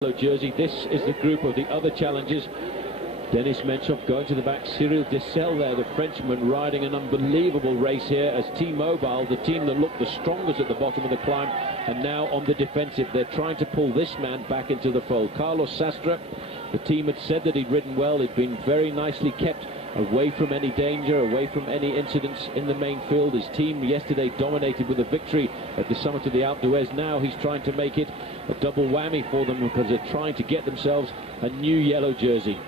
Yellow jersey. This is the group of the other challengers. Denis Menchov going to the back. Cyril Dessel there, the Frenchman, riding an unbelievable race here as T-Mobile, the team that looked the strongest at the bottom of the climb, and now on the defensive. They're trying to pull this man back into the fold. Carlos Sastre, the team had said that he'd ridden well. He'd been very nicely kept away from any danger, away from any incidents in the main field. His team yesterday dominated with a victory at the summit of the Alpe d'Huez. Now he's trying to make it a double whammy for them because they're trying to get themselves a new yellow jersey.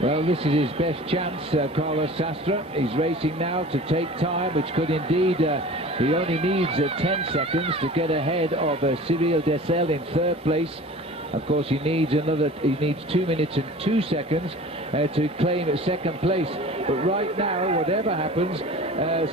Well, this is his best chance, Carlos Sastre. He's racing now to take time, which could indeed, he only needs 10 seconds to get ahead of Cyril Dessel in third place. Of course, he needs 2 minutes and 2 seconds to claim second place. But right now, whatever happens,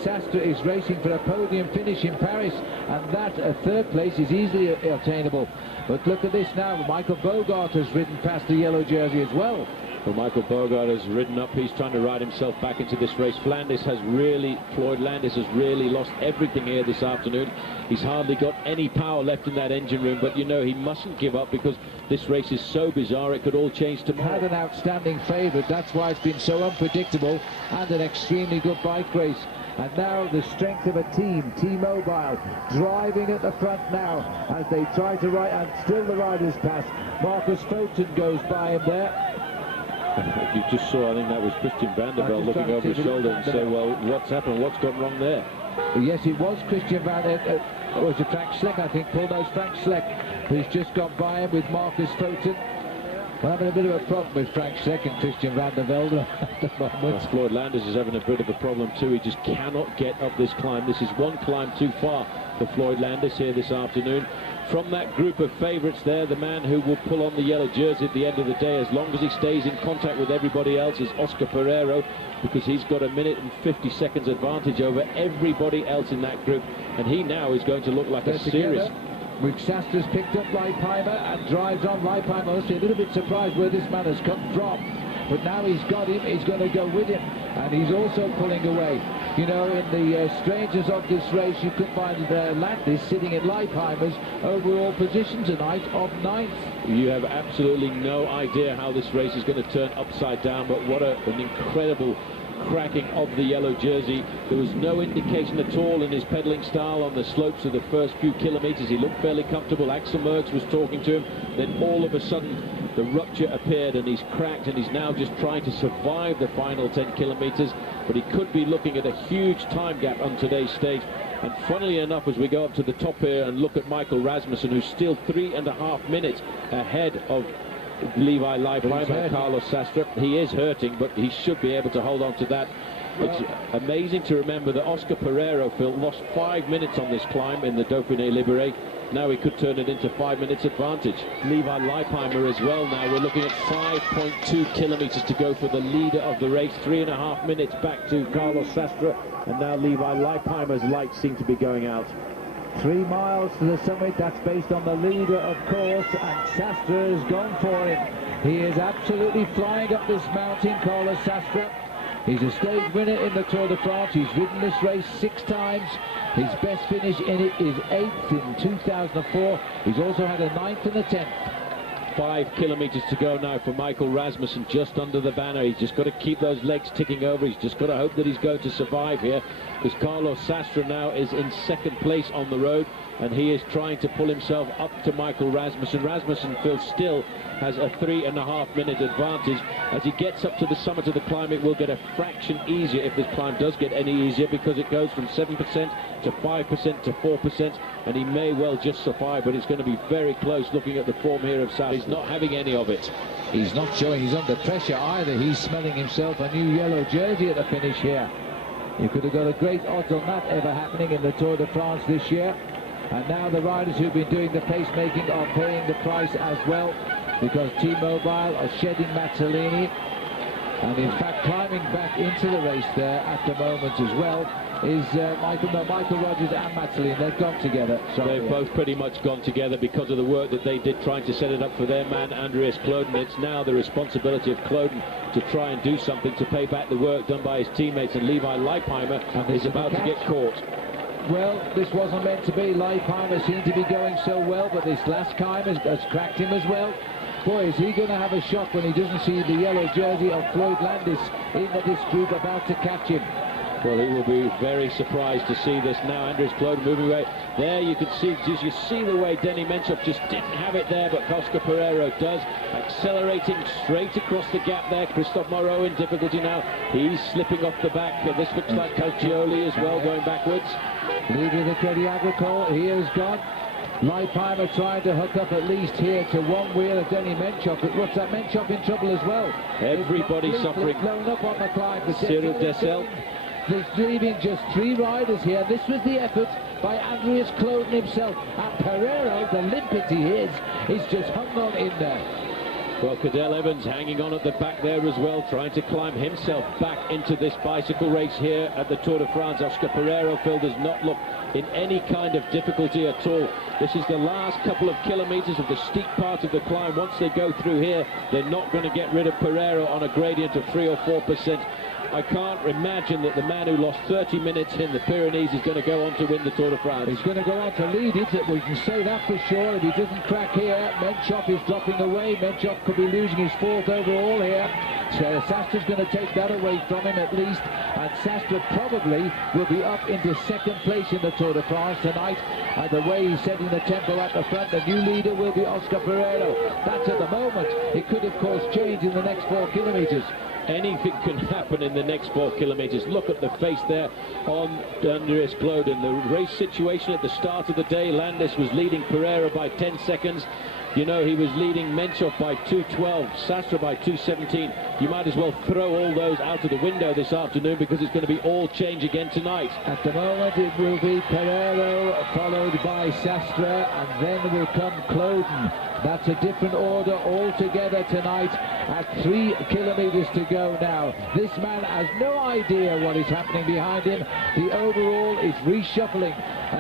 Sastre is racing for a podium finish in Paris, and that third place is easily attainable. But look at this now, Michael Bogart has ridden past the yellow jersey as well. Well, Michael Bogart has ridden up. He's trying to ride himself back into this race. Floyd Landis has really lost everything here this afternoon. He's hardly got any power left in that engine room, but you know he mustn't give up because this race is so bizarre it could all change tomorrow. Had an outstanding favourite, that's why it's been so unpredictable, and an extremely good bike race. And now the strength of a team, T-Mobile, driving at the front now as they try to ride, and still the riders pass. Marcus Fulton goes by him there. You just saw, I think that was Christian Vandervelde looking over his shoulder and say, well, what's happened? What's gone wrong there? Yes, it was Christian was it Frank Schleck, I think. Paul knows Frank Schleck, who's just gone by him with Marcus Fulton. We're having a bit of a problem with Frank Schleck and Christian Vandervelde at the moment. Well, Floyd Landis is having a bit of a problem too. He just cannot get up this climb. This is one climb too far for Floyd Landis here this afternoon. From that group of favourites there, the man who will pull on the yellow jersey at the end of the day, as long as he stays in contact with everybody else, is Oscar Pereiro, because he's got a minute and 50 seconds advantage over everybody else in that group, and he now is going to look like a serious... With Sastre's picked up Leipheimer and drives on. Leipheimer must be a little bit surprised where this man has come from, but now he's got him, he's going to go with him, and he's also pulling away. You know, in the strangers of this race, you could find Landis sitting in Leipheimer's overall position tonight of 9th. You have absolutely no idea how this race is going to turn upside down, but what an incredible cracking of the yellow jersey. There was no indication at all in his pedaling style on the slopes of the first few kilometers. He looked fairly comfortable. Axel Merckx was talking to him, then all of a sudden the rupture appeared and he's cracked, and he's now just trying to survive the final 10 kilometers, but he could be looking at a huge time gap on today's stage. And funnily enough, as we go up to the top here and look at Michael Rasmussen, who's still 3.5 minutes ahead of Levi Leipheimer, Carlos Sastre. He is hurting, but he should be able to hold on to that. It's amazing to remember that Oscar Pereiro, Phil, lost 5 minutes on this climb in the Dauphiné Libéré. Now he could turn it into 5 minutes advantage. Levi Leipheimer as well now. We're looking at 5.2 kilometers to go for the leader of the race. 3.5 minutes back to Carlos Sastre, and now Levi Leipheimer's lights seem to be going out. 3 miles to the summit, that's based on the leader, of course, and Sastre has gone for him. He is absolutely flying up this mountain, Carlos Sastre. He's a stage winner in the Tour de France. He's ridden this race 6 times. His best finish in it is 8th in 2004. He's also had a 9th and a 10th. 5 kilometers to go now for Michael Rasmussen, just under the banner. He's just got to keep those legs ticking over. He's just got to hope that he's going to survive here, because Carlos Sastre now is in second place on the road, and he is trying to pull himself up to Michael Rasmussen. Rasmussen, Phil, still has a 3.5 minute advantage. As he gets up to the summit of the climb, it will get a fraction easier if this climb does get any easier, because it goes from 7% to 5% to 4%, and he may well just survive, but it's going to be very close looking at the form here of Sastre. He's not having any of it. He's not showing he's under pressure either. He's smelling himself a new yellow jersey at the finish here. You could have got a great odds on that ever happening in the Tour de France this year. And now the riders who've been doing the pacemaking are paying the price as well, because T-Mobile are shedding Mazzolini, and in fact climbing back into the race there at the moment as well is Michael Rogers and Mazzolini. They've gone together. They've both pretty much gone together because of the work that they did trying to set it up for their man Andreas Kloden. It's now the responsibility of Kloden to try and do something to pay back the work done by his teammates, and Levi Leipheimer is about to get caught. well, this wasn't meant to be. Leipheimer seemed to be going so well, but this last climb has cracked him as well. Boy, is he going to have a shock when he doesn't see the yellow jersey of Floyd Landis in this group about to catch him. Well, he will be very surprised to see this now. Andries Kloden moving away. There you can see, you see the way Denny Menchov just didn't have it there, but Oscar Pereiro does. Accelerating straight across the gap there. Christophe Moreau in difficulty now. He's slipping off the back. This looks like Calcioli as well, going backwards. Leader of the Credit Agricole, he is gone. Leipheimer trying to hook up at least here to one wheel of Denny Menchov, but what's that Menchov in trouble as well? Everybody suffering. Blown up on the climb. Cyril Dessel. There's leaving just 3 riders here. This was the effort by Andries Kloden himself. And Pereiro, the limpet he is just hung on in there. Well, Cadel Evans hanging on at the back there as well, trying to climb himself back into this bicycle race here at the Tour de France. Oscar Pereiro, Phil, does not look in any kind of difficulty at all. This is the last couple of kilometers of the steep part of the climb. Once they go through here, they're not going to get rid of Pereiro on a gradient of 3 or 4%. I can't imagine that the man who lost 30 minutes in the Pyrenees is going to go on to win the Tour de France. He's going to go on to lead it, we can say that for sure. If he doesn't crack here, Menchov is dropping away. Menchov could be losing his 4th overall here. So Sastra's going to take that away from him at least, and Sastra probably will be up into 2nd place in the Tour de France tonight. And the way he's setting the tempo at the front, the new leader will be Oscar Pereiro. That's at the moment. It could of course change in the next 4 kilometers. Anything can happen in the next 4 kilometers. Look at the face there on Andries Kloden. The race situation at the start of the day, Landis was leading Pereira by 10 seconds. You know, he was leading Menchov by 2:12, Sastra by 2:17. You might as well throw all those out of the window this afternoon, because it's going to be all change again tonight. At the moment it will be Pereiro followed by Sastra, and then will come Kloden. That's a different order altogether tonight at 3 kilometers to go now. This man has no idea what is happening behind him. The overall is reshuffling,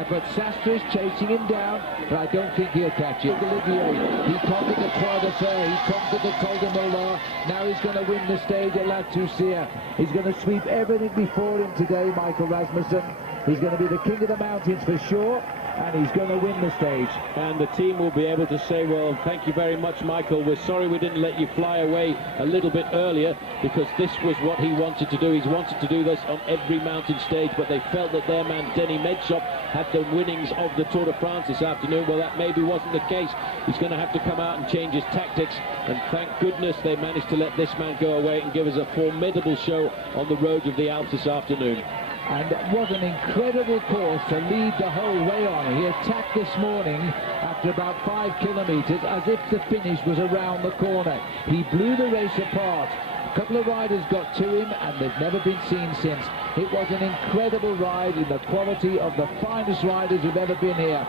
but Sastra is chasing him down, but I don't think he'll catch it. Olivier, he conquered the Croix de Fer, he conquered the Col de Molar. Now he's going to win the stage at La Toussaint. He's going to sweep everything before him today, Michael Rasmussen. He's going to be the king of the mountains for sure, and he's going to win the stage. And the team will be able to say, well, thank you very much, Michael. We're sorry we didn't let you fly away a little bit earlier, because this was what he wanted to do. He's wanted to do this on every mountain stage, but they felt that their man Denny Menchov had the winnings of the Tour de France this afternoon. Well, that maybe wasn't the case. He's going to have to come out and change his tactics, and thank goodness they managed to let this man go away and give us a formidable show on the roads of the Alps this afternoon. And what an incredible course to lead the whole way on. He attacked this morning after about 5 kilometers as if the finish was around the corner. He blew the race apart. A couple of riders got to him, and they've never been seen since. It was an incredible ride in the quality of the finest riders who've ever been here.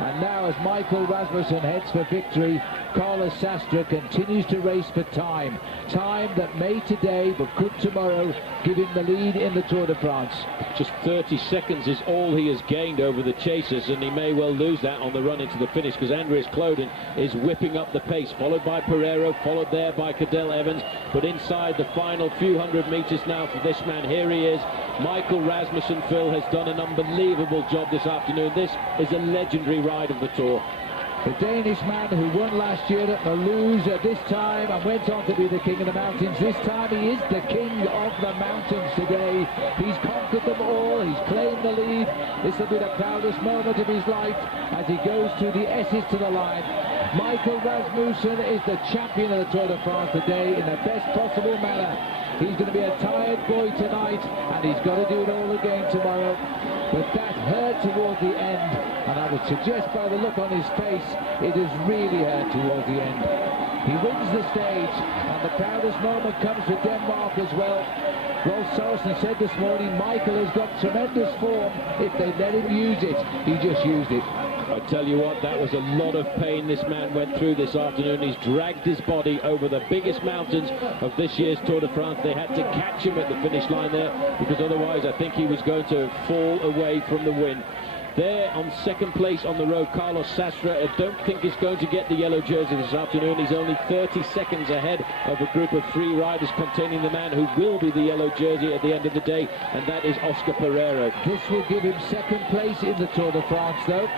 And now, as Michael Rasmussen heads for victory, Carlos Sastre continues to race for time. Time that may today, but could tomorrow, give him the lead in the Tour de France. Just 30 seconds is all he has gained over the chasers, and he may well lose that on the run into the finish, because Andries Kloden is whipping up the pace, followed by Pereiro, followed there by Cadel Evans. But inside the final few hundred meters now for this man, here he is. Michael Rasmussen, Phil, has done an unbelievable job this afternoon. This is a legendary ride of the Tour. The Danish man who won last year at Mulhouse this time and went on to be the king of the mountains. This time he is the king of the mountains today. He's conquered them all. He's claimed the lead. This will be the proudest moment of his life as he goes through the S's to the line. Michael Rasmussen is the champion of the Tour de France today in the best possible manner. He's going to be a tired boy tonight, and he's got to do it all again tomorrow. But that hurt towards the end, and I would suggest by the look on his face, it has really hurt towards the end. He wins the stage, and the proudest moment comes for Denmark as well. Rolf Sørensen said this morning, Michael has got tremendous form if they let him use it. He just used it. I tell you what, that was a lot of pain this man went through this afternoon. He's dragged his body over the biggest mountains of this year's Tour de France. They had to catch him at the finish line there, because otherwise I think he was going to fall away from the win. There on second place on the road, Carlos Sastre. I don't think he's going to get the yellow jersey this afternoon. He's only 30 seconds ahead of a group of 3 riders containing the man who will be the yellow jersey at the end of the day, and that is Oscar Pereiro. This will give him second place in the Tour de France, though,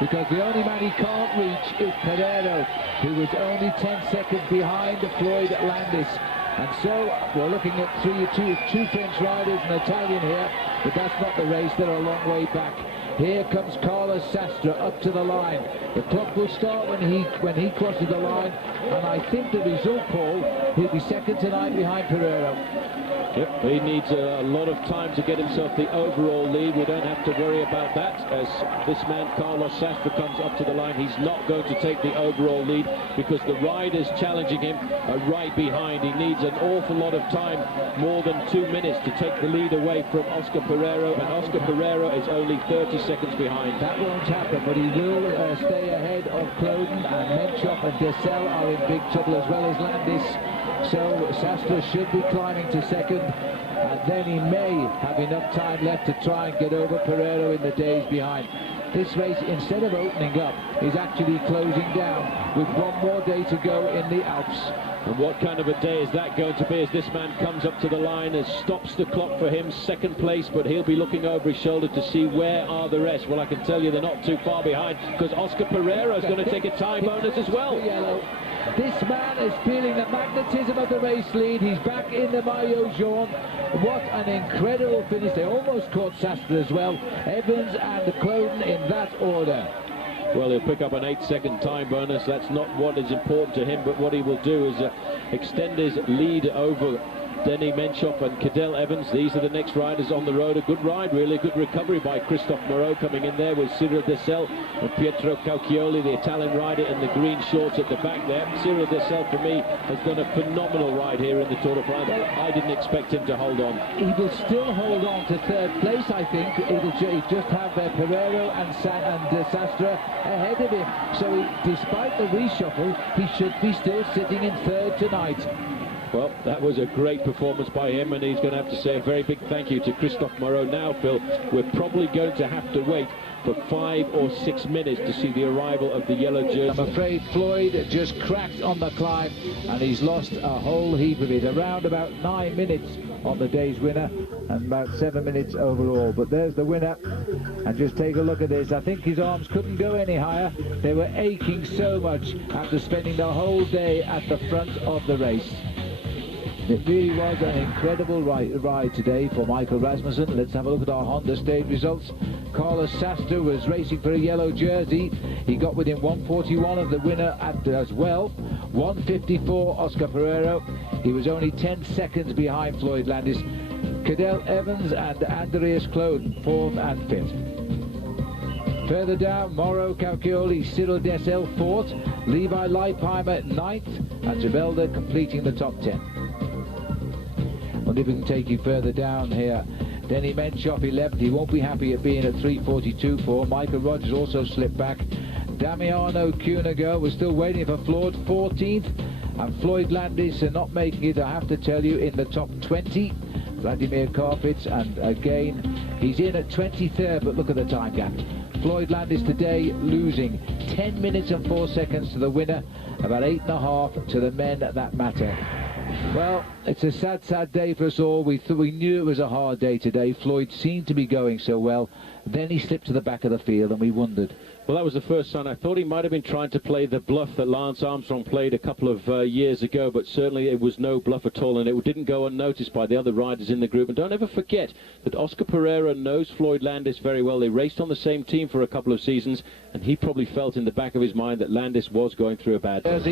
because the only man he can't reach is Pereiro, who was only 10 seconds behind Floyd Landis. And so we're looking at two French riders, an Italian here, but that's not the race. They're a long way back. Here comes Carlos Sastre up to the line. The clock will start when he crosses the line, and I think the result, Paul, he'll be second tonight behind Pereiro. Yep, he needs a lot of time to get himself the overall lead. We don't have to worry about that as this man Carlos Sastre comes up to the line. He's not going to take the overall lead because the riders challenging him are right behind. He needs an awful lot of time, more than 2 minutes, to take the lead away from Oscar Pereiro, and Oscar Pereiro is only 30 seconds behind. That won't happen, but he will stay ahead of Cloden, and Menchov and Dessel are in big trouble as well as Landis. So Sastre should be climbing to second, and then he may have enough time left to try and get over Pereiro in the days behind. This race, instead of opening up, is actually closing down with one more day to go in the Alps. And what kind of a day is that going to be as this man comes up to the line and stops the clock for him, second place, but he'll be looking over his shoulder to see where are the rest. Well, I can tell you they're not too far behind, because Oscar Pereiro is going to take a time bonus as well. This man is feeling the magnetism of the race lead. He's back in the maillot jaune. What an incredible finish. They almost caught Sastre as well. Evans and Cloden in that order. Well, he'll pick up an 8-second time bonus. That's not what is important to him, but what he will do is extend his lead over Denis Menchov and Cadel Evans. These are the next riders on the road. A good ride, really. Good recovery by Christophe Moreau coming in there with Cyril Dessel and Pietro Cauchioli, the Italian rider in the green shorts at the back there. Cyril Dessel, for me, has done a phenomenal ride here in the Tour de France. I didn't expect him to hold on. He will still hold on to third place, I think. He'll just have Pereiro and Sastre ahead of him. So despite the reshuffle, he should be still sitting in third tonight. Well, that was a great performance by him, and he's going to have to say a very big thank you to Christophe Moreau. Now, Phil, we're probably going to have to wait for 5 or 6 minutes to see the arrival of the yellow jersey. I'm afraid Floyd just cracked on the climb, and he's lost a whole heap of it. Around about 9 minutes on the day's winner, and about 7 minutes overall. But there's the winner, and just take a look at this. I think his arms couldn't go any higher. They were aching so much after spending the whole day at the front of the race. It really was an incredible ride today for Michael Rasmussen. Let's have a look at our Honda stage results. Carlos Sastre was racing for a yellow jersey. He got within 141 of the winner as well. 154 Oscar Pereiro. He was only 10 seconds behind Floyd Landis. Cadel Evans and Andreas Cloden, 4th and 5th. Further down, Moreau, Cauchioli, Cyril Dessel, 4th. Levi Leipheimer, 9th. And Zubelda completing the top 10. Well, if we can take you further down here, Denis Menchov 11th. He won't be happy at being at 3:42 for. Michael Rogers also slipped back. Damiano Cunego was still waiting for Floyd, 14th. And Floyd Landis not making it, I have to tell you, in the top 20. Vladimir Karpitz, and again, he's in at 23rd, but look at the time gap. Floyd Landis today losing 10 minutes and 4 seconds to the winner, about 8.5 to the men that matter. Well, it's a sad, sad day for us all. We knew it was a hard day today. Floyd seemed to be going so well. Then he slipped to the back of the field, and we wondered. Well, that was the first sign. I thought he might have been trying to play the bluff that Lance Armstrong played a couple of years ago, but certainly it was no bluff at all, and it didn't go unnoticed by the other riders in the group. And don't ever forget that Oscar Pereiro knows Floyd Landis very well. They raced on the same team for a couple of seasons, and he probably felt in the back of his mind that Landis was going through a bad time.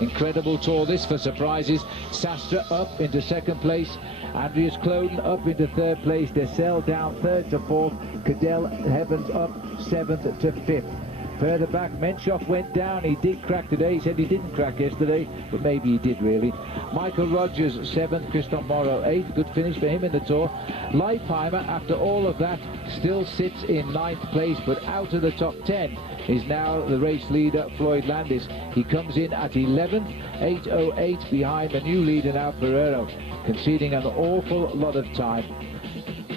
Incredible tour, this for surprises. Sastre up into second place. Andreas Cloden up into third place. Dessel down 3rd to 4th. Cadel Evans up 7th to 5th. Further back, Menchov went down. He did crack today. He said he didn't crack yesterday, but maybe he did really. Michael Rogers 7th, Christophe Moreau 8th. Good finish for him in the Tour. Leipheimer, after all of that, still sits in 9th place, but out of the top 10 is now the race leader, Floyd Landis. He comes in at 11th, 8:08 behind the new leader now, Pereiro, conceding an awful lot of time.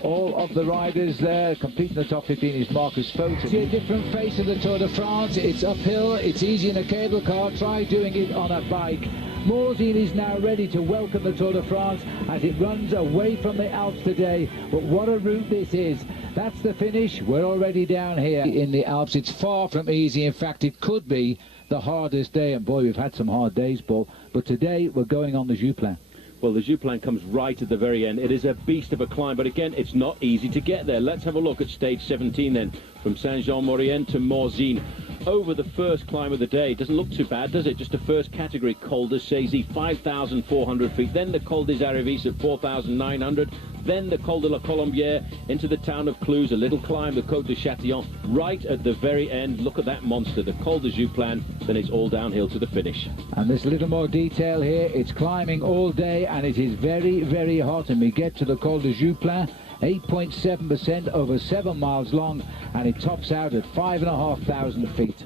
all of the riders there. Completing the top 15 is Marcus Fote. See a different face of the Tour de France. It's uphill, it's easy in a cable car. Try doing it on a bike. Morzine is now ready to welcome the Tour de France as it runs away from the Alps today. But what a route this is. That's the finish. We're already down here in the Alps. It's far from easy. In fact, it could be the hardest day. And boy, we've had some hard days, Paul. But today we're going on the Jouplan. Well, the Jouplan comes right at the very end. It is a beast of a climb, but again, it's not easy to get there. Let's have a look at stage 17 then, from Saint-Jean-Maurienne to Morzine. Over the first climb of the day, doesn't look too bad, does it? Just a first category Col de Saisy, 5,400 feet. Then the Col des Arrivis at 4,900. Then the Col de la Colombière into the town of Cluse, a little climb, the Côte de Châtillon. Right at the very end, look at that monster, the Col de Jouplan. Then it's all downhill to the finish. And there's a little more detail here. It's climbing all day and it is very, very hot. And we get to the Col de Jouplan, 8.7% over 7 miles long, and it tops out at 5,500 feet.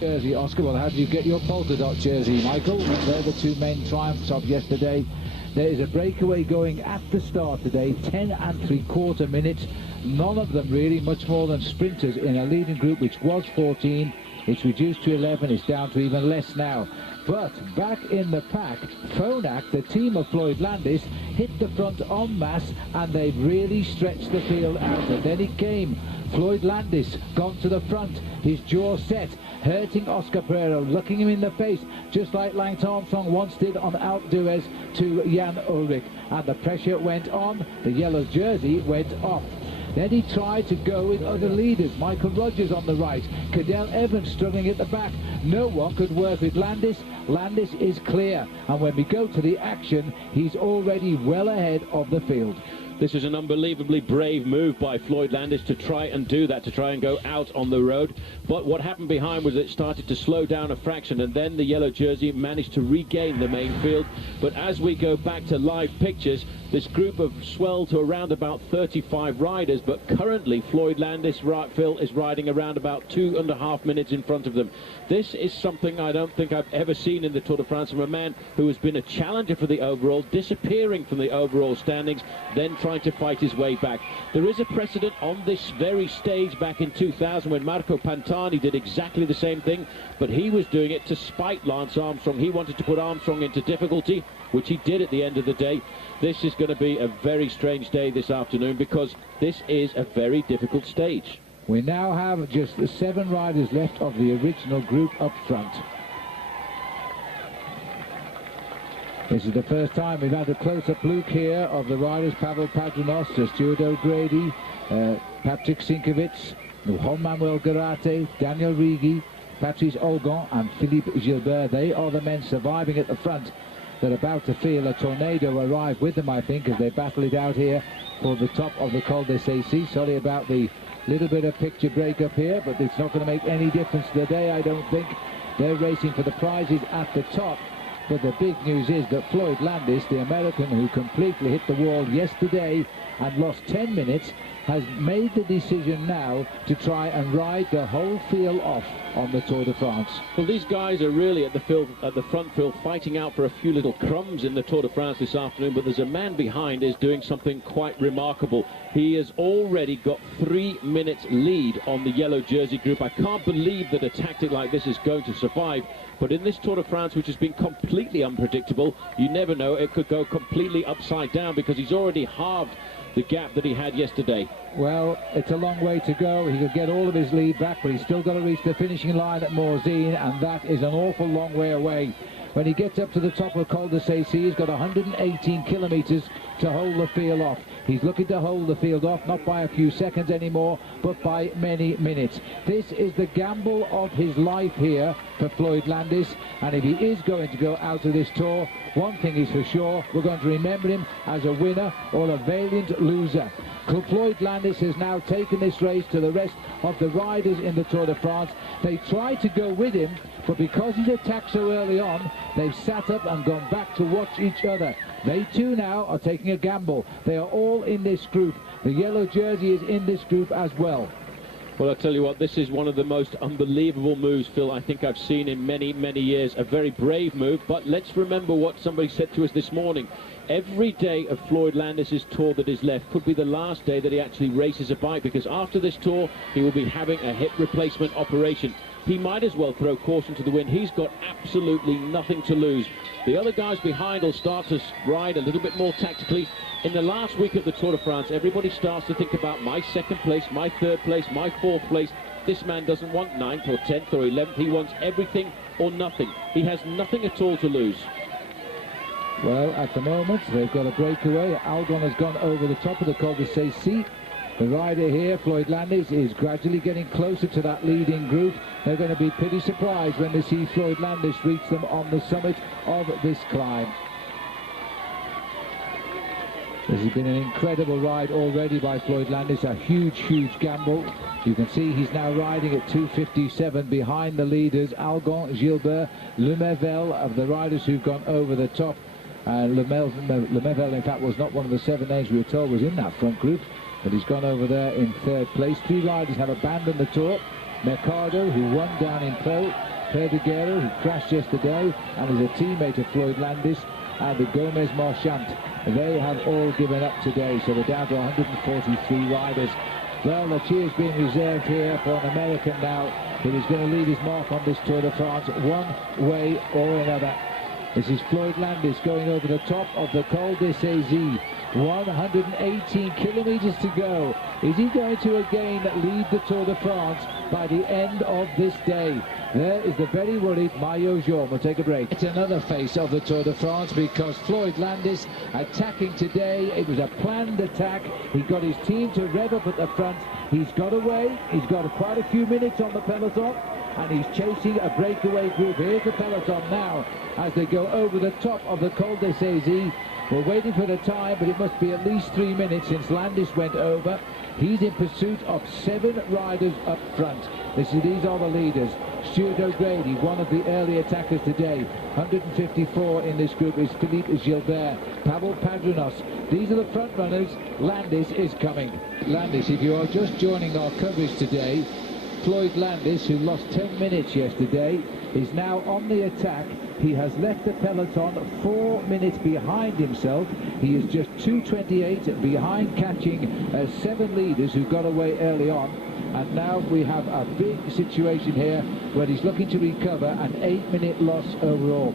Jersey, Oscar, well, how did you get your polka dot jersey, Michael? They're the two main triumphs of yesterday. There is a breakaway going at the start today, 10 3/4 minutes. None of them really much more than sprinters in a leading group, which was 14. It's reduced to 11. It's down to even less now. But back in the pack, Phonak, the team of Floyd Landis, hit the front en masse, and they've really stretched the field out. And then it came. Floyd Landis gone to the front, his jaw set, hurting Oscar Pereira, looking him in the face, just like Lance Armstrong once did on Alpe d'Huez to Jan Ulrich. And the pressure went on, the yellow jersey went off. Then he tried to go with other leaders. Michael Rogers on the right, Cadel Evans struggling at the back. No one could work with Landis. Landis is clear, and when we go to the action, he's already well ahead of the field. This is an unbelievably brave move by Floyd Landis to try and do that, to try and go out on the road. But what happened behind was it started to slow down a fraction, and then the yellow jersey managed to regain the main field. But as we go back to live pictures, this group have swelled to around about 35 riders, but currently Floyd Landis, Phil, is riding around about 2.5 minutes in front of them. This is something I don't think I've ever seen in the Tour de France from a man who has been a challenger for the overall, disappearing from the overall standings, then trying to fight his way back. There is a precedent on this very stage back in 2000 when Marco Pantani did exactly the same thing, but he was doing it to spite Lance Armstrong. He wanted to put Armstrong into difficulty, which he did at the end of the day. This is going to be a very strange day this afternoon because this is a very difficult stage. We now have just 7 riders left of the original group up front. This is the first time we've had a close-up look here of the riders. Pavel Padranos, Stuart O'Grady, Patrick Sinkovits, Juan Manuel Garate, Daniel Rigi, Patrice Olgon and Philippe Gilbert. They are the men surviving at the front. They're about to feel a tornado arrive with them, I think, as they battle it out here for the top of the Col de Saisy. Sorry about the little bit of picture break up here, but it's not going to make any difference today, I don't think. They're racing for the prizes at the top. But the big news is that Floyd Landis, the American who completely hit the wall yesterday and lost 10 minutes, has made the decision now to try and ride the whole field off on the Tour de France. Well, these guys are really at the front field fighting out for a few little crumbs in the Tour de France this afternoon, but there's a man behind is doing something quite remarkable. He has already got 3 minutes lead on the yellow jersey group. I can't believe that a tactic like this is going to survive, but in this Tour de France, which has been completely unpredictable, you never know, it could go completely upside down because he's already halved the gap that he had yesterday. Well, it's a long way to go. He could get all of his lead back, but he's still got to reach the finishing line at Morzine, and that is an awful long way away. When he gets up to the top of Col de Saisy, he's got 118 kilometres to hold the field off. He's looking to hold the field off, not by a few seconds anymore, but by many minutes. This is the gamble of his life here for Floyd Landis, and if he is going to go out of this tour, one thing is for sure, we're going to remember him as a winner or a valiant loser. Floyd Landis has now taken this race to the rest of the riders in the Tour de France. They tried to go with him, but because he's attacked so early on, they've sat up and gone back to watch each other. They too now are taking a gamble. They are all in this group. The yellow jersey is in this group as well. Well, I'll tell you what, this is one of the most unbelievable moves, Phil, I think I've seen in many, many years. A very brave move, but let's remember what somebody said to us this morning. Every day of Floyd Landis' tour that is left could be the last day that he actually races a bike, because after this tour, he will be having a hip replacement operation. He might as well throw caution to the wind. He's got absolutely nothing to lose. The other guys behind will start to ride a little bit more tactically. In the last week of the Tour de France, everybody starts to think about my second place, my third place, my fourth place. This man doesn't want 9th or 10th or 11th. He wants everything or nothing. He has nothing at all to lose. Well, at the moment, they've got a breakaway. Algon has gone over the top of the Col de Sacy. The rider here, Floyd Landis, is gradually getting closer to that leading group. They're going to be pretty surprised when they see Floyd Landis reach them on the summit of this climb. This has been an incredible ride already by Floyd Landis, a huge, huge gamble. You can see he's now riding at 2:57 behind the leaders, Algon, Gilbert, Lemaivel, of the riders who've gone over the top. Lemaivel, in fact, was not one of the 7 names we were told was in that front group, but he's gone over there in 3rd place. 3 riders have abandoned the tour. Mercado, who won down in Pau, Perdiguero, who crashed yesterday and is a teammate of Floyd Landis, and the Gomez Marchant. They have all given up today, so they're down to 143 riders. Well, the cheer's being reserved here for an American now, who is going to leave his mark on this Tour de France one way or another. This is Floyd Landis going over the top of the Col de Sacy. 118 kilometers to go. Is he going to again lead the Tour de France by the end of this day? There is the very worried Maillot Jaune. We'll take a break. It's another face of the Tour de France, because Floyd Landis attacking today. It was a planned attack. He got his team to rev up at the front. He's got away. He's got quite a few minutes on the peloton, and he's chasing a breakaway group. Here's the peloton now as they go over the top of the Col de Sacy. We're waiting for the time, but it must be at least 3 minutes since Landis went over. He's in pursuit of 7 riders up front. These are the leaders. Stuart O'Grady, one of the early attackers today. 154 in this group is Philippe Gilbert, Pavel Padrinos. These are the front runners. Landis is coming. Landis, if you are just joining our coverage today, Floyd Landis, who lost 10 minutes yesterday, is now on the attack. He has left the peloton 4 minutes behind himself. He is just 2:28 behind, catching 7 leaders who got away early on. And now we have a big situation here where he's looking to recover an 8-minute loss overall.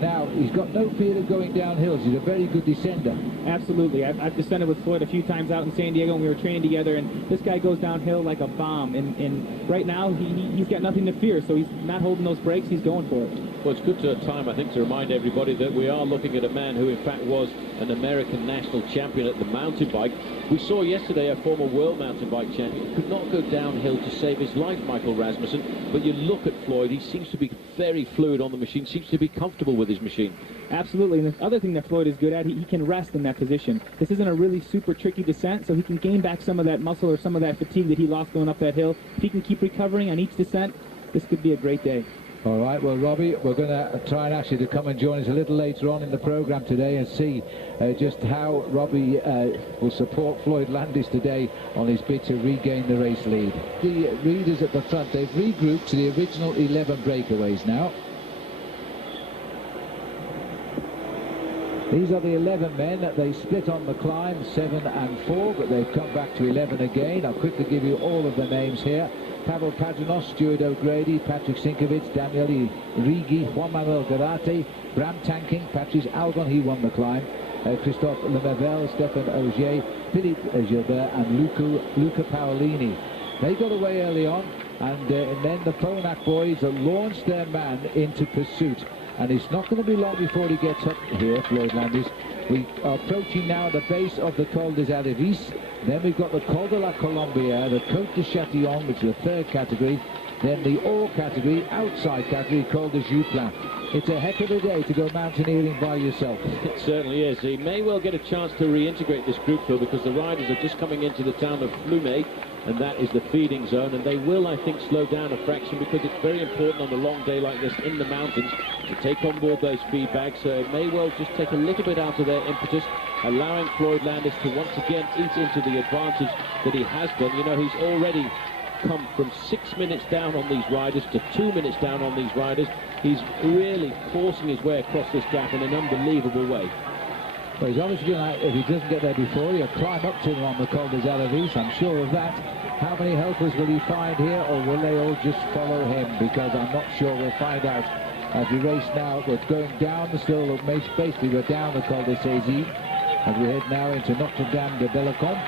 Now, he's got no fear of going down hills. He's a very good descender. Absolutely. I've descended with Floyd a few times out in San Diego, and we were training together, and this guy goes downhill like a bomb. And right now, he's got nothing to fear, so he's not holding those brakes. He's going for it. Well, it's good time, I think, to remind everybody that we are looking at a man who, in fact, was an American national champion at the mountain bike. We saw yesterday a former world mountain bike champion could not go downhill to save his life, Michael Rasmussen. But you look at Floyd, he seems to be very fluid on the machine, seems to be comfortable with his machine. Absolutely, and the other thing that Floyd is good at, he can rest in that position. This isn't a really super tricky descent, so he can gain back some of that muscle or some of that fatigue that he lost going up that hill. If he can keep recovering on each descent, this could be a great day. All right, well, Robbie, we're going to try and ask you to come and join us a little later on in the programme today and see just how Robbie will support Floyd Landis today on his bid to regain the race lead. The leaders at the front, they've regrouped to the original 11 breakaways now. These are the 11 men. They split on the climb, 7 and 4, but they've come back to 11 again. I'll quickly give you all of the names here. Pavel Padrinos, Stuart O'Grady, Patrick Sinkovich, Daniel Rigi, Juan Manuel Garate, Bram Tankink, Patrice Algon, he won the climb, Christophe Lemaivel, Stéphane Augier, Philippe Gilbert, and Luca Paolini. They got away early on, and then the Phonak boys launched their man into pursuit. And it's not going to be long before he gets up here, Floyd Landis. We are approaching now the base of the Col des Alevis. Then we've got the Col de la Colombière, the Côte de Châtillon, which is the 3rd category. Then the all category, outside category, Col de Jutland. It's a heck of a day to go mountaineering by yourself. It certainly is. He may well get a chance to reintegrate this group, though, because the riders are just coming into the town of Flumet, and that is the feeding zone, and they will, I think, slow down a fraction, because it's very important on a long day like this in the mountains to take on board those feed bags. So it may well just take a little bit out of their impetus, allowing Floyd Landis to once again eat into the advantage that he has done. You know, he's already come from 6 minutes down on these riders to 2 minutes down on these riders. He's really forcing his way across this gap in an unbelievable way. Well, he's obviously going to, if he doesn't get there before, he'll climb up to him on the Col des Aravis, I'm sure of that. How many helpers will he find here, or will they all just follow him? Because I'm not sure. We'll find out as we race now. We're going down the still, basically we're down the Col des Saisies as we head now into Notre Dame de Bellecombe,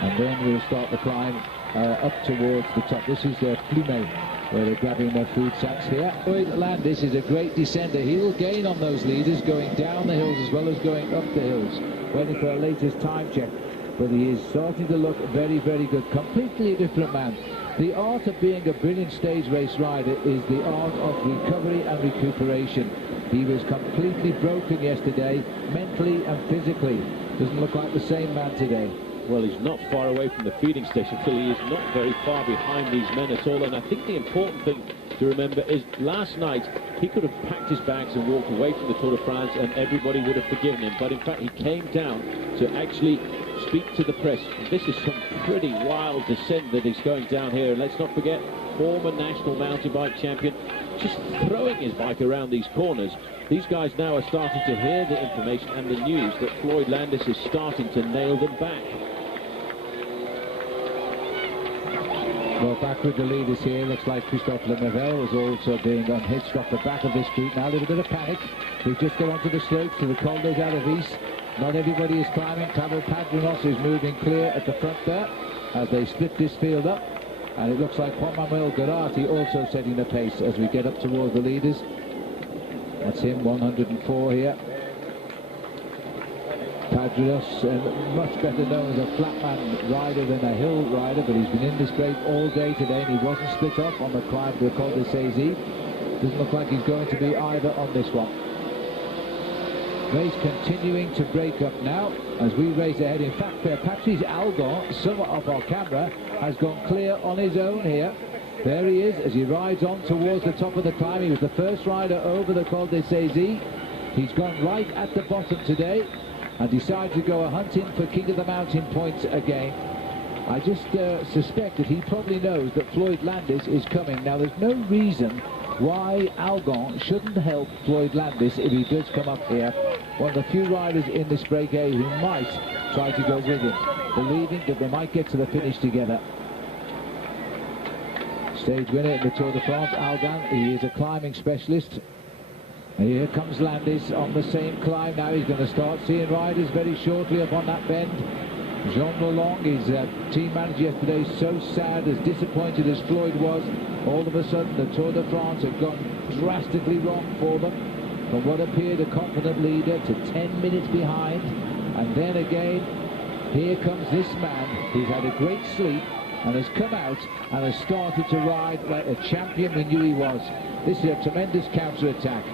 and then we'll start the climb up towards the top. This is Plumet, where they're grabbing their food sacks here. Floyd Landis is a great descender. He will gain on those leaders going down the hills as well as going up the hills. Waiting for a latest time check. But he is starting to look very, very good. Completely different man. The art of being a brilliant stage race rider is the art of recovery and recuperation. He was completely broken yesterday, mentally and physically. Doesn't look like the same man today. Well, he's not far away from the feeding station, Phil. He is not very far behind these men at all. And I think the important thing to remember is last night he could have packed his bags and walked away from the Tour de France and everybody would have forgiven him. But in fact, he came down to actually speak to the press. This is some pretty wild descent that he's going down here. And let's not forget, former national mountain bike champion, just throwing his bike around these corners. These guys now are starting to hear the information and the news that Floyd Landis is starting to nail them back. Well, back with the leaders here. Looks like Christophe Lemaitre was also being unhitched off the back of this group. Now a little bit of panic. We've just got onto the slopes to the Col des Aravis. Not everybody is climbing. Pavel Padrinos is moving clear at the front there as they split this field up. And it looks like Juan Manuel Garati also setting the pace as we get up towards the leaders. That's him, 104 here. Padrinos, much better known as a flatman rider than a hill rider, but he's been in this break all day today and he wasn't split up on the climb to the Col des Saisies. Doesn't look like he's going to be either on this one. Race continuing to break up now as we race ahead. In fact, Patrice Algon, somewhat off our camera, has gone clear on his own here. There he is as he rides on towards the top of the climb. He was the first rider over the Col des Saisies. He's gone right at the bottom today and decided to go hunting for King of the Mountain points again. I just suspect that he probably knows that Floyd Landis is coming. Now, there's no reason why Algon shouldn't help Floyd Landis if he does come up here. One of the few riders in this break A who might try to go with him, believing that they might get to the finish together. Stage winner in the Tour de France, Algon. He is a climbing specialist. And here comes Landis on the same climb. Now he's going to start seeing riders very shortly up on that bend. Jean Lelong, his team manager yesterday, so sad, as disappointed as Floyd was. All of a sudden the Tour de France had gone drastically wrong for them. From what appeared a confident leader to 10 minutes behind. And then again, here comes this man who's had a great sleep and has come out and has started to ride like a champion we knew he was. This is a tremendous counter-attack.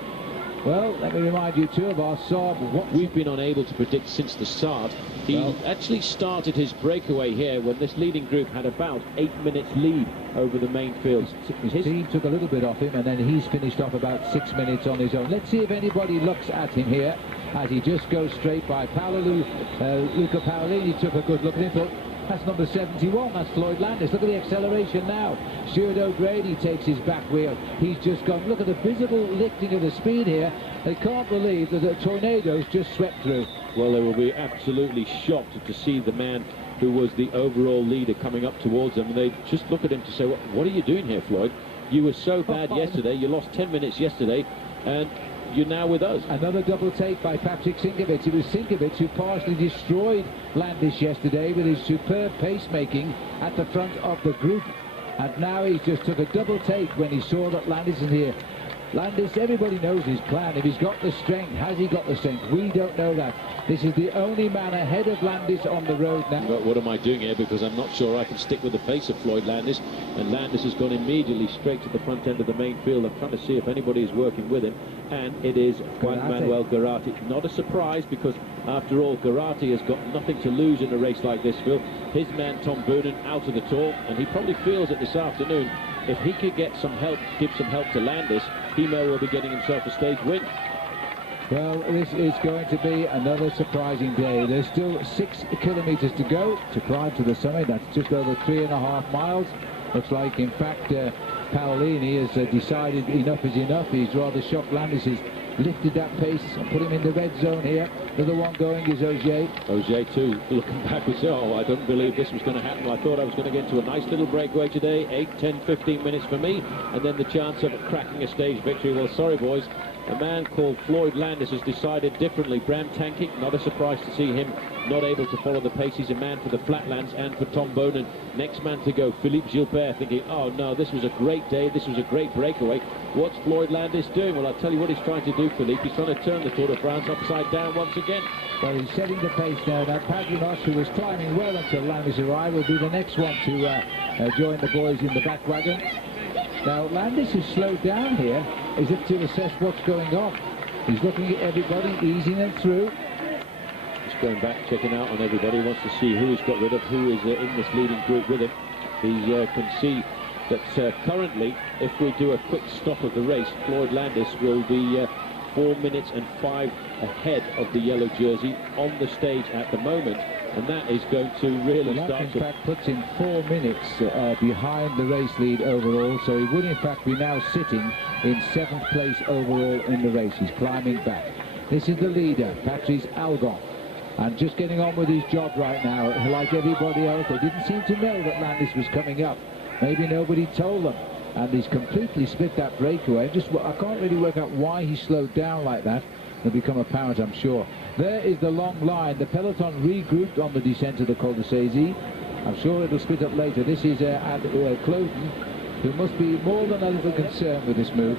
Well, let me remind you too of our Saab. What we've been unable to predict since the start. He actually started his breakaway here when this leading group had about 8 minutes lead over the main field. His team took a little bit off him and then he's finished off about 6 minutes on his own. Let's see if anybody looks at him here as he just goes straight by. Luca Paolini took a good look at him. That's number 71, that's Floyd Landis. Look at the acceleration now. Stuart O'Grady takes his back wheel. He's just gone. Look at the visible lifting of the speed here. They can't believe that the tornadoes just swept through. Well, they will be absolutely shocked to see the man who was the overall leader coming up towards them. And they just look at him to say, what are you doing here, Floyd? You were so bad yesterday. You lost 10 minutes yesterday. And you're now with us. Another double take by Patrick Sinkovits. It was Sinkovits who partially destroyed Landis yesterday with his superb pacemaking at the front of the group. And now he just took a double take when he saw that Landis is here. Landis, everybody knows his plan. If he's got the strength, has he got the strength? We don't know that. This is the only man ahead of Landis on the road now. But what am I doing here? Because I'm not sure I can stick with the pace of Floyd Landis. And Landis has gone immediately straight to the front end of the main field. I'm trying to see if anybody is working with him. And it is Juan Manuel Garati. Not a surprise, because after all, Garati has got nothing to lose in a race like this, Phil. His man Tom Boonen out of the Tour, and he probably feels that this afternoon, if he could get some help, give some help to Landis, he may well be getting himself a stage win. Well, this is going to be another surprising day. There's still 6 kilometers to go to climb to the summit. That's just over 3.5 miles. Looks like, in fact, Paolini has decided enough is enough. He's rather shocked Landis has lifted that pace and put him in the red zone here. Another one going is Ogier. Ogier too, looking back and say, oh, I don't believe this was going to happen. I thought I was going to get into a nice little breakaway today, 8, 10, 15 minutes for me, and then the chance of cracking a stage victory. Well, sorry boys, a man called Floyd Landis has decided differently. Bram Tankink, not a surprise to see him not able to follow the pace. He's a man for the flatlands and for Tom Bonen. Next man to go, Philippe Gilbert, thinking, oh no, this was a great day, this was a great breakaway. What's Floyd Landis doing? Well, I'll tell you what he's trying to do, Philippe. He's trying to turn the Tour de France upside down once again. Well, he's setting the pace now. Now, Padrinos, who was climbing well until Landis arrived, will be the next one to join the boys in the back wagon. Now, Landis has slowed down here as if to assess what's going on. He's looking at everybody, easing them through. He's going back, checking out on everybody. He wants to see who he's got rid of, who is in this leading group with him. He can see that currently, if we do a quick stop of the race, Floyd Landis will be 4 minutes and 5 ahead of the yellow jersey on the stage at the moment, and that is going to really start in to... fact puts him 4 minutes behind the race lead overall, so he would in fact be now sitting in 7th place overall in the race. He's climbing back. This is the leader, Patrice Algon, and just getting on with his job right now. Like everybody else, they didn't seem to know that Landis was coming up. Maybe nobody told them, and he's completely split that breakaway. I can't really work out why he slowed down like that. It'll become apparent, I'm sure. There is the long line. The peloton regrouped on the descent to the Col de Saisy. I'm sure it'll split up later. This is Cloten, who must be more than a little concerned with this move.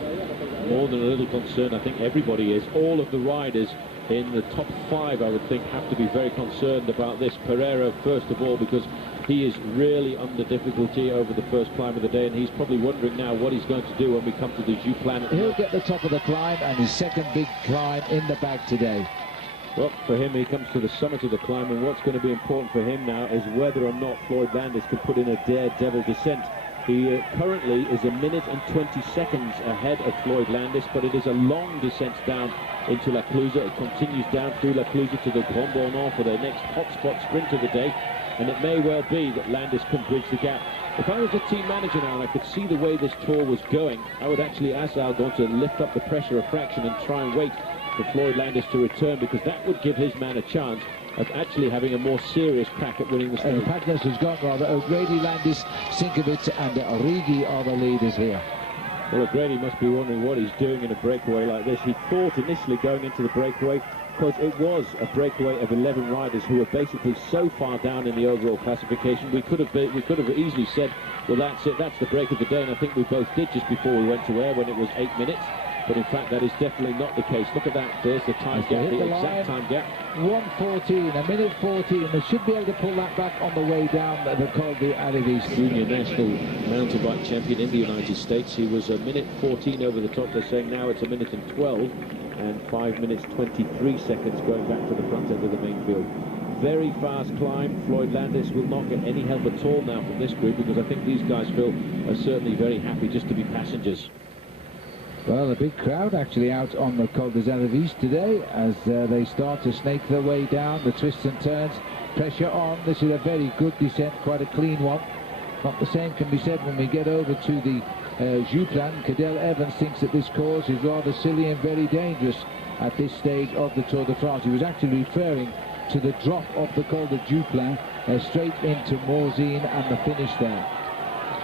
More than a little concerned, I think everybody is. All of the riders in the top 5, I would think, have to be very concerned about this. Pereira, first of all, because he is really under difficulty over the first climb of the day, and he's probably wondering now what he's going to do when we come to the Jouplan. He'll get the top of the climb and his second big climb in the bag today. Well, for him, he comes to the summit of the climb, and what's going to be important for him now is whether or not Floyd Landis can put in a daredevil descent. He currently is 1 minute and 20 seconds ahead of Floyd Landis, but it is a long descent down into La Clusa. It continues down through La Clusa to the Grand Bornand for their next hotspot sprint of the day, and it may well be that Landis can bridge the gap. If I was a team manager now and I could see the way this tour was going, I would actually ask Algon to lift up the pressure a fraction and try and wait for Floyd Landis to return, because that would give his man a chance of actually having a more serious crack at winning the stage. Padnos has gone rather. O'Grady, Landis, Sinkovic and Origi are the leaders here. Well, O'Grady must be wondering what he's doing in a breakaway like this. He thought initially going into the breakaway, because it was a breakaway of 11 riders who were basically so far down in the overall classification, we could have easily said, well, that's it, that's the break of the day, and I think we both did just before we went to air when it was 8 minutes. But in fact, that is definitely not the case. Look at that. There's the time gap, the exact time gap. 1:14, 1:14. They should be able to pull that back on the way down the Col de Alevis. Junior national mountain bike champion in the United States. He was 1:14 over the top. They're saying now it's 1:12 and 5 minutes 23 seconds going back to the front end of the main field. Very fast climb. Floyd Landis will not get any help at all now from this group, because I think these guys, Phil, are certainly very happy just to be passengers. Well, a big crowd actually out on the Col des Alevis today as they start to snake their way down, the twists and turns, pressure on. This is a very good descent, quite a clean one. Not the same can be said when we get over to the Jouplan. Cadel Evans thinks that this course is rather silly and very dangerous at this stage of the Tour de France. He was actually referring to the drop of the Col de Jouplan straight into Morzine and the finish there.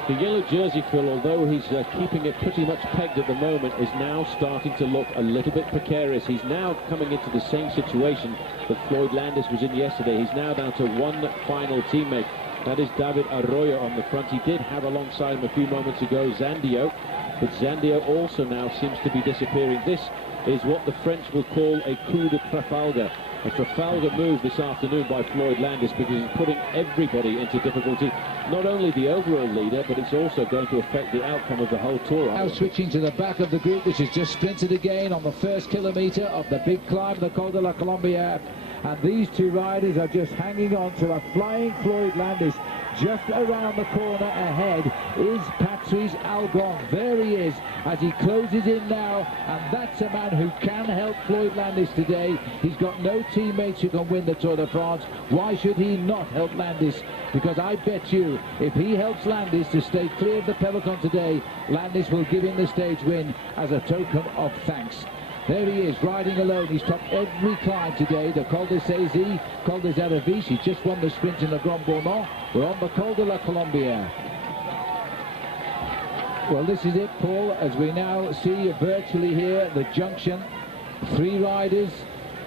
The yellow jersey, Phil, although he's keeping it pretty much pegged at the moment, is now starting to look a little bit precarious. He's now coming into the same situation that Floyd Landis was in yesterday. He's now down to one final teammate. That is David Arroyo on the front. He did have alongside him a few moments ago Zandio, but Zandio also now seems to be disappearing. This is what the French will call a coup de Trafalgar. A Trafalgar move this afternoon by Floyd Landis, because he's putting everybody into difficulty. Not only the overall leader, but it's also going to affect the outcome of the whole tour. Now switching to the back of the group, which has just sprinted again on the first kilometre of the big climb, the Col de la Colombière. And these two riders are just hanging on to a flying Floyd Landis. just around the corner ahead is Patrice Algon. There he is as he closes in now, and that's a man who can help Floyd Landis today. He's got no teammates who can win the Tour de France. Why should he not help Landis? Because I bet you, if he helps Landis to stay clear of the peloton today, Landis will give him the stage win as a token of thanks. There he is, riding alone. He's topped every climb today. The Col de Saisy, Col des Aravis. He just won the sprint in the Grand Bournon. We're on the Col de la Colombière. Well, this is it, Paul, as we now see virtually here the junction. 3 riders.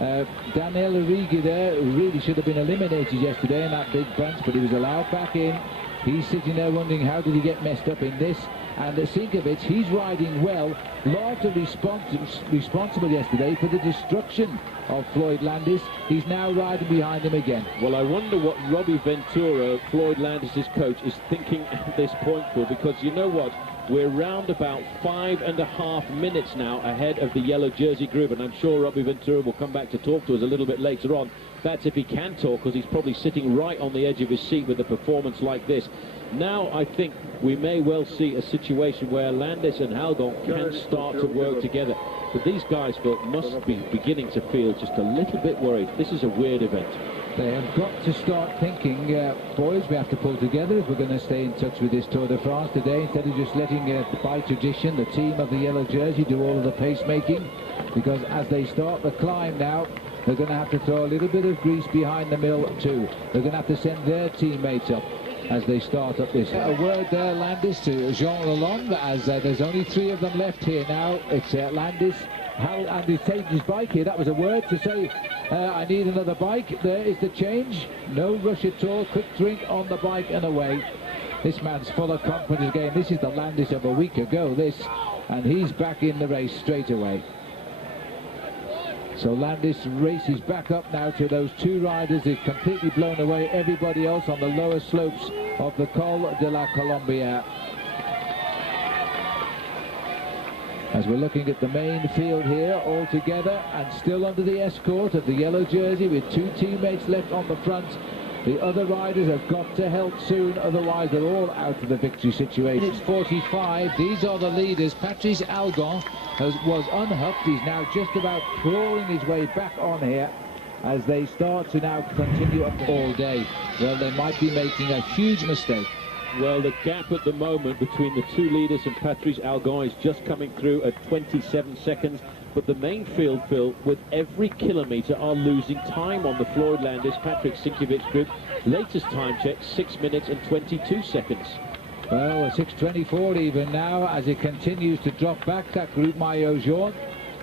Daniel Origi there, who really should have been eliminated yesterday in that big bunch, but he was allowed back in. He's sitting there wondering how did he get messed up in this. And Sinkovic, he's riding well, largely responsible yesterday for the destruction of Floyd Landis. He's now riding behind him again. Well, I wonder what Robbie Ventura, Floyd Landis' coach, is thinking at this point, Paul, because you know what? We're round about 5.5 minutes now ahead of the yellow jersey group, and I'm sure Robbie Ventura will come back to talk to us a little bit later on. That's if he can talk, because he's probably sitting right on the edge of his seat with a performance like this. Now I think we may well see a situation where Landis and Algon can start to work together. But these guys must be beginning to feel just a little bit worried. This is a weird event. They have got to start thinking, boys, we have to pull together if we're going to stay in touch with this Tour de France today, instead of just letting, by tradition, the team of the yellow jersey do all of the pacemaking. Because as they start the climb now, they're going to have to throw a little bit of grease behind the mill too. They're going to have to send their teammates up as they start up this. A word there, Landis, to Jean Lalonde, as there's only 3 of them left here now. It's Landis, and he's taking his bike here. That was a word to say, I need another bike. There is the change. No rush at all. Quick drink on the bike and away. This man's full of confidence again. This is the Landis of a week ago, this. And he's back in the race straight away. So Landis races back up now to those 2 riders. He's completely blown away everybody else on the lower slopes of the Col de la Colombière. As we're looking at the main field here all together, and still under the escort of the yellow jersey with 2 teammates left on the front. The other riders have got to help soon, otherwise they're all out of the victory situation. It's 45. These are the leaders. Patrice Algon was unhooked. He's now just about crawling his way back on here as they start to now continue up all day. Well, they might be making a huge mistake. Well, the gap at the moment between the 2 leaders and Patrice Algon is just coming through at 27 seconds. But the main field, Phil, with every kilometre are losing time on the Floyd Landis, Patrick Sinkovic group. Latest time check, 6 minutes and 22 seconds. Well, 6:24 even now as it continues to drop back, that group Maillot Jaune.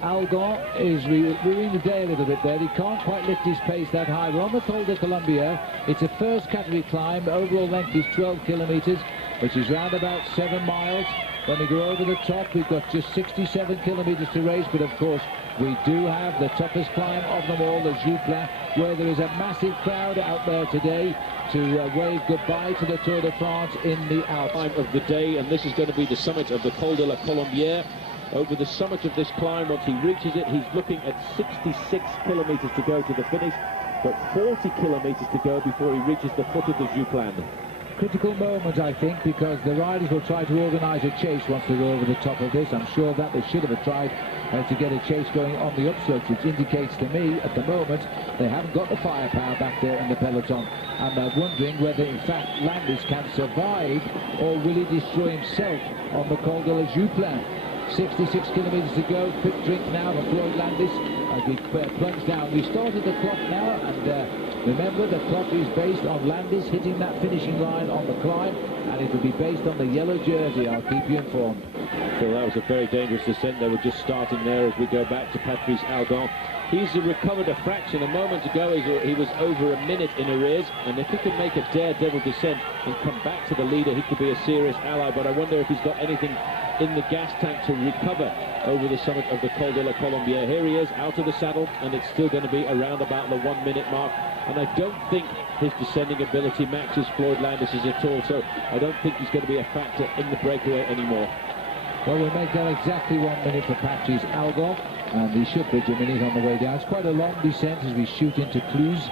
Algon is ruining the day a little bit there. He can't quite lift his pace that high. We're on the Col de Colombière. It's a first category climb. Overall length is 12 kilometres, which is round about 7 miles. When we go over the top, we've got just 67 kilometres to race, but of course we do have the toughest climb of them all, the Jouplin, where there is a massive crowd out there today to wave goodbye to the Tour de France in the Alps. Time of the day, and this is going to be the summit of the Col de la Colombière. Over the summit of this climb, once he reaches it, he's looking at 66 kilometres to go to the finish, but 40 kilometres to go before he reaches the foot of the Jouplin. Critical moment, I think, because the riders will try to organise a chase once they're over the top of this. I'm sure that they should have tried to get a chase going on the upslopes, which indicates to me at the moment they haven't got the firepower back there in the peloton, and they're wondering whether in fact Landis can survive or will he destroy himself on the Col de la Jouplin. 66 kilometres to go. Quick drink now for Floyd Landis as we plunge down. We started the clock now, and remember the clock is based on Landis hitting that finishing line on the climb, and it will be based on the yellow jersey. I'll keep you informed. Well, that was a very dangerous descent. They were just starting there as we go back to Patrice Algon. He's recovered a fraction. A moment ago he was over a minute in arrears, and if he can make a daredevil descent and come back to the leader, he could be a serious ally. But I wonder if he's got anything in the gas tank to recover over the summit of the Col de la Colombière. Here he is out of the saddle, and it's still going to be around about the 1 minute mark, and I don't think his descending ability matches Floyd Landis's at all, so I don't think he's going to be a factor in the breakaway anymore. Well, we'll make that exactly 1 minute for Patrice Algon, and he should bridge a minute on the way down. It's quite a long descent as we shoot into Cluse.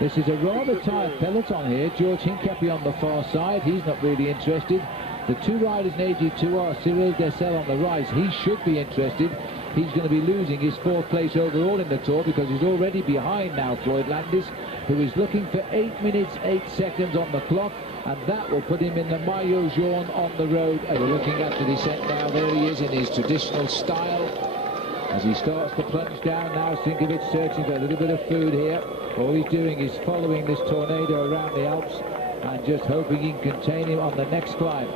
This is a rather tired peloton here. George Hincapie on the far side. He's not really interested. The two riders in AG2 are Cyril Dessel on the right. He should be interested. He's going to be losing his 4th place overall in the Tour because he's already behind now Floyd Landis, who is looking for 8 minutes 8 seconds on the clock, and that will put him in the maillot jaune on the road. And we're looking at the descent now. There he is in his traditional style as he starts to plunge down now. Sinkovic searching for a little bit of food here. All he's doing is following this tornado around the Alps and just hoping he can contain him on the next climb.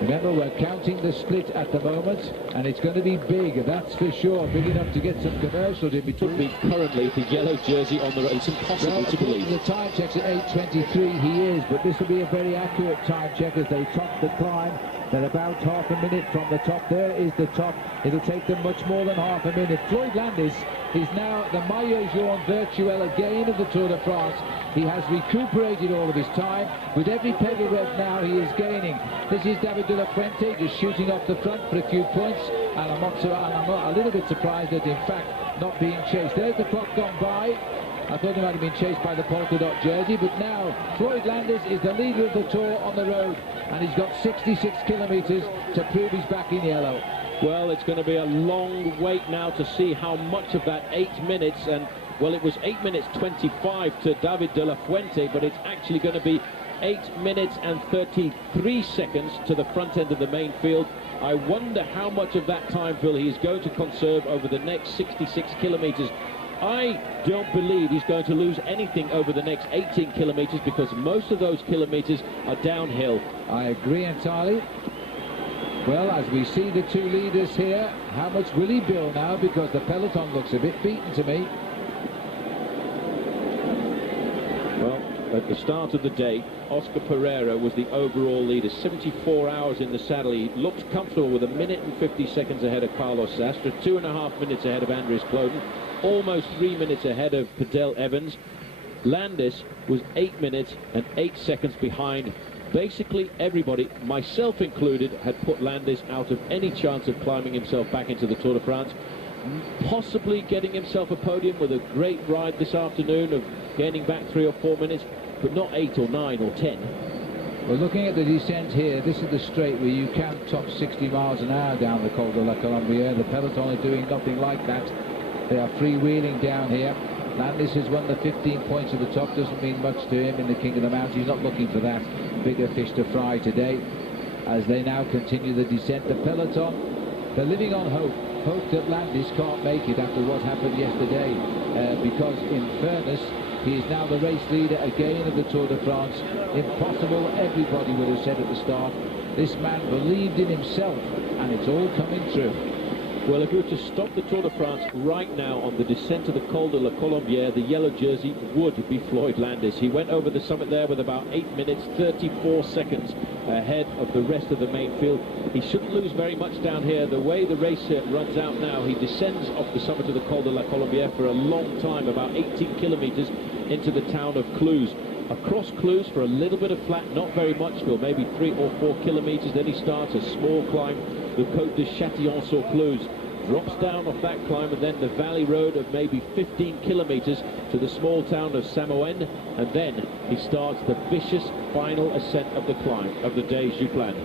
Remember, we're counting the split at the moment, and it's going to be big, that's for sure. Big enough to get some commercials in between. Could be currently the yellow jersey on the road. It's impossible to believe. The time checks at 8:23, he is, but this will be a very accurate time check as they top the climb. They're about half a minute from the top. There is the top. It'll take them much more than half a minute. Floyd Landis is now the maillot jaune virtuel again of the Tour de France. He has recuperated all of his time. With every pebble red now, he is gaining. This is David de la Fuente just shooting off the front for a few points. And I'm a little bit surprised that, in fact, not being chased. There's the clock gone by. I thought he might have been chased by the polka dot jersey, but now Floyd Landis is the leader of the Tour on the road, and he's got 66 kilometres to prove he's back in yellow. Well, it's going to be a long wait now to see how much of that 8 minutes, and well, it was 8 minutes 25 to David de la Fuente, but it's actually going to be 8 minutes and 33 seconds to the front end of the main field. I wonder how much of that time, Phil, he is going to conserve over the next 66 kilometres. I don't believe he's going to lose anything over the next 18 kilometres because most of those kilometres are downhill. I agree entirely. Well, as we see the two leaders here, how much will he bill now? Because the peloton looks a bit beaten to me. Well, at the start of the day, Oscar Pereira was the overall leader. 74 hours in the saddle. He looked comfortable with 1 minute and 50 seconds ahead of Carlos Sastre, 2.5 minutes ahead of Andries Kloden, almost 3 minutes ahead of Padel Evans. Landis was 8 minutes and 8 seconds behind. Basically everybody, myself included, had put Landis out of any chance of climbing himself back into the Tour de France, possibly getting himself a podium with a great ride this afternoon of gaining back 3 or 4 minutes, but not 8 or 9 or 10. Well, looking at the descent here, this is the straight where you can't top 60 miles an hour down the Col de la Colombière. The peloton are doing nothing like that. They are freewheeling down here. Landis has won the 15 points at the top. Doesn't mean much to him in the King of the Mountains. He's not looking for that bigger fish to fry today. As they now continue the descent, the peloton, they're living on hope. Hope that Landis can't make it after what happened yesterday. Because in fairness, he is now the race leader again of the Tour de France. Impossible, everybody would have said at the start. This man believed in himself, and it's all coming true. Well, if you were to stop the Tour de France right now on the descent of the Col de la Colombière, the yellow jersey would be Floyd Landis. He went over the summit there with about 8 minutes 34 seconds ahead of the rest of the main field. He shouldn't lose very much down here. The way the race runs out now, he descends off the summit of the Col de la Colombière for a long time, about 18 kilometres into the town of Cluses. Across Cluses for a little bit of flat, not very much, Phil, maybe 3 or 4 kilometres. Then he starts a small climb, the Côte de Châtillon-sur-Cluses, drops down off that climb, and then the valley road of maybe 15 kilometres to the small town of Samoën, and then he starts the vicious final ascent of the climb of the day Juplin.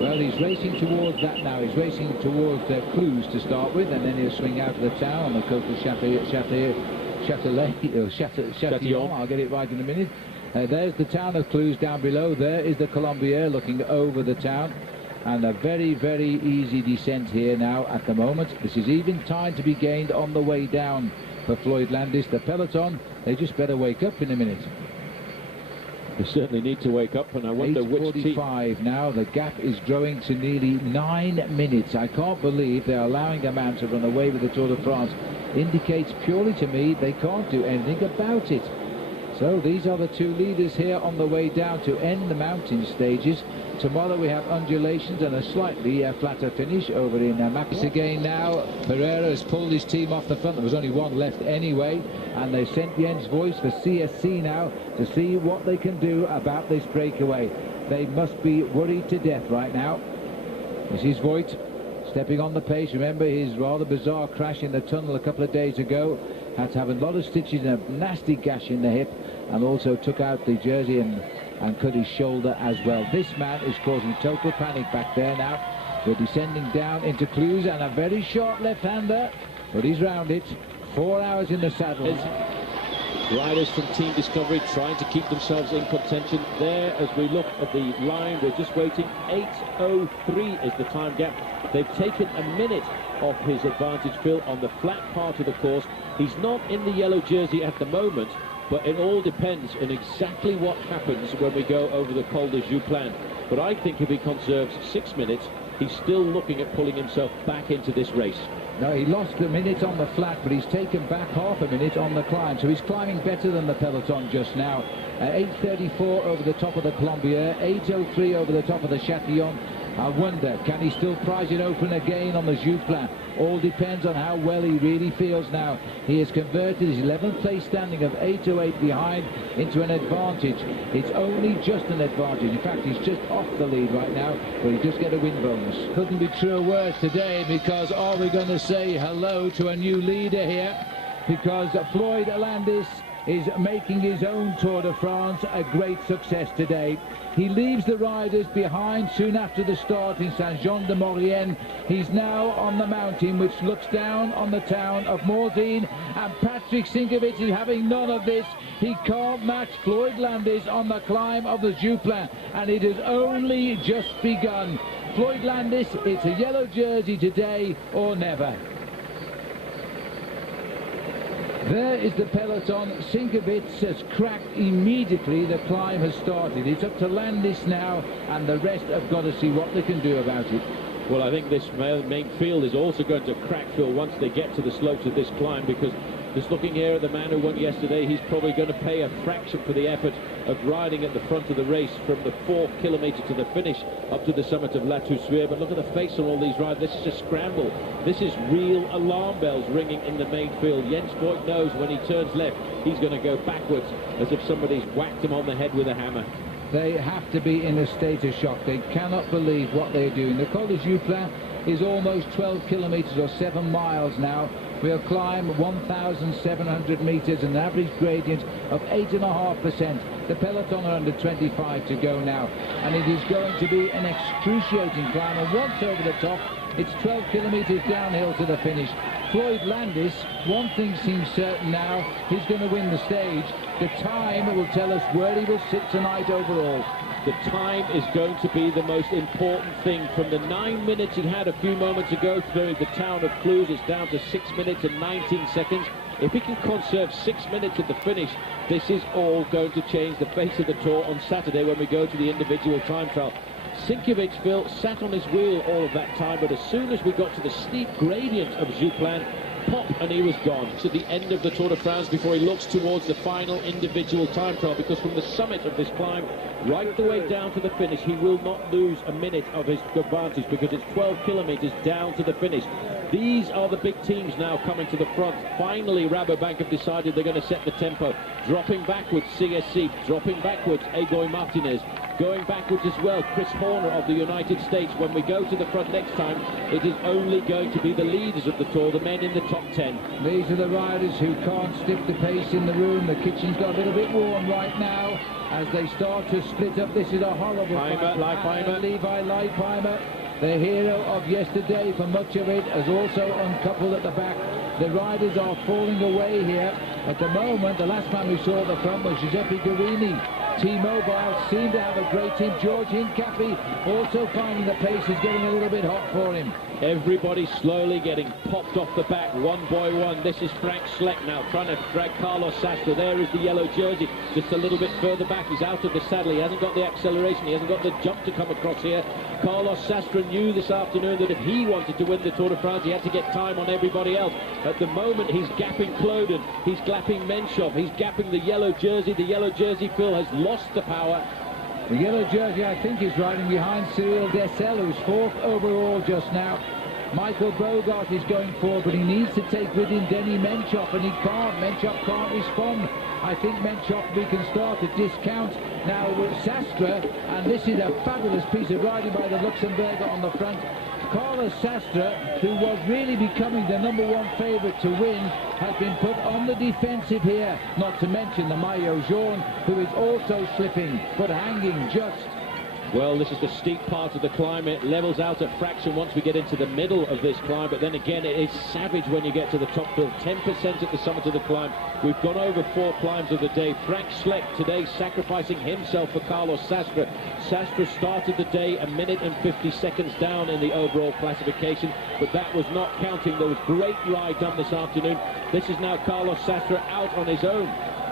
Well, he's racing towards that now. He's racing towards Cluses to start with, and then he'll swing out of the town on the Côte de Châtillon. I'll get it right in a minute. There's the town of Cluses down below. There is the Colombière looking over the town. And a very, very easy descent here now at the moment. This is even time to be gained on the way down for Floyd Landis. The peloton, they just better wake up in a minute. They certainly need to wake up, and I wonder which team. 8:45 now. The gap is growing to nearly 9 minutes. I can't believe they're allowing a man to run away with the Tour de France. Indicates purely to me they can't do anything about it. So these are the two leaders here on the way down to end the mountain stages. Tomorrow we have undulations and a slightly flatter finish over in Max again now. Pereira has pulled his team off the front. There was only one left anyway, and they've sent Jens Voice for CSC now to see what they can do about this breakaway. They must be worried to death right now. This is Voigt stepping on the pace. Remember his rather bizarre crash in the tunnel a couple of days ago. had to have a lot of stitches and a nasty gash in the hip, and also took out the jersey and cut his shoulder as well. This man is causing total panic back there now. We're descending down into Clues, and a very short left-hander, but he's round it. 4 hours in the saddle. Riders from Team Discovery trying to keep themselves in contention there. As we look at the line, we're just waiting. 8:03 is the time gap. They've taken a minute off his advantage, Phil, on the flat part of the course. He's not in the yellow jersey at the moment, but it all depends on exactly what happens when we go over the Col de Jouplan. But I think if he conserves 6 minutes, he's still looking at pulling himself back into this race. No, he lost a minute on the flat, but he's taken back half a minute on the climb, so he's climbing better than the peloton just now. 8:34 over the top of the Colombier, 8:03 over the top of the Châtillon. I wonder, can he still prize it open again on the Jouplan? All depends on how well he really feels now. He has converted his 11th place standing of 8:08 behind into an advantage. It's only just an advantage. In fact, he's just off the lead right now, but he just get a win bonus. Couldn't be truer words today, because are we going to say hello to a new leader here? Because Floyd Landis is making his own Tour de France a great success today. He leaves the riders behind soon after the start in Saint-Jean-de-Maurienne. He's now on the mountain which looks down on the town of Morzine, and Patrick Sinkovich is having none of this. He can't match Floyd Landis on the climb of the Jouplan, and it has only just begun. Floyd Landis, it's a yellow jersey today or never. There is the peloton. Sinkovich has cracked immediately. The climb has started. It's up to Landis now, and the rest have got to see what they can do about it. Well, I think this main field is also going to crack, Phil, once they get to the slopes of this climb, because just looking here at the man who won yesterday, he's probably going to pay a fraction for the effort of riding at the front of the race from the 4th kilometre to the finish up to the summit of La Toussuire. But look at the face on all these riders. This is a scramble. This is real alarm bells ringing in the main field. Jens Voigt knows when he turns left, he's going to go backwards as if somebody's whacked him on the head with a hammer. They have to be in a state of shock. They cannot believe what they're doing. The Col de Jouplan is almost 12 kilometres or 7 miles now. We'll climb 1,700 metres, an average gradient of 8.5%. The peloton are under 25 to go now, and it is going to be an excruciating climb. And once over the top, it's 12 kilometres downhill to the finish. Floyd Landis, one thing seems certain now, he's going to win the stage. The time will tell us where he will sit tonight overall. The time is going to be the most important thing. From the 9 minutes he had a few moments ago through the town of Clues, it's down to 6 minutes and 19 seconds. If he can conserve 6 minutes at the finish, this is all going to change the face of the Tour on Saturday when we go to the individual time trial. Sinkovich, Phil, sat on his wheel all of that time, but as soon as we got to the steep gradient of Jouplan, pop, and he was gone to the end of the Tour de France before he looks towards the final individual time trial, because from the summit of this climb right the way down to the finish, he will not lose a minute of his advantage, because it's 12 kilometres down to the finish. These are the big teams now coming to the front. Finally, Rabobank have decided they're going to set the tempo. Dropping backwards, CSC. Dropping backwards, Egoy Martinez. Going backwards as well, Chris Horner of the United States. When we go to the front next time, it is only going to be the leaders of the Tour, the men in the top 10. These are the riders who can't stick the pace in the room. The kitchen's got a little bit warm right now as they start to split up. This is a horrible fight. Levi Leipheimer, the hero of yesterday for much of it, has also uncoupled at the back. The riders are falling away here. At the moment, the last man we saw at the front was Giuseppe Guarini. T-Mobile seem to have a great team. George Hincapie also finding the pace is getting a little bit hot for him. Everybody slowly getting popped off the back, one by one. This is Frank Schleck now trying to drag Carlos Sastre. There is the yellow jersey, just a little bit further back. He's out of the saddle. He hasn't got the acceleration. He hasn't got the jump to come across here. Carlos Sastre knew this afternoon that if he wanted to win the Tour de France, he had to get time on everybody else. At the moment, he's gapping Cloden. He's gapping Menchov. He's gapping the yellow jersey. The yellow jersey, Phil, has lost the power. The yellow jersey, I think, is riding behind Cyril Dessel, who's 4th overall just now. Michael Bogart is going forward, but he needs to take with him Denny Menchov, and he can't. Menchov can't respond. I think Menchov, we can start to discount now with Sastre, and this is a fabulous piece of riding by the Luxembourger on the front. Carlos Sastre, who was really becoming the #1 favourite to win, has been put on the defensive here, not to mention the Maillot Jaune, who is also slipping, but hanging just. Well, this is the steep part of the climb. It levels out a fraction once we get into the middle of this climb, but then again it is savage when you get to the top hill. 10% at the summit of the climb. We've gone over 4 climbs of the day. Frank Schleck today sacrificing himself for Carlos Sastre. Sastre started the day 1 minute and 50 seconds down in the overall classification, but that was not counting. There was great ride done this afternoon. This is now Carlos Sastre out on his own.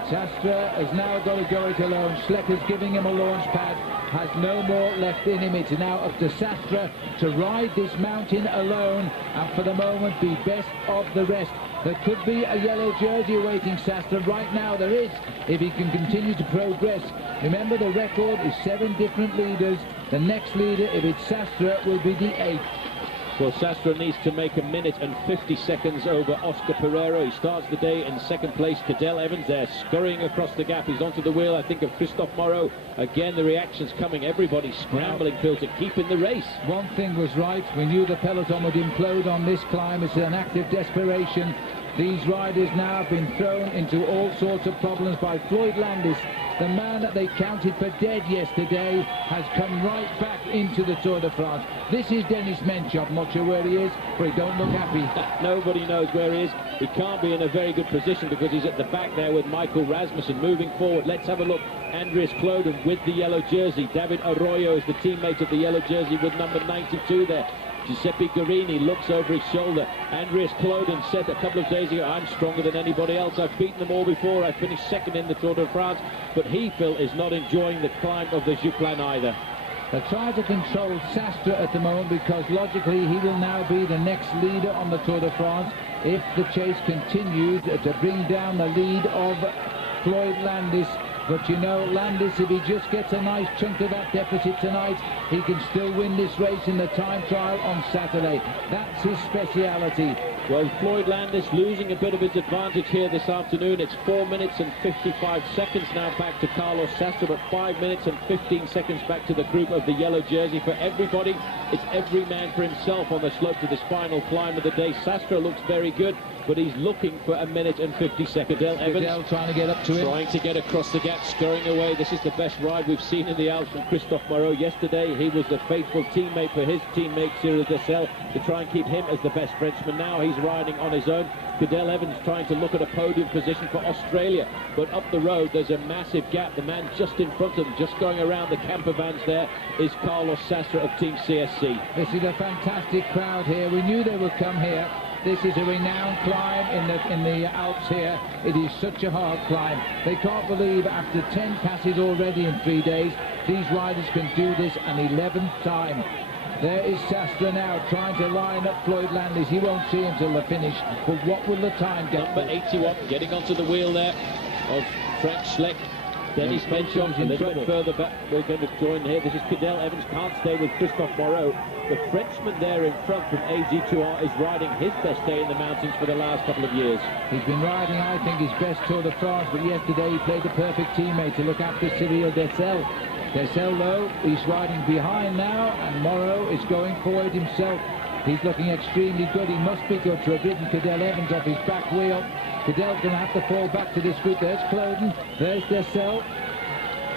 Sastre has now got to go it alone. Schleck is giving him a launch pad, has no more left in him. It's now up to Sastre to ride this mountain alone and for the moment be best of the rest. There could be a yellow jersey awaiting Sastre. Right now there is, if he can continue to progress. Remember, the record is 7 different leaders. The next leader, if it's Sastre, will be the 8th. Well, Sastre needs to make 1 minute and 50 seconds over Oscar Pereira. He starts the day in 2nd place. Cadel Evans there scurrying across the gap. He's onto the wheel, I think, of Christophe Moreau. Again, the reaction's coming. Everybody scrambling, Phil, to keep in the race. One thing was right. We knew the peloton would implode on this climb. It's an act of desperation. These riders now have been thrown into all sorts of problems by Floyd Landis. The man that they counted for dead yesterday has come right back into the Tour de France. This is Dennis Menchov. Not sure where he is, but he don't look happy. Nobody knows where he is. He can't be in a very good position because he's at the back there with Michael Rasmussen moving forward. Let's have a look. Andreas Kloden with the yellow jersey. David Arroyo is the teammate of the yellow jersey with number 92 there. Giuseppe Guarini looks over his shoulder. Andreas Kloden said a couple of days ago, I'm stronger than anybody else. I've beaten them all before. I finished 2nd in the Tour de France. But he, Phil, is not enjoying the climb of the Jouplan either. They're trying to control Sastre at the moment because logically he will now be the next leader on the Tour de France if the chase continues to bring down the lead of Floyd Landis. But you know, Landis, if he just gets a nice chunk of that deficit tonight, he can still win this race in the time trial on Saturday. That's his speciality. Well, Floyd Landis losing a bit of his advantage here this afternoon. It's 4 minutes and 55 seconds now back to Carlos Sastre, but 5 minutes and 15 seconds back to the group of the yellow jersey. For everybody, it's every man for himself on the slope to this final climb of the day. Sastre looks very good, but he's looking for 1 minute and 50 seconds. Evans trying to get up to him. Trying to get across the gap, scurrying away. This is the best ride we've seen in the Alps from Christophe Moreau. Yesterday, he was the faithful teammate for his teammate Cyril Dessel to try and keep him as the best Frenchman. Now he's riding on his own. Cadel Evans trying to look at a podium position for Australia, but up the road there's a massive gap. The man just in front of him, just going around the camper vans there, is Carlos Sastre of Team CSC. This is a fantastic crowd here. We knew they would come here. This is a renowned climb in the Alps here. It is such a hard climb. They can't believe after 10 passes already in 3 days, these riders can do this an 11th time. There is Sastre now trying to line up Floyd Landis. He won't see him till the finish, but what will the time get? Number 81 getting onto the wheel there of Frank Schleck. Dennis Menchov a little bit further back. We're going to join here. This is Cadel Evans, can't stay with Christophe Moreau. The Frenchman there in front from AG2R is riding his best day in the mountains for the last couple of years. He's been riding, I think, his best Tour de France, but yesterday he played the perfect teammate to look after Cyril Dessel. Dessel, though, he's riding behind now, and Moreau is going forward himself. He's looking extremely good. He must be good to have ridden Cadel Evans off his back wheel. Cadel's going to have to fall back to this group. There's Kloden, there's Dessel,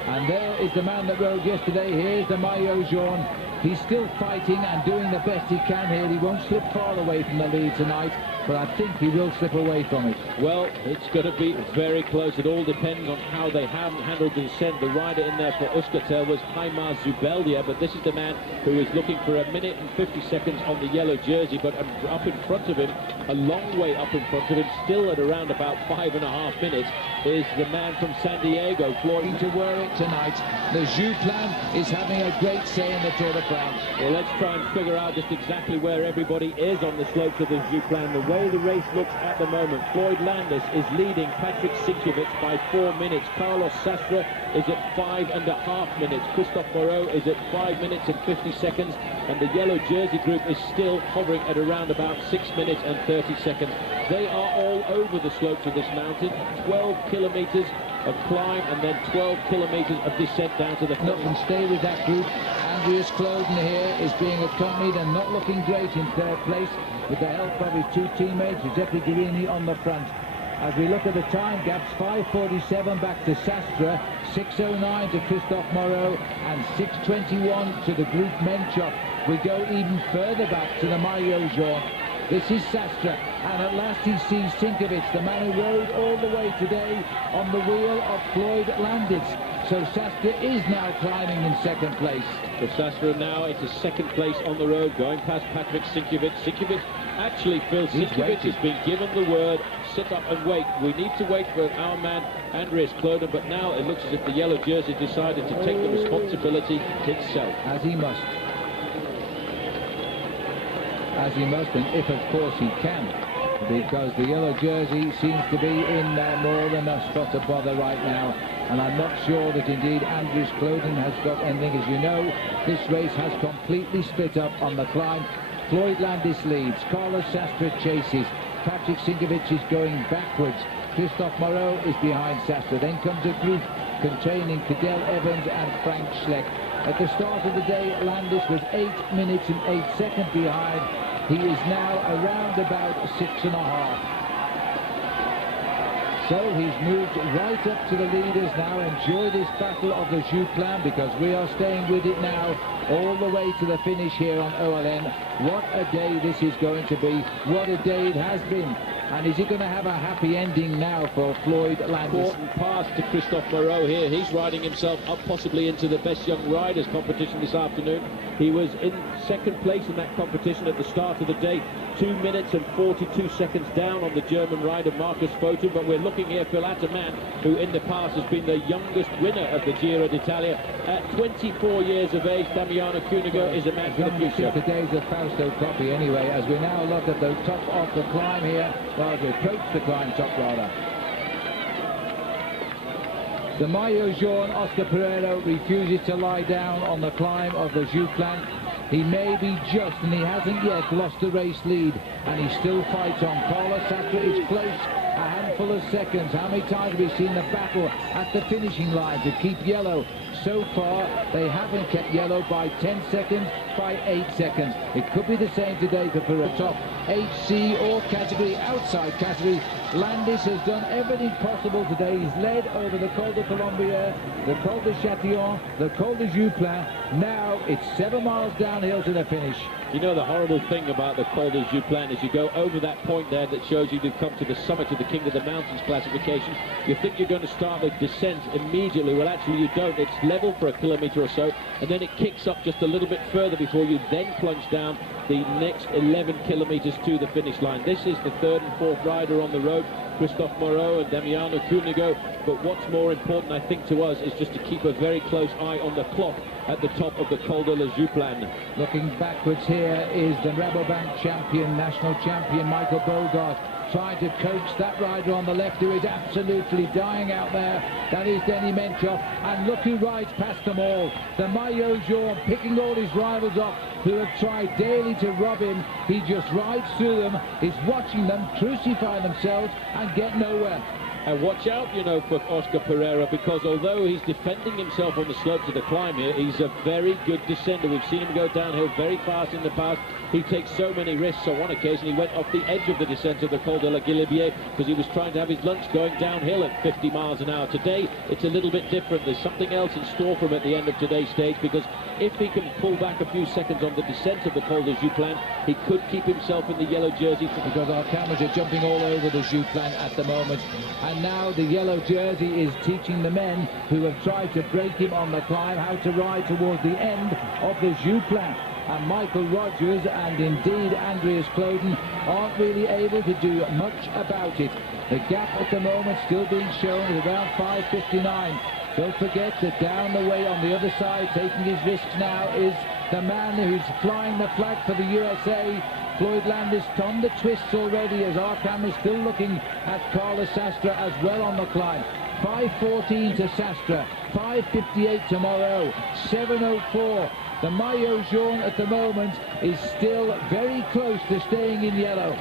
and there is the man that rode yesterday. Here's the Maillot Jaune. He's still fighting and doing the best he can here. He won't slip far away from the lead tonight, but I think he will slip away from it. Well, it's going to be very close. It all depends on how they have handled the descent. The rider in there for Euskaltel was Jaime Zubeldia, but this is the man who is looking for 1 minute and 50 seconds on the yellow jersey, but up in front of him, a long way up in front of him, still at around about 5.5 minutes, is the man from San Diego, Floyd. To wear it tonight. The Jouplan is having a great say in the Tour de France. Well, let's try and figure out just exactly where everybody is on the slopes of the Jouplan. The way the race looks at the moment, Floyd Landis is leading Patrick Sinkiewicz by 4 minutes. Carlos Sastre is at 5.5 minutes. Christophe Moreau is at 5 minutes and 50 seconds, and the yellow jersey group is still hovering at around about 6 minutes and 30 seconds. They are all over the slopes of this mountain. 12 kilometers of climb and then 12 kilometers of descent down to the Look and stay with that group. Andreas Kloden here is being accompanied and not looking great in third place with the help of his two teammates, Giuseppe Guerini on the front. As we look at the time gaps, 5:47 back to Sastre, 6:09 to Christophe Moreau, and 6:21 to the group Menchov. We go even further back to the Maillot Jaune. This is Sastre, and at last he sees Sinkovic, the man who rode all the way today on the wheel of Floyd Landis. So Sastre is now climbing in second place. So Sastre now into second place on the road, going past Patrick Sinkovic. Sinkovic, actually, Phil, Sinkovic has been given the word, sit up and wait. We need to wait for our man Andreas Kloden, but now it looks as if the yellow jersey decided to take the responsibility himself. As he must. As he must, and if of course he can, because the yellow jersey seems to be in more than a spot of bother right now, and I'm not sure that indeed Andreas Kloden has got anything. As you know, this race has completely split up on the climb. Floyd Landis leads, Carlos Sastre chases, Patrick Sinkovic is going backwards, Christophe Moreau is behind Sastre. Then comes a group containing Cadel Evans and Frank Schleck. At the start of the day, Landis was 8 minutes and 8 seconds behind. He is now around about 6.5. So he's moved right up to the leaders now. Enjoy this battle of the Jouplan, because we are staying with it now all the way to the finish here on OLN. What a day this is going to be. What a day it has been. And is he going to have a happy ending now for Floyd Landis? Important pass to Christophe Moreau here. He's riding himself up possibly into the Best Young Riders competition this afternoon. He was in second place in that competition at the start of the day. 2 minutes and 42 seconds down on the German rider Marcus Foto. But we're looking here, Phil, at a man who in the past has been the youngest winner of the Giro d'Italia. At 24 years of age, Damiano Cunego is a man for the future. The days of Fausto Coppi anyway, as we now look at the top of the climb here. Well, to approach the climb top rather. The Maillot Jaune, Oscar Pereiro, refuses to lie down on the climb of the Jouplan. He may be just, and he hasn't yet lost the race lead, and he still fights on. Carlos Sastre is close, a handful of seconds. How many times have we seen the battle at the finishing line to keep yellow? So far, they haven't kept yellow by 10 seconds, by 8 seconds. It could be the same today for Pereiro. Top HC or category, outside category. Landis has done everything possible today. He's led over the Col de Colombier, the Col de Châtillon, the Col de Jouplan. Now it's 7 miles downhill to the finish. You know, the horrible thing about the Col de Jouplan is you go over that point there that shows you to come to the summit of the King of the Mountains classification. You think you're going to start the descent immediately. Well, actually you don't. It's level for a kilometre or so, and then it kicks up just a little bit further before you then plunge down the next 11 kilometres to the finish line. This is the third and fourth rider on the road, Christophe Moreau and Damiano Cunego. But what's more important, I think, to us is just to keep a very close eye on the clock at the top of the Col de la Jouplan. Looking backwards here is the Rabobank champion, national champion Michael Bogart, trying to coax that rider on the left who is absolutely dying out there. That is Denny Menchov, and look who rides past them all. The Maillot Jaune picking all his rivals off who have tried daily to rob him. He just rides through them, is watching them crucify themselves and get nowhere. And watch out, you know, for Oscar Pereira, because although he's defending himself on the slopes of the climb here, he's a very good descender. We've seen him go downhill very fast in the past. He takes so many risks. On one occasion, he went off the edge of the descent of the Col de la Guillebier because he was trying to have his lunch going downhill at 50 miles an hour. Today, it's a little bit different. There's something else in store for him at the end of today's stage, because if he can pull back a few seconds on the descent of the Col de Jouplan, he could keep himself in the yellow jersey. Because our cameras are jumping all over the Jouplan at the moment. And now the yellow jersey is teaching the men who have tried to break him on the climb how to ride towards the end of the Jouplan. And Michael Rogers and indeed Andreas Kloden aren't really able to do much about it. The gap at the moment still being shown at around 5:59. Don't forget that down the way on the other side, taking his risks now, is the man who's flying the flag for the USA, Floyd Landis. On the twists already, as Arkham is still looking at Carlos Sastre as well on the climb. 5:14 to Sastre, 5:58 to Moreau, 7:04. The Maillot Jaune at the moment is still very close to staying in yellow.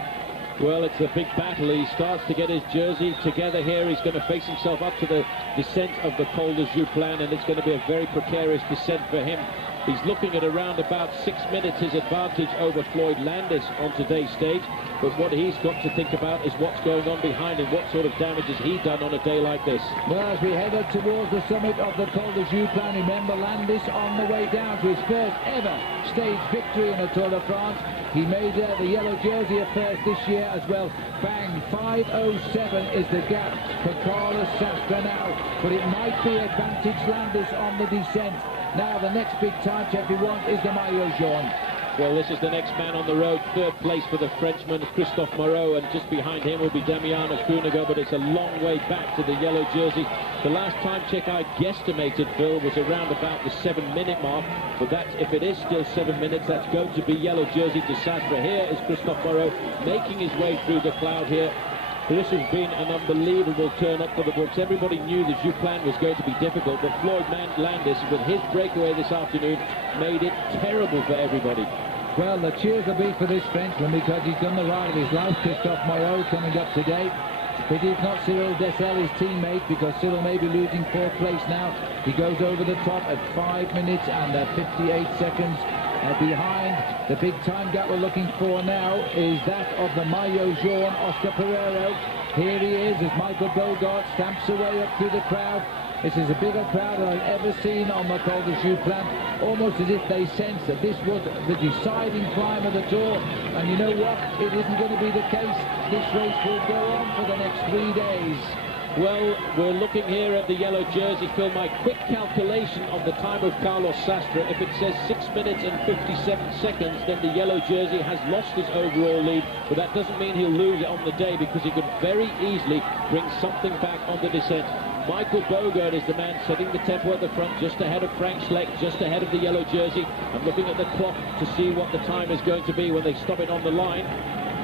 Well, it's a big battle. He starts to get his jersey together here. He's going to face himself up to the descent of the Col de Jouplan, and it's going to be a very precarious descent for him. He's looking at around about 6 minutes his advantage over Floyd Landis on today's stage, but what he's got to think about is what's going on behind him. What sort of damage has he done on a day like this? Well, as we head up towards the summit of the Col de Jouplan, remember Landis on the way down to his first ever stage victory in the Tour de France. He made the yellow jersey a first this year as well. Bang, 5:07 is the gap for Carlos Sastre now, but it might be advantage Landis on the descent. Now the next big time check we want is the Maillot Jaune. Well, this is the next man on the road. Third place for the Frenchman, Christophe Moreau, and just behind him will be Damiano Cunego, but it's a long way back to the yellow jersey. The last time check I guesstimated, Phil, was around about the 7-minute mark, but that's, if it is still 7 minutes, that's going to be yellow jersey to Sastre. Here is Christophe Moreau making his way through the cloud here. This has been an unbelievable turn up for the books. Everybody knew the Jouplan was going to be difficult, but Floyd Landis, with his breakaway this afternoon, made it terrible for everybody. Well, the cheers will be for this Frenchman because he's done the ride of his life. Christophe Moreau coming up today. It is not Cyril Dessel, his teammate, because Cyril may be losing fourth place now. He goes over the top at 5 minutes and 58 seconds. Behind, the big time gap we're looking for now is that of the Maillot Jaune, Oscar Pereiro. Here he is as Michael Bogart stamps away up through the crowd. This is a bigger crowd than I've ever seen on the Col de Jouplan, almost as if they sense that this was the deciding climb of the Tour. And you know what? It isn't going to be the case. This race will go on for the next 3 days. Well, we're looking here at the yellow jersey, Phil. My quick calculation of the time of Carlos Sastre, if it says 6 minutes and 57 seconds, then the yellow jersey has lost his overall lead, but that doesn't mean he'll lose it on the day, because he could very easily bring something back on the descent. Michael Bogart is the man setting the tempo at the front, just ahead of Frank Schleck, just ahead of the yellow jersey. I'm looking at the clock to see what the time is going to be when they stop it on the line.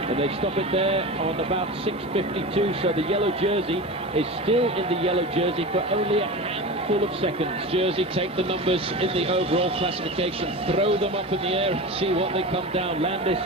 And they stop it there on about 6:52, so the yellow jersey is still in the yellow jersey for only a handful of seconds. Jersey take the numbers in the overall classification, throw them up in the air and see what they come down. Landis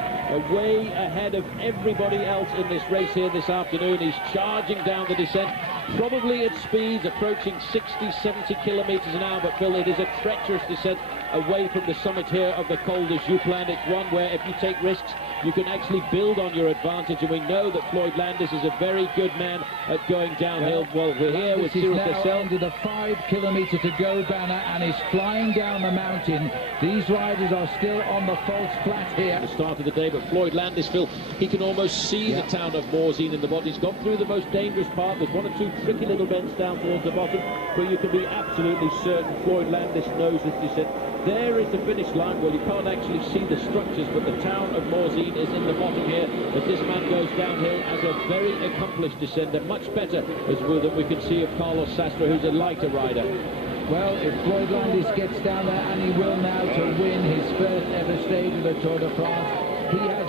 way ahead of everybody else in this race here this afternoon. He's charging down the descent, probably at speeds approaching 60, 70 kilometers an hour, but Phil, it is a treacherous descent away from the summit here of the Col de Jouplan. It's one where if you take risks, you can actually build on your advantage, and we know that Floyd Landis is a very good man at going downhill. Well, we're here with Cyril Dessel. Under the 5 kilometre to go banner and is flying down the mountain. These riders are still on the false flat here. At the start of the day, but Floyd Landis, Phil, he can almost see the town of Morzine in the bottom. He's gone through the most dangerous part. There's 1 or 2 tricky little bends down towards the bottom, but you can be absolutely certain Floyd Landis knows this descent. There is the finish line. Well, you can't actually see the structures, but the town of Morzine is in the bottom here as this man goes downhill as a very accomplished descender, much better as than we can see of Carlos Sastre, who's a lighter rider. Well, if Floyd Landis gets down there, and he will now, to win his first ever stage of the Tour de France, he has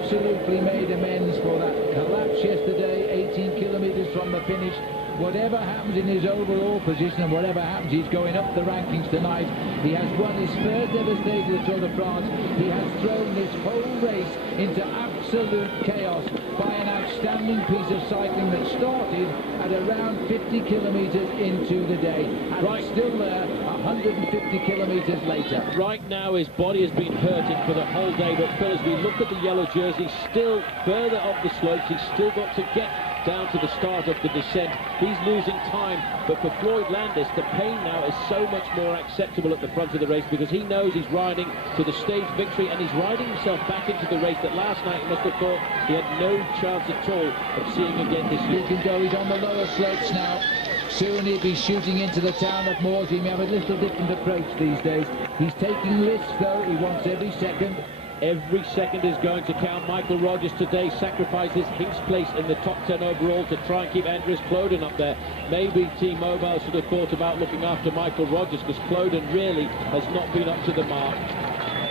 absolutely made amends for that collapse yesterday, 18 kilometres from the finish. Whatever happens in his overall position and whatever happens, he's going up the rankings tonight. He has won his first ever stage of the Tour de France. He has thrown this whole race into absolute chaos by an outstanding piece of cycling that started at around 50 kilometres into the day. And it's still there 150 kilometres later. Right now his body has been hurting for the whole day, but Phil, as we look at the yellow jersey, still further up the slopes, he's still got to get down to the start of the descent. He's losing time, but for Floyd Landis, the pain now is so much more acceptable at the front of the race, because he knows he's riding to the stage victory, and he's riding himself back into the race that last night he must have thought he had no chance at all of seeing again this year. He can go, he's on the lower slopes now. Soon he'll be shooting into the town of Morzine. We have a little different approach these days. He's taking risks though, he wants every second. Every second is going to count. Michael Rogers today sacrifices his place in the top 10 overall to try and keep Andries Kloden up there. Maybe T-Mobile should have thought about looking after Michael Rogers, because Kloden really has not been up to the mark.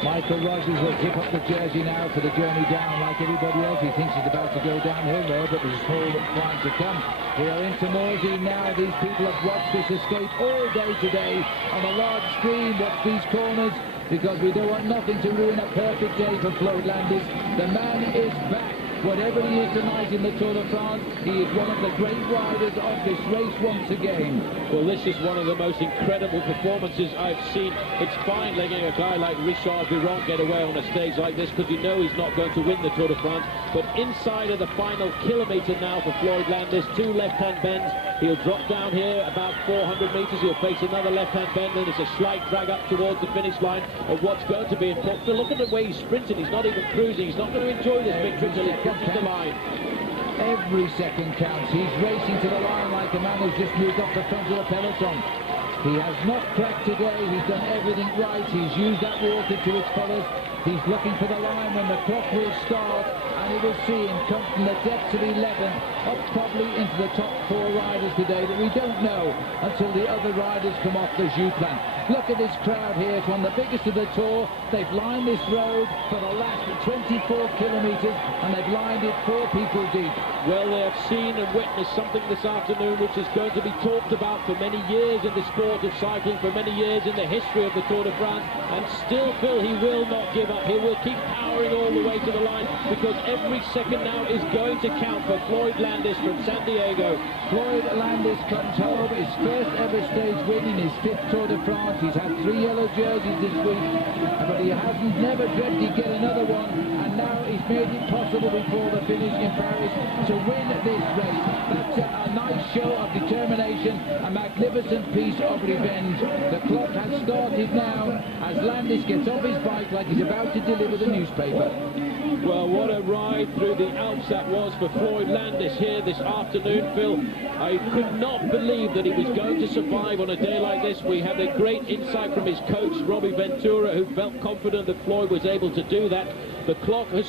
Michael Rogers will zip up the jersey now for the journey down like everybody else. He thinks he's about to go downhill there, but there's whole climb to come. We are into Morsey now. These people have watched this escape all day today on a large screen. Watch these corners, because we don't want nothing to ruin a perfect day for Floyd Landis. The man is back. Whatever he is tonight in the Tour de France, he is one of the great riders of this race once again. Well, this is one of the most incredible performances I've seen. It's fine letting a guy like Richard Viron get away on a stage like this, because you know he's not going to win the Tour de France. But inside of the final kilometre now for Floyd Landis, 2 left-hand bends. He'll drop down here about 400 metres. He'll face another left-hand bend, and it's a slight drag up towards the finish line of what's going to be important. Look at the way he's sprinting. He's not even cruising. He's not going to enjoy this victory until he crosses the line. Every second counts. He's racing to the line like a man who's just moved up the front of the peloton. He has not cracked today. He's done everything right. He's used that water to its fullest. He's looking for the line when the clock will start, and he will see him come from the depths of 11 up probably into the top 4 riders today, but we don't know until the other riders come off the Jouplan. Look at this crowd here. It's one of the biggest of the Tour. They've lined this road for the last 24 kilometres, and they've lined it 4 people deep. Well, they have seen and witnessed something this afternoon which is going to be talked about for many years in the sport of cycling, for many years in the history of the Tour de France, and still, Phil, he will not give up. He will keep powering all the way to the line, because every second now is going to count for Floyd Landis from San Diego. Floyd Landis comes home, his first ever stage win in his 5th Tour de France. He's had 3 yellow jerseys this week, but he hasn't never dreamt he'd get another one, and now he's made it possible before the finish in Paris to win this race. That's a nice show of determination, a magnificent piece of revenge. The clock has started now as Landis gets off his bike like he's about to deliver the newspaper. Well, what a ride through the Alps that was for Floyd Landis here this afternoon, Phil. I could not believe that he was going to survive on a day like this. We had a great insight from his coach, Robbie Ventura, who felt confident that Floyd was able to do that. The clock has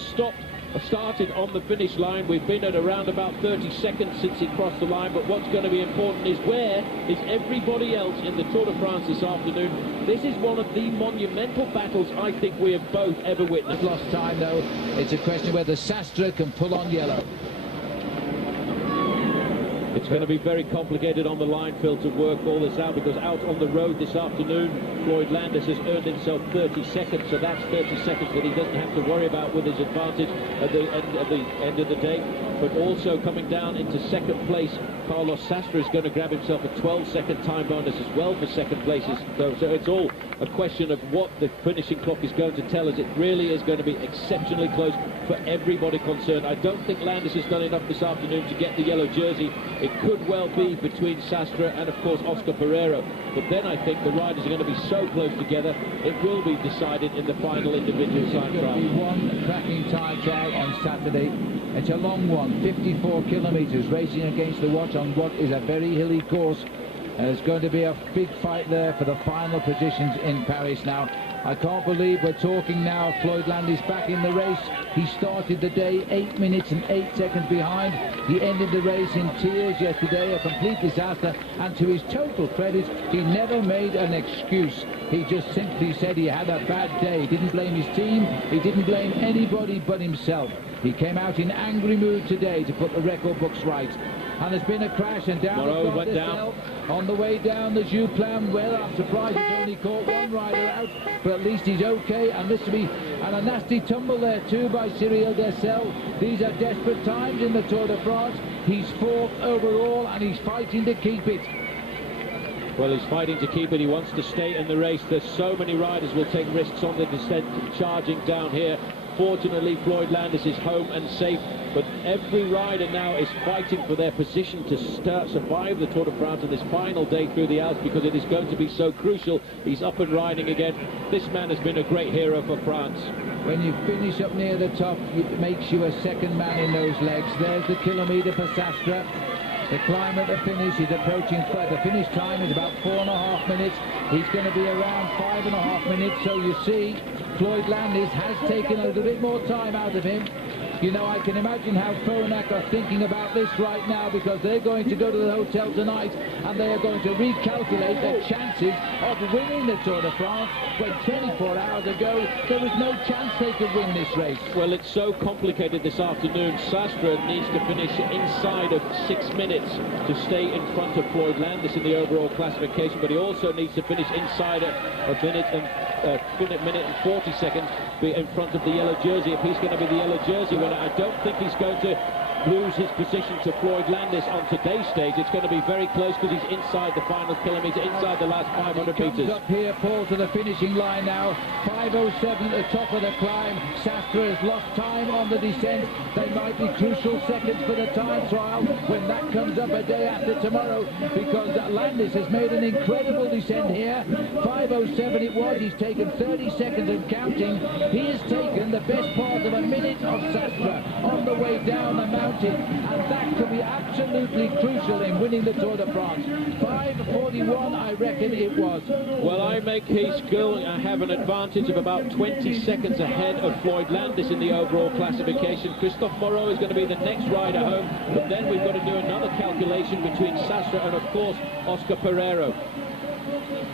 started on the finish line. We've been at around about 30 seconds since he crossed the line, but what's going to be important is where is everybody else in the Tour de France this afternoon. This is one of the monumental battles I think we have both ever witnessed. Lost time though. It's a question whether Sastre can pull on yellow. It's going to be very complicated on the line, Phil, to work all this out, because out on the road this afternoon, Floyd Landis has earned himself 30 seconds, so that's 30 seconds that he doesn't have to worry about with his advantage at the end of the day. But also coming down into second place, Carlos Sastre is going to grab himself a 12-second time bonus as well for second places. So it's all a question of what the finishing clock is going to tell us. It really is going to be exceptionally close for everybody concerned. I don't think Landis has done enough this afternoon to get the yellow jersey. It could well be between Sastre and, of course, Oscar Pereiro. But then I think the riders are going to be so close together, it will be decided in the final individual time trial. There'll be one cracking time trial on Saturday. It's a long one, 54 kilometres, racing against the watch on what is a very hilly course. There's going to be a big fight there for the final positions in Paris now. I can't believe we're talking now. Floyd Landis back in the race. He started the day 8 minutes and 8 seconds behind. He ended the race in tears yesterday, a complete disaster. And to his total credit, he never made an excuse. He just simply said he had a bad day. He didn't blame his team. He didn't blame anybody but himself. He came out in angry mood today to put the record books right. And there's been a crash, and down Haro went down. On the way down the Jouplan. Well, I'm surprised he's only caught one rider out, but at least he's okay. And this will be a nasty tumble there too by Cyril Dessel. These are desperate times in the Tour de France. He's 4th overall, and he's fighting to keep it. Well, he's fighting to keep it. He wants to stay in the race. There's so many riders will take risks on the descent, charging down here. Fortunately, Floyd Landis is home and safe, but every rider now is fighting for their position to survive the Tour de France on this final day through the Alps, because it is going to be so crucial. He's up and riding again. This man has been a great hero for France. When you finish up near the top, it makes you a second man in those legs. There's the kilometre for Sastre. The climb at the finish is approaching. The finish time is about 4.5 minutes. He's going to be around 5.5 minutes. So you see, Floyd Landis has taken a little bit more time out of him. You know, I can imagine how Phonak are thinking about this right now, because they're going to go to the hotel tonight and they are going to recalculate their chances of winning the Tour de France, when 24 hours ago there was no chance they could win this race. Well, it's so complicated this afternoon. Sastre needs to finish inside of 6 minutes to stay in front of Floyd Landis in the overall classification, but he also needs to finish inside a minute and 40 seconds be in front of the yellow jersey if he's going to be the yellow jersey winner. I don't think he's going to lose his position to Floyd Landis on today's stage. It's going to be very close because he's inside the final kilometre, inside the last 500 metres. Up here, Paul, to the finishing line now. 5:07 at the top of the climb. Sastre has lost time on the descent. They might be crucial seconds for the time trial when that comes up a day after tomorrow, because Landis has made an incredible descent here. 5:07 it was. He's taken 30 seconds and counting. He has taken the best part of a minute of Sastre on the way down the mountain, and that could be absolutely crucial in winning the Tour de France. 5:41 I reckon it was. Well, I make he's going to have an advantage of about 20 seconds ahead of Floyd Landis in the overall classification. Christophe Moreau is going to be the next rider home, but then we've got to do another calculation between Sastre and, of course, Oscar Pereiro.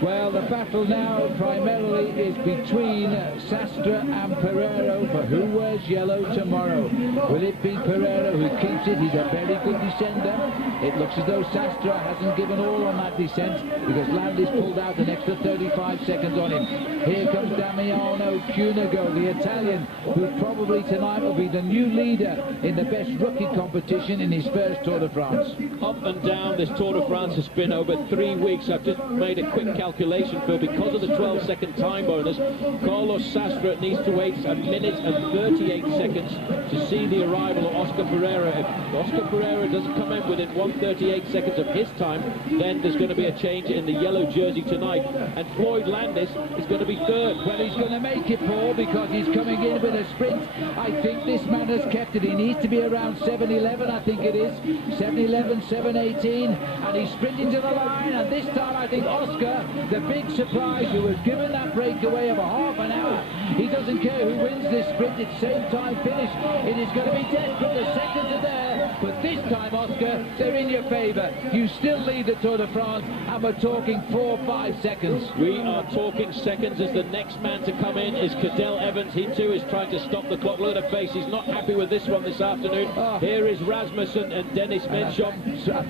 Well, the battle now primarily is between Sastre and Pereiro for who wears yellow tomorrow. Will it be Pereiro who keeps it? He's a very good descender. It looks as though Sastre hasn't given all on that descent, because Landis pulled out an extra 35 seconds on him. Here comes Damiano Cunego, the Italian, who probably tonight will be the new leader in the best rookie competition in his first Tour de France. Up and down this Tour de France has been over 3 weeks. I've just made a quick calculation, Phil. Because of the 12-second time bonus, Carlos Sastre needs to wait a minute and 38 seconds to see the arrival of Oscar Pereiro. If Oscar Pereiro doesn't come in within 1:38 seconds of his time, then there's going to be a change in the yellow jersey tonight, and Floyd Landis is going to be third. Well, he's going to make it, Paul, because he's coming in with a sprint. I think this man has kept it. He needs to be around 7:11, I think it is. 7:11, 7:18, and he's sprinting to the line, and this time I think Oscar, the big surprise, who was given that breakaway of a half an hour, he doesn't care who wins this sprint. It's same time finish. It is going to be desperate. The seconds are there, but this time, Oscar, they're in your favour. You still lead the Tour de France, and we're talking 4-5 seconds. We are talking seconds, as the next man to come in is Cadel Evans. He too is trying to stop the clock. Look at the face. He's not happy with this one this afternoon. Here is Rasmussen and Dennis Menchop.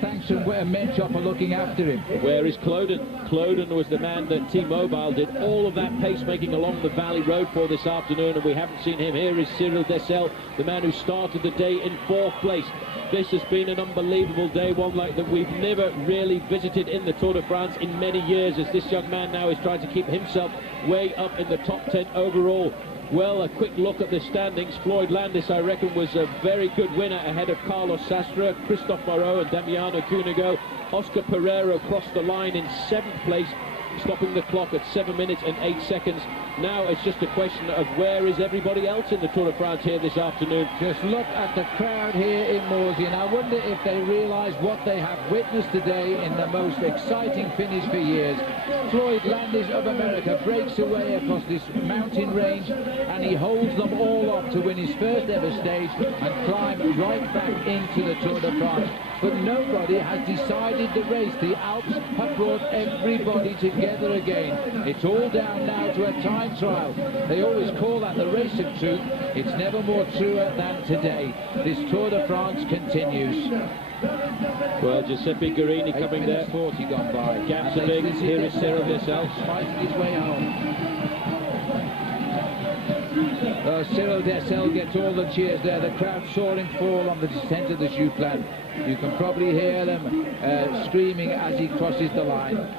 Thanks to Menchop for looking after him. Where is Cloden? Cloden was the man that T-Mobile did all of that pacemaking along the Valley Road for this afternoon, and we haven't seen him. Here is Cyril Dessel, the man who started the day in 4th place. This has been an unbelievable day, one like that we've never really visited in the Tour de France in many years, as this young man now is trying to keep himself way up in the top 10 overall. Well, a quick look at the standings. Floyd Landis, I reckon, was a very good winner ahead of Carlos Sastre, Christophe Moreau and Damiano Cunego. Oscar Pereiro crossed the line in 7th place, stopping the clock at 7 minutes and 8 seconds. Now it's just a question of where is everybody else in the Tour de France here this afternoon. Just look at the crowd here in Morsey, and I wonder if they realise what they have witnessed today in the most exciting finish for years. Floyd Landis of America breaks away across this mountain range, and he holds them all off to win his first ever stage and climb right back into the Tour de France. But nobody has decided the race. The Alps have brought everybody together again. It's all down now to a time trial. They always call that the race of truth. It's never more truer than today. This Tour de France continues. Well, Giuseppe Guerini coming there. 40 gone by. Gaps are big. Here is Cyril Dessel. Fighting his way home. Cyril Dessel gets all the cheers there. The crowd saw him fall on the descent of the Jouplan. You can probably hear them screaming as he crosses the line.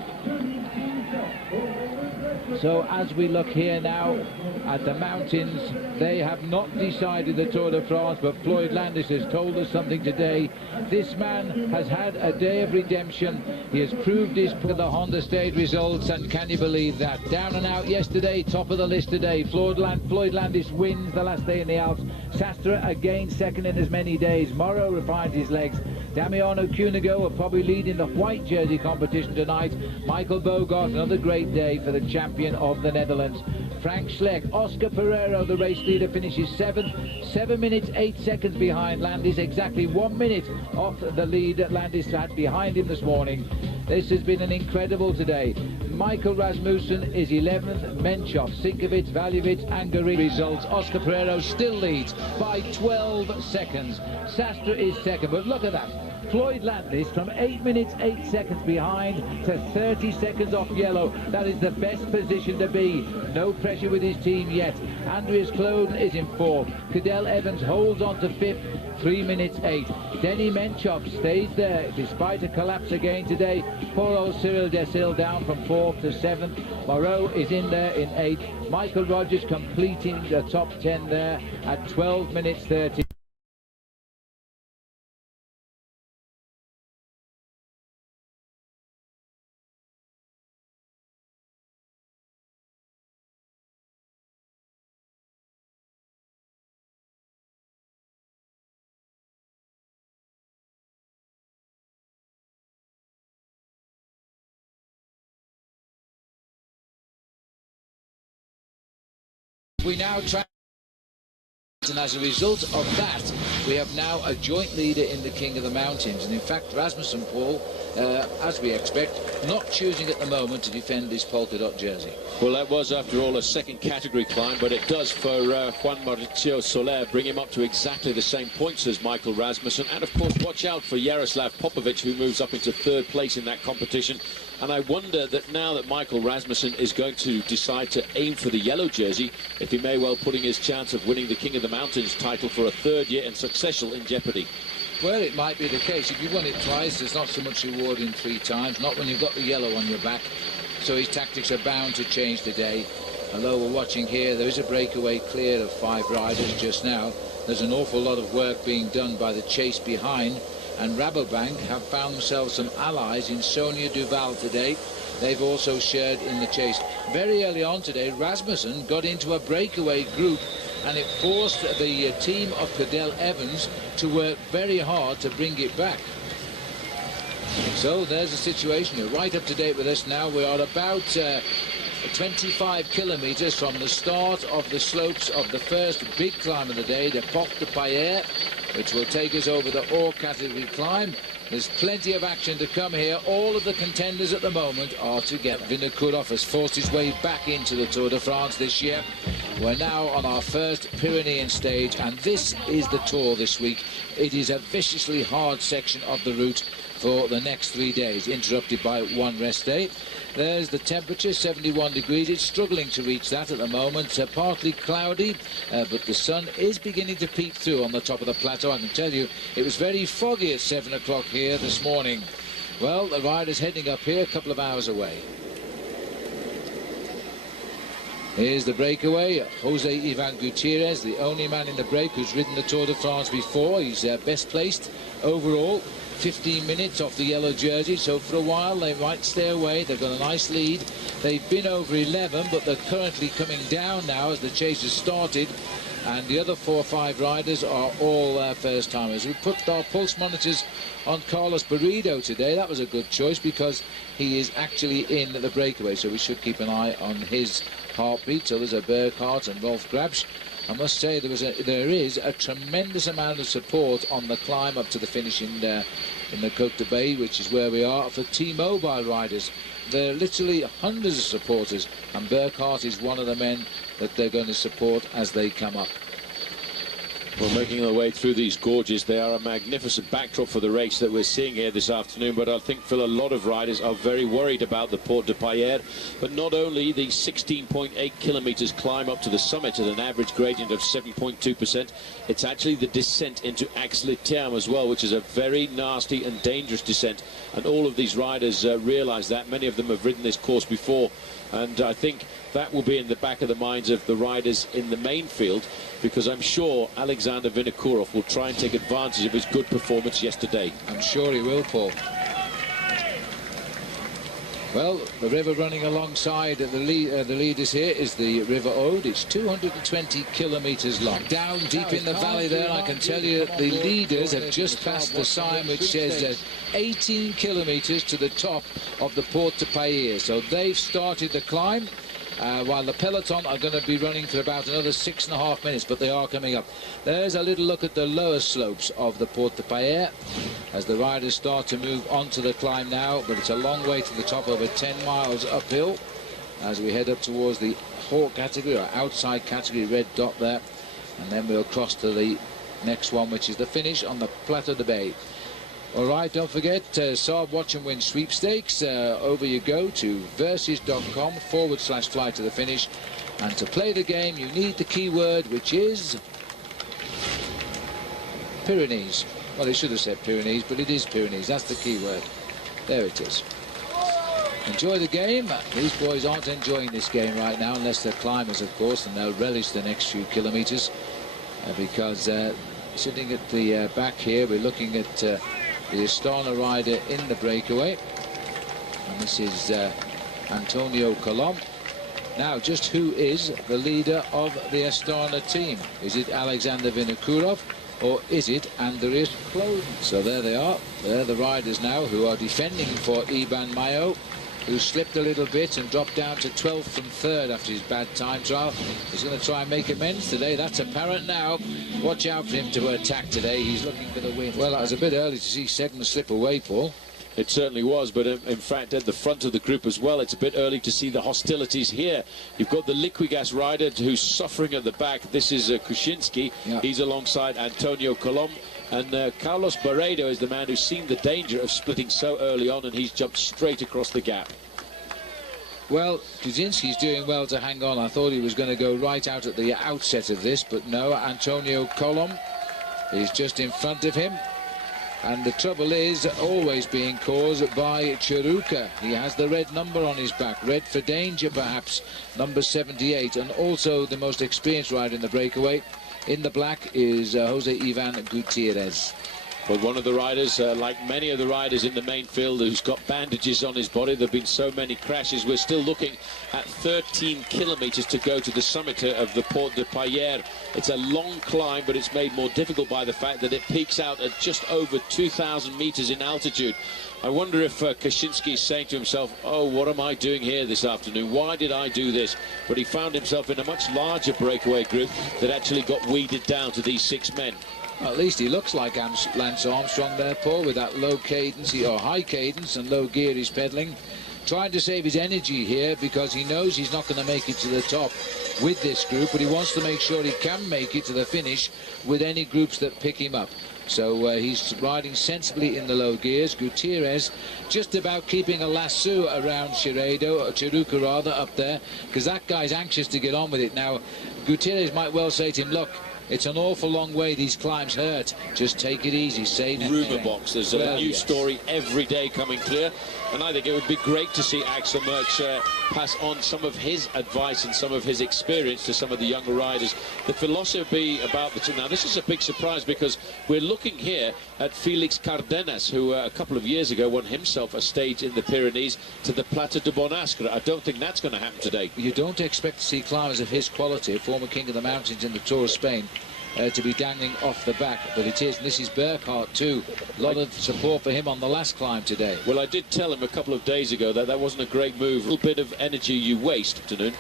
So as we look here now at the mountains, they have not decided the Tour de France, but Floyd Landis has told us something today. This man has had a day of redemption. He has proved his for the Honda Stage results, and can you believe that? Down and out yesterday, top of the list today. Floyd Landis wins the last day in the Alps, Sastre again second in as many days. Morrow refined his legs. Damiano Cunego will probably lead in the white jersey competition tonight. Michael Bogart, another great day for the champion of the Netherlands. Frank Schleck, Oscar Pereiro, the race leader, finishes 7th. 7 minutes 8 seconds behind Landis, exactly 1 minute off the lead that Landis had behind him this morning. This has been an incredible today. Michael Rasmussen is 11th, Menchov, Sinkovic, Valjevic, Angarin. Results, Oscar Pereiro still leads by 12 seconds. Sastre is second, but look at that. Floyd Landis from 8 minutes 8 seconds behind to 30 seconds off yellow. That is the best position to be. No pressure with his team yet. Andreas Kloden is in 4th. Cadel Evans holds on to 5th, 3 minutes 8. Denny Menchov stays there despite a collapse again today. Poor old Cyril Desil down from 4th to 7th. Moreau is in there in 8th. Michael Rogers completing the top 10 there at 12 minutes 30. We now try, and as a result of that, we have now a joint leader in the King of the Mountains. And in fact, Rasmussen, Paul, as we expect, not choosing at the moment to defend his polka dot jersey. Well, that was, after all, a second category climb, but it does for Juan Mauricio Soler bring him up to exactly the same points as Michael Rasmussen. And of course, watch out for Jaroslav Popovic, who moves up into 3rd place in that competition. And I wonder that now that Michael Rasmussen is going to decide to aim for the yellow jersey, if he may well putting his chance of winning the King of the Mountains title for a 3rd year in succession in jeopardy. Well, it might be the case. If you've won it twice, there's not so much reward in 3 times, not when you've got the yellow on your back. So his tactics are bound to change today. Although we're watching here, there is a breakaway clear of 5 riders just now. There's an awful lot of work being done by the chase behind. And Rabobank have found themselves some allies in Sonia Duval today. They've also shared in the chase. Very early on today, Rasmussen got into a breakaway group, and it forced the team of Cadel Evans to work very hard to bring it back. So there's the situation. You're right up to date with us now. We are about 25 kilometers from the start of the slopes of the first big climb of the day, the Porte de Paillere, which will take us over the Hors category climb. There's plenty of action to come here. All of the contenders at the moment are together. Vinokourov has forced his way back into the Tour de France this year. We're now on our first Pyrenean stage, and this is the Tour this week. It is a viciously hard section of the route for the next 3 days, interrupted by 1 rest day. There's the temperature, 71 degrees. It's struggling to reach that at the moment. Partly cloudy, but the sun is beginning to peek through on the top of the plateau. I can tell you, it was very foggy at 7 o'clock here this morning. Well, the rider's heading up here a couple of hours away. Here's the breakaway. Jose Ivan Gutierrez, the only man in the break who's ridden the Tour de France before. He's best placed overall. 15 minutes off the yellow jersey, so for a while they might stay away. They've got a nice lead. They've been over 11, but they're currently coming down now as the chase has started, and the other 4 or 5 riders are all first-timers. We put our pulse monitors on Carlos Barrido today. That was a good choice because he is actually in the breakaway, so we should keep an eye on his heartbeat. So there's a Burkhardt and Rolf Grabsch. I must say there is a tremendous amount of support on the climb up to the finish in the Côte de Bay, which is where we are, for T-Mobile riders. There are literally hundreds of supporters, and Burkhardt is one of the men that they're going to support as they come up. Well, making their way through these gorges, they are a magnificent backdrop for the race that we're seeing here this afternoon. But I think, Phil, a lot of riders are very worried about the Porte de Paillere. But not only the 16.8 kilometers climb up to the summit at an average gradient of 7.2%, it's actually the descent into Aix-les-Thermes as well, which is a very nasty and dangerous descent. And all of these riders realise that. Many of them have ridden this course before. And I think that will be in the back of the minds of the riders in the main field, because I'm sure Alexander Vinokourov will try and take advantage of his good performance yesterday. I'm sure he will, Paul. Well, the river running alongside the leaders here is the River Aude. It's 220 kilometres long. Down deep in the valley there, I can tell you the leaders have just passed the sign which says 18 kilometres to the top of the Porte de Payer. So they've started the climb, while the peloton are going to be running for about another 6.5 minutes, but they are coming up. There's a little look at the lower slopes of the Porte de Payer as the riders start to move onto the climb now, but it's a long way to the top, over 10 miles uphill as we head up towards the Hors category, or outside category, red dot there, and then we'll cross to the next one, which is the finish on the Plateau de Bay. All right, don't forget, Saab Watch and Win sweepstakes. Over you go to versus.com/fly to the finish. And to play the game, you need the keyword, which is Pyrenees. Well, they should have said Pyrenees, but it is Pyrenees. That's the keyword. There it is. Enjoy the game. These boys aren't enjoying this game right now, unless they're climbers, of course, and they'll relish the next few kilometres. Because sitting at the back here, we're looking at the Astana rider in the breakaway, and this is Antonio Colom. Now, just who is the leader of the Astana team? Is it Alexander Vinokurov, or is it Andreas Klose? So there they are. They're the riders now who are defending for Iban Mayo, who slipped a little bit and dropped down to 12th from 3rd after his bad time trial. He's going to try and make amends today. That's apparent now. Watch out for him to attack today. He's looking for the win. Well, that was a bit early to see Segner slip away, Paul. It certainly was, but in fact at the front of the group as well, it's a bit early to see the hostilities here. You've got the Liquigas rider who's suffering at the back. This is Kuczynski. Yeah. He's alongside Antonio Colom. And Carlos Barredo is the man who's seen the danger of splitting so early on, and he's jumped straight across the gap. Well, Kuczynski's doing well to hang on. I thought he was going to go right out at the outset of this, but no, Antonio Colom is just in front of him. And the trouble is always being caused by Chiruka. He has the red number on his back, red for danger perhaps, number 78, and also the most experienced rider in the breakaway. In the black is Jose Ivan Gutierrez. But one of the riders, like many of the riders in the main field, who's got bandages on his body. There have been so many crashes. We're still looking at 13 kilometres to go to the summit of the Porte de Payer. It's a long climb, but it's made more difficult by the fact that it peaks out at just over 2,000 metres in altitude. I wonder if Kuczynski is saying to himself, oh, what am I doing here this afternoon? Why did I do this? But he found himself in a much larger breakaway group that actually got weeded down to these 6 men. Well, at least he looks like Lance Armstrong there, Paul, with that low cadence, or high cadence and low gear he's pedaling. Trying to save his energy here because he knows he's not going to make it to the top with this group, but he wants to make sure he can make it to the finish with any groups that pick him up. So he's riding sensibly in the low gears. Gutierrez just about keeping a lasso around Chiruka rather, up there, because that guy's anxious to get on with it. Now, Gutierrez might well say to him, look, it's an awful long way, these climbs hurt. Just take it easy, save it. Rumour box, there's a new story every day coming clear. And I think it would be great to see Axel Merckx pass on some of his advice and some of his experience to some of the younger riders. The philosophy about the two. Now, this is a big surprise because we're looking here at Felix Cardenas, who a couple of years ago won himself a stage in the Pyrenees to the Plateau de Bonastre. I don't think that's going to happen today. You don't expect to see climbers of his quality, former king of the mountains in the Tour of Spain, to be dangling off the back, but it is. And this is Burkhardt too. A lot of support for him on the last climb today. Well, I did tell him a couple of days ago that that wasn't a great move. A little bit of energy you waste, afternoon.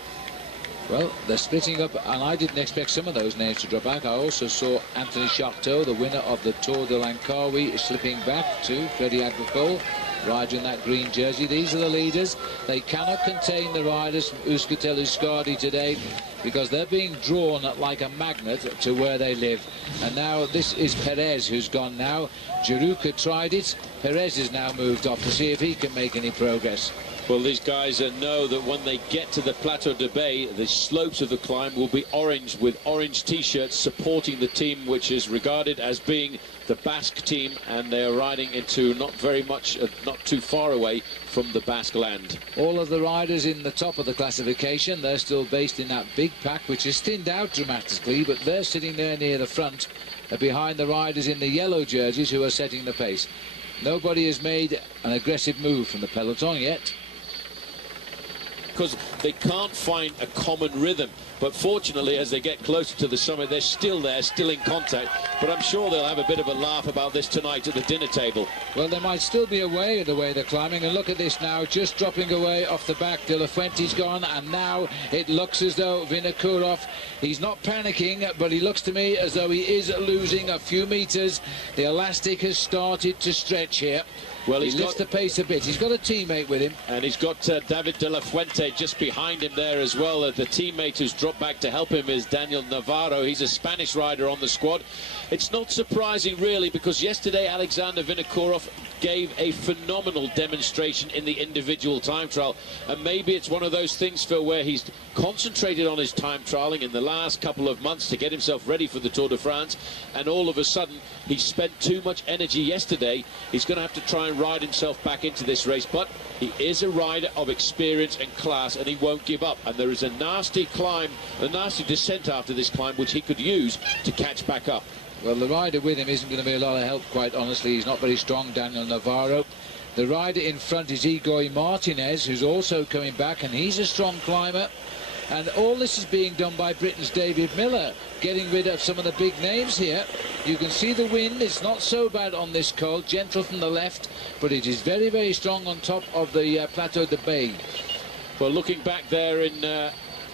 Well, they're splitting up, and I didn't expect some of those names to drop back. I also saw Anthony Charteau, the winner of the Tour de Langkawi, slipping back to Freddie Agricole, riding that green jersey. These are the leaders. They cannot contain the riders from Euskaltel Euskadi today because they're being drawn like a magnet to where they live. And now this is Perez who's gone now. Chiruka tried it. Perez has now moved off to see if he can make any progress. Well, these guys know that when they get to the Plateau de Bay, the slopes of the climb will be orange, with orange T-shirts supporting the team, which is regarded as being the Basque team, and they are riding into not too far away from the Basque land. All of the riders in the top of the classification, they're still based in that big pack, which is thinned out dramatically, but they're sitting there near the front, behind the riders in the yellow jerseys who are setting the pace. Nobody has made an aggressive move from the peloton yet. because they can't find a common rhythm. But fortunately, as they get closer to the summit, they're still there, still in contact. But I'm sure they'll have a bit of a laugh about this tonight at the dinner table. Well, there might still be a way in the way they're climbing. And look at this now, just dropping away off the back. De La Fuente's gone, and now it looks as though Vinokourov, he's not panicking, but he looks to me as though he is losing a few meters. The elastic has started to stretch here. Well, he lifts the pace a bit. He's got a teammate with him. And he's got David De La Fuente just behind him there as well. The teammate who's dropped back to help him is Daniel Navarro. He's a Spanish rider on the squad. It's not surprising, really, because yesterday Alexander Vinokourov gave a phenomenal demonstration in the individual time trial. And maybe it's one of those things, Phil, where he's concentrated on his time trialing in the last couple of months to get himself ready for the Tour de France. And all of a sudden, he spent too much energy yesterday. He's going to have to try and ride himself back into this race, but he is a rider of experience and class, and he won't give up. And there is a nasty climb, a nasty descent after this climb, which he could use to catch back up. Well, the rider with him isn't going to be a lot of help, quite honestly. He's not very strong, Daniel Navarro. The rider in front is Igor Martinez, who's also coming back, and he's a strong climber. And all this is being done by Britain's David Miller, getting rid of some of the big names here. You can see the wind, it's not so bad on this col, gentle from the left, but it is very, very strong on top of the Plateau de Bay. Well, looking back there in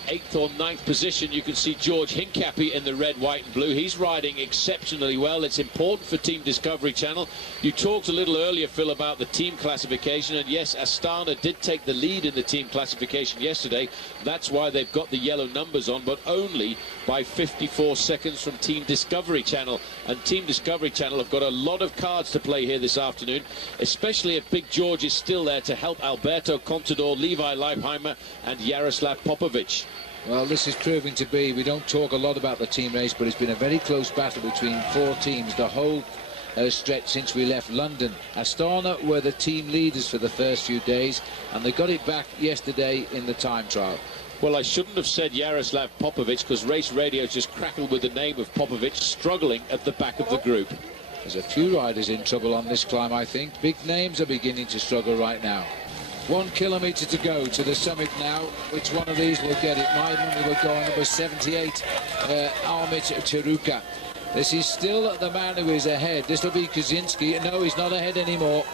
8th or 9th position, you can see George Hincapie in the red, white and blue. He's riding exceptionally well. It's important for Team Discovery Channel. You talked a little earlier, Phil, about the team classification, and yes, Astana did take the lead in the team classification yesterday. That's why they've got the yellow numbers on, but only by 54 seconds from Team Discovery Channel. And Team Discovery Channel have got a lot of cards to play here this afternoon, especially if Big George is still there to help Alberto Contador, Levi Leipheimer and Jaroslav Popovic. Well, this is proving to be, we don't talk a lot about the team race, but it's been a very close battle between four teams the whole stretch since we left London. Astana were the team leaders for the first few days, and they got it back yesterday in the time trial. Well, I shouldn't have said Jaroslav Popovic, because Race Radio just crackled with the name of Popovic, struggling at the back of the group. There's a few riders in trouble on this climb, I think. Big names are beginning to struggle right now. 1 kilometre to go to the summit now. Which one of these will get it? My money will go on number 78, Armit Chiruka. This is still the man who is ahead. This will be Kaczynski. No, he's not ahead anymore.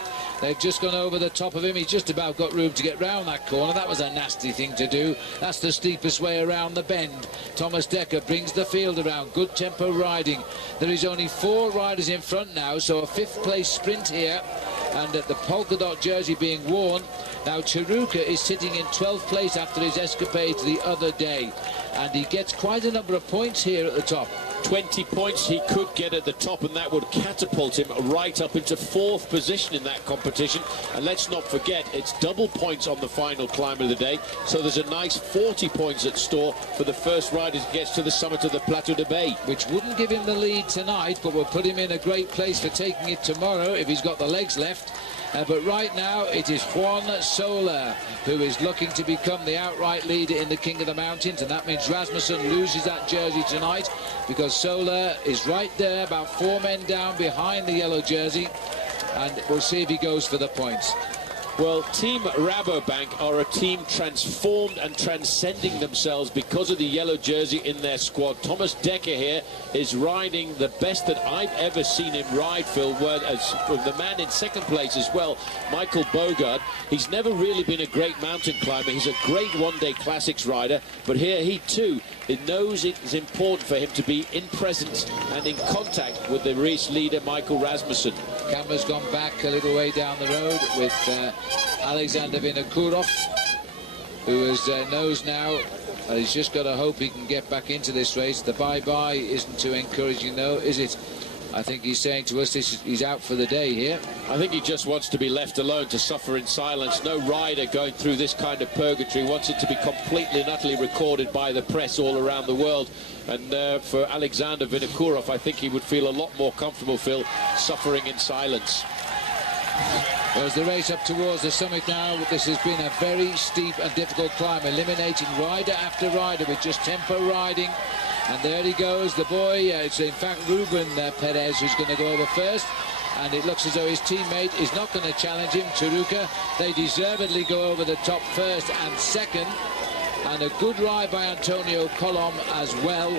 They've just gone over the top of him. He's just about got room to get round that corner. That was a nasty thing to do. That's the steepest way around the bend. Thomas Dekker brings the field around. Good tempo riding. There is only 4 riders in front now, so a 5th place sprint here. And the polka dot jersey being worn. Now Chiruka is sitting in 12th place after his escapades the other day. And he gets quite a number of points here at the top. 20 points he could get at the top, and that would catapult him right up into 4th position in that competition. And let's not forget, it's double points on the final climb of the day, so there's a nice 40 points at store for the first rider who gets to the summit of the Plateau de Bay. Which wouldn't give him the lead tonight, but will put him in a great place for taking it tomorrow if he's got the legs left. But right now it is Juan Soler who is looking to become the outright leader in the King of the Mountains, and that means Rasmussen loses that jersey tonight, because Soler is right there, about 4 men down behind the yellow jersey, and we'll see if he goes for the points. Well, Team Rabobank are a team transformed and transcending themselves because of the yellow jersey in their squad. Thomas Dekker here is riding the best that I've ever seen him ride, Phil, as the man in 2nd place as well, Michael Bogard. He's never really been a great mountain climber. He's a great one-day classics rider, but here he too knows it is important for him to be in presence and in contact with the race leader, Michael Rasmussen. Camera's gone back a little way down the road with Alexander Vinokourov, who knows now he's just got to hope he can get back into this race. The bye-bye isn't too encouraging, though, is it? I think he's saying to us he's out for the day here. I think he just wants to be left alone to suffer in silence. No rider going through this kind of purgatory wants it to be completely and utterly recorded by the press all around the world. And for Alexander Vinokourov, I think he would feel a lot more comfortable, Phil, suffering in silence. There's the race up towards the summit now. This has been a very steep and difficult climb, eliminating rider after rider with just tempo riding. And there he goes, the boy. It's in fact Ruben Perez who's going to go over first. and it looks as though his teammate is not going to challenge him, Taruka. They deservedly go over the top first and second, and a good ride by Antonio Colom as well.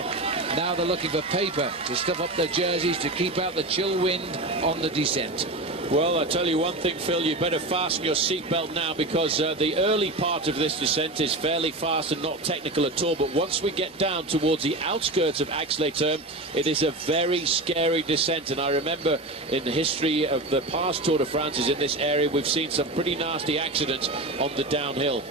Now they're looking for paper to stuff up their jerseys to keep out the chill wind on the descent. Well, I tell you one thing, Phil, you better fasten your seatbelt now, because the early part of this descent is fairly fast and not technical at all. But once we get down towards the outskirts of Aix-les-Thermes, it is a very scary descent. And I remember in the history of the past Tour de France in this area, we've seen some pretty nasty accidents on the downhill.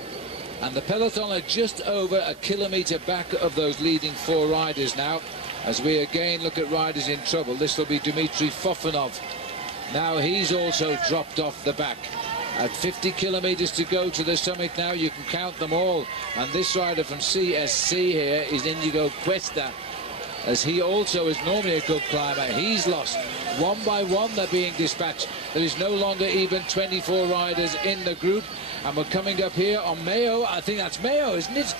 And the peloton are just over a kilometre back of those leading four riders now, as we again look at riders in trouble. This will be Dmitry Fofanov. Now he's also dropped off the back. At 50 kilometres to go to the summit now, you can count them all. And this rider from CSC here is Indigo Cuesta, as he also is normally a good climber. He's lost. One by one they're being dispatched. There is no longer even 24 riders in the group. And we're coming up here on Mayo. I think that's Mayo, isn't it?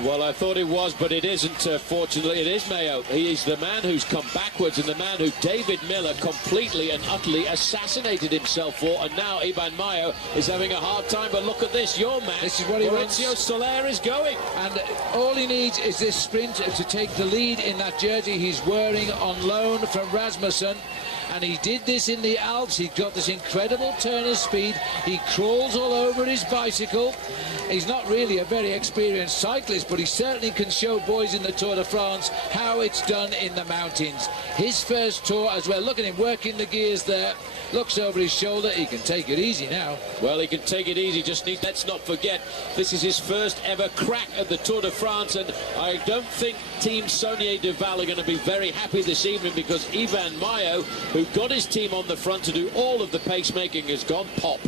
Well, I thought it was, but it isn't. Fortunately, it is Mayo. He is the man who's come backwards, and the man who David Miller completely and utterly assassinated himself for. And now Iban Mayo is having a hard time. But look at this, your man, this is what he Maurizio wants. Soler, is going. And all he needs is this sprint to take the lead in that jersey he's wearing on loan from Rasmussen. And he did this in the Alps. He got this incredible turn of speed. He crawls all over his bicycle. He's not really a very experienced cyclist, but he certainly can show boys in the Tour de France how it's done in the mountains. His first tour as well. Look at him working the gears there. Looks over his shoulder. He can take it easy now. Well, he can take it easy. Let's not forget, this is his first ever crack at the Tour de France, and I don't think Team Saunier Duval are going to be very happy this evening, because Iban Mayo, who got his team on the front to do all of the pacemaking, has gone pop.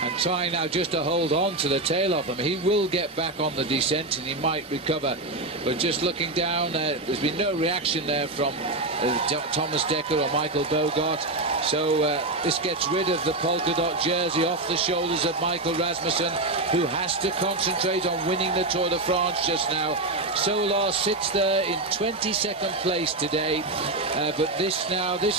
And trying now just to hold on to the tail of them. He will get back on the descent and he might recover. But just looking down, there's been no reaction there from Thomas Dekker or Michael Bogart. So this gets rid of the polka dot jersey off the shoulders of Michael Rasmussen, who has to concentrate on winning the Tour de France just now. Solar sits there in 22nd place today. But this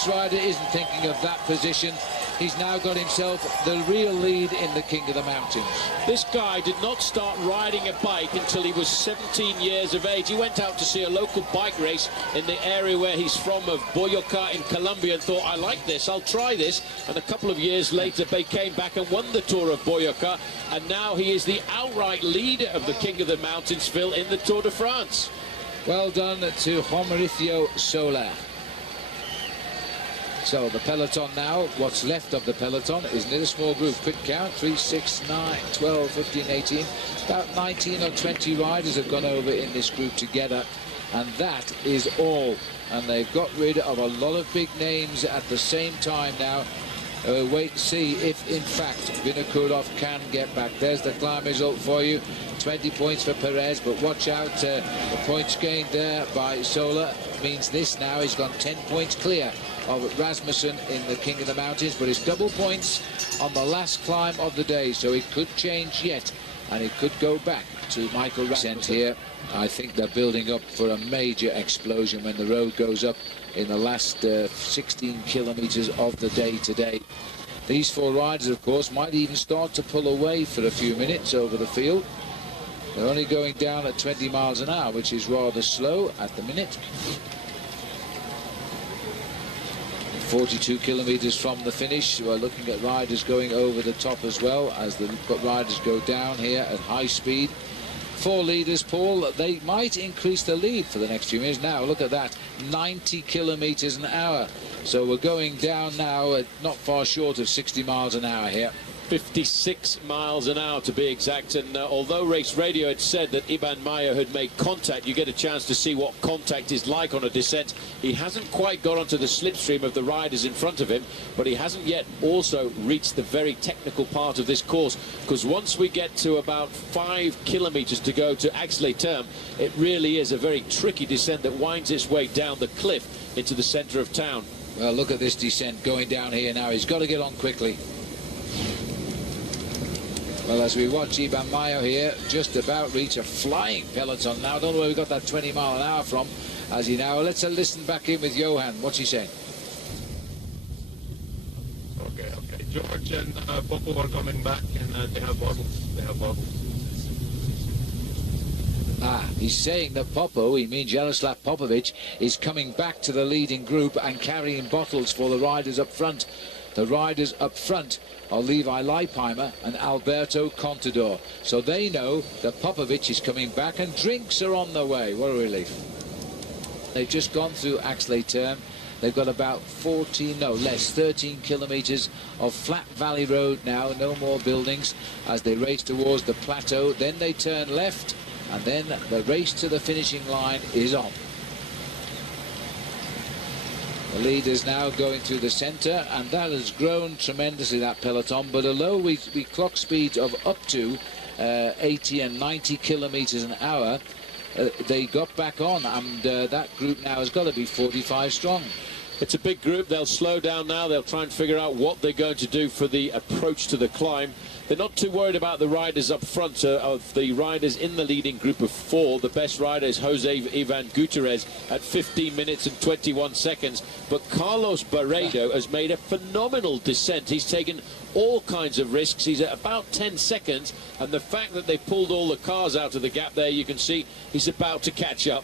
rider isn't thinking of that position. He's now got himself the real lead in the King of the Mountains. This guy did not start riding a bike until he was 17 years of age. He went out to see a local bike race in the area where he's from, of Boyacá in Colombia, and thought, I like this, I'll try this. And a couple of years later, they came back and won the Tour of Boyacá, and now he is the outright leader of the King of the Mountains, Phil, in the Tour de France. Well done to Juan Mauricio Soler. So the peloton now, what's left of the peloton, isn't it a small group? Quick count, 3, 6, 9, 12, 15, 18. About 19 or 20 riders have gone over in this group together. And that is all. And they've got rid of a lot of big names at the same time now. Wait and see if, in fact, Vinokurov can get back. There's the climb result for you. 20 points for Perez, but watch out. The points gained there by Soler means this now. He's gone 10 points clear of Rasmussen in the King of the Mountains, but it's double points on the last climb of the day, so it could change yet, and it could go back to Michael Rasmussen here. I think they're building up for a major explosion when the road goes up in the last 16 kilometres of the day today. These four riders, of course, might even start to pull away for a few minutes over the field. They're only going down at 20 miles an hour, which is rather slow at the minute. 42 kilometres from the finish. We're looking at riders going over the top as well, as the riders go down here at high speed. Four leaders, Paul, they might increase the lead for the next few minutes. Now, look at that, 90 kilometres an hour. So we're going down now at not far short of 60 miles an hour here. 56 miles an hour to be exact, and although Race Radio had said that Iban Mayo had made contact, you get a chance to see what contact is like on a descent. He hasn't quite got onto the slipstream of the riders in front of him, but he hasn't yet also reached the very technical part of this course, because once we get to about 5 kilometres to go to Aix-les-Thermes, it really is a very tricky descent that winds its way down the cliff into the centre of town. Well, look at this descent going down here now. He's got to get on quickly. Well, as we watch Iban Mayo here just about reach a flying peloton now. I don't know where we got that 20 mile an hour from. As he now, let's listen back in with Johan. What's he saying? George and Popo are coming back, and they have bottles. They have bottles. He's saying that Popo, he means Jaroslav Popovic, is coming back to the leading group and carrying bottles for the riders up front. The riders up front are Levi Leipheimer and Alberto Contador. So they know that Popovic is coming back and drinks are on the way. What a relief. They've just gone through Axley Term. They've got about 13 kilometres of flat valley road now, no more buildings, as they race towards the plateau. Then they turn left, and then the race to the finishing line is on. The leaders now going through the centre, and that has grown tremendously, that peloton. But although we clock speeds of up to 80 and 90 kilometres an hour, they got back on, and that group now has got to be 45 strong. It's a big group. They'll slow down now. They'll try and figure out what they're going to do for the approach to the climb. They're not too worried about the riders up front. Of the riders in the leading group of 4, the best rider is Jose Ivan Gutierrez at 15 minutes and 21 seconds. But Carlos Barredo has made a phenomenal descent. He's taken all kinds of risks. He's at about 10 seconds. And the fact that they pulled all the cars out of the gap there, you can see he's about to catch up.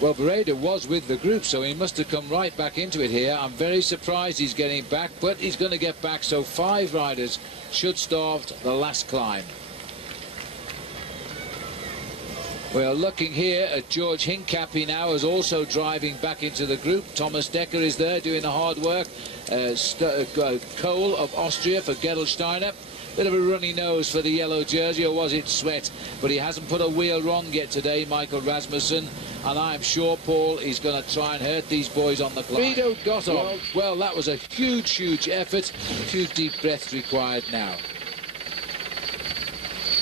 Well, Barredo was with the group, so he must have come right back into it here. I'm very surprised he's getting back, but he's going to get back, so 5 riders should start the last climb. We're looking here at George Hincapie now, is also driving back into the group. Thomas Decker is there doing the hard work. Cole of Austria for Gerolsteiner. Bit of a runny nose for the yellow jersey, or was it sweat? But he hasn't put a wheel wrong yet today, Michael Rasmussen. And I'm sure, Paul, he's going to try and hurt these boys on the climb. Barredo got on. Well, that was a huge, huge effort. A few deep breaths required now.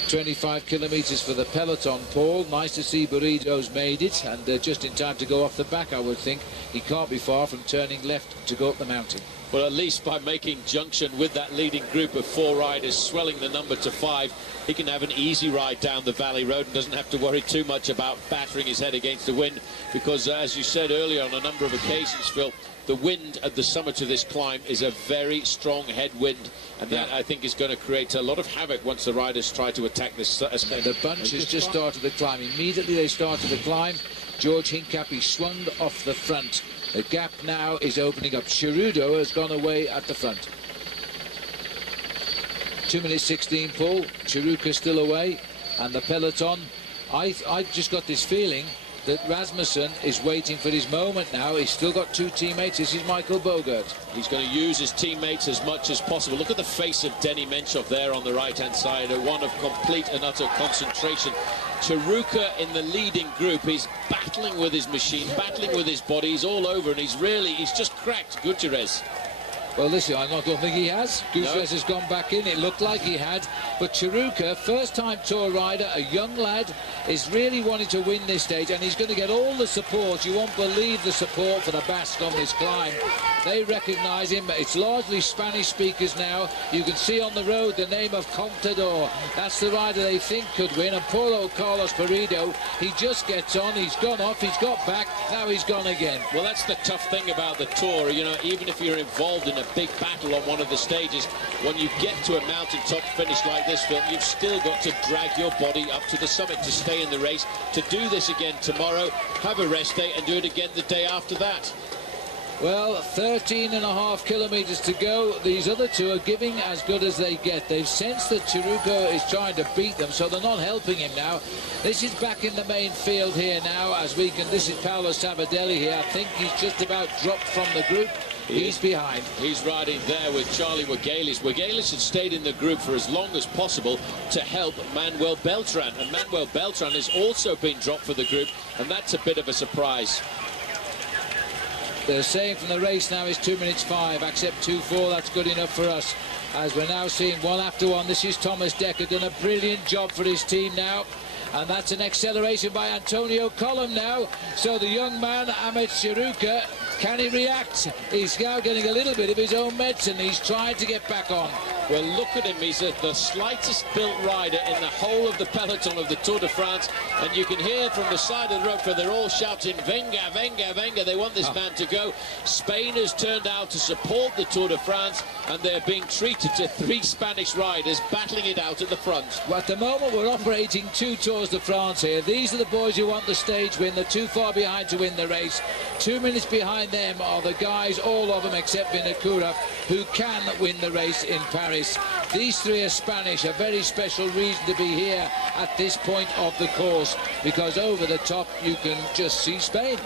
25 kilometres for the peloton, Paul. Nice to see Barredo's made it, and just in time to go off the back, I would think. He can't be far from turning left to go up the mountain. Well, at least by making junction with that leading group of 4 riders, swelling the number to 5, he can have an easy ride down the valley road and doesn't have to worry too much about battering his head against the wind, because as you said earlier on a number of occasions, Phil, the wind at the summit of this climb is a very strong headwind, and that I think is going to create a lot of havoc once the riders try to attack this ascent. The bunch has just started the climb. Immediately they started the climb, George Hincapie swung off the front. The gap now is opening up. Cerudo has gone away at the front. 2 minutes 16, Paul. Ceruka still away, and the peloton. I just got this feeling that Rasmussen is waiting for his moment now. He's still got 2 teammates. This is Michael Bogert. He's going to use his teammates as much as possible. Look at the face of Denny Menchov there on the right-hand side, one of complete and utter concentration. Ceruka in the leading group, he's battling with his machine, battling with his body. He's all over, and he's just cracked Gutierrez. Well, listen, I don't think he has. Gutierrez has gone back in. It looked like he had. But Ceruka, first-time Tour rider, a young lad, is really wanting to win this stage, and he's going to get all the support. You won't believe the support for the Basque on this climb. They recognise him. It's largely Spanish speakers now. You can see on the road the name of Contador. That's the rider they think could win. And poor old Carlos Barredo, he just gets on. He's gone off. He's got back. Now he's gone again. Well, that's the tough thing about the Tour. You know, even if you're involved in a big battle on one of the stages, when you get to a mountaintop finish like this, Phil, you've still got to drag your body up to the summit to stay in the race. To do this again tomorrow, have a rest day, and do it again the day after that. Well, 13.5 kilometres to go. These other 2 are giving as good as they get. They've sensed that Ceruka is trying to beat them, so they're not helping him now. This is back in the main field here now, as we can. This is Paolo Sabadelli here. I think he's just about dropped from the group. He's behind. He's riding there with Charlie Wagailis. Wagailis had stayed in the group for as long as possible to help Manuel Beltran. And Manuel Beltran has also been dropped for the group, and that's a bit of a surprise. They're saying from the race now is 2 minutes 5. Accept 2.4. That's good enough for us. As we're now seeing one after one. This is Thomas Decker, done a brilliant job for his team now. And that's an acceleration by Antonio Colum now. So the young man, Amit Ceruka, can he react? He's now getting a little bit of his own medicine. He's trying to get back on. Well, look at him. He's the slightest built rider in the whole of the peloton of the Tour de France. And you can hear from the side of the road, for they're all shouting, Venga, Venga, Venga. They want this man to go. Spain has turned out to support the Tour de France, and they're being treated to 3 Spanish riders battling it out at the front. Well, at the moment, we're operating 2 Tours de France here. These are the boys who want the stage win. They're too far behind to win the race. 2 minutes behind them are the guys, all of them except Vinacura, who can win the race in Paris. These 3 are Spanish, a very special reason to be here at this point of the course, because over the top you can just see Spain.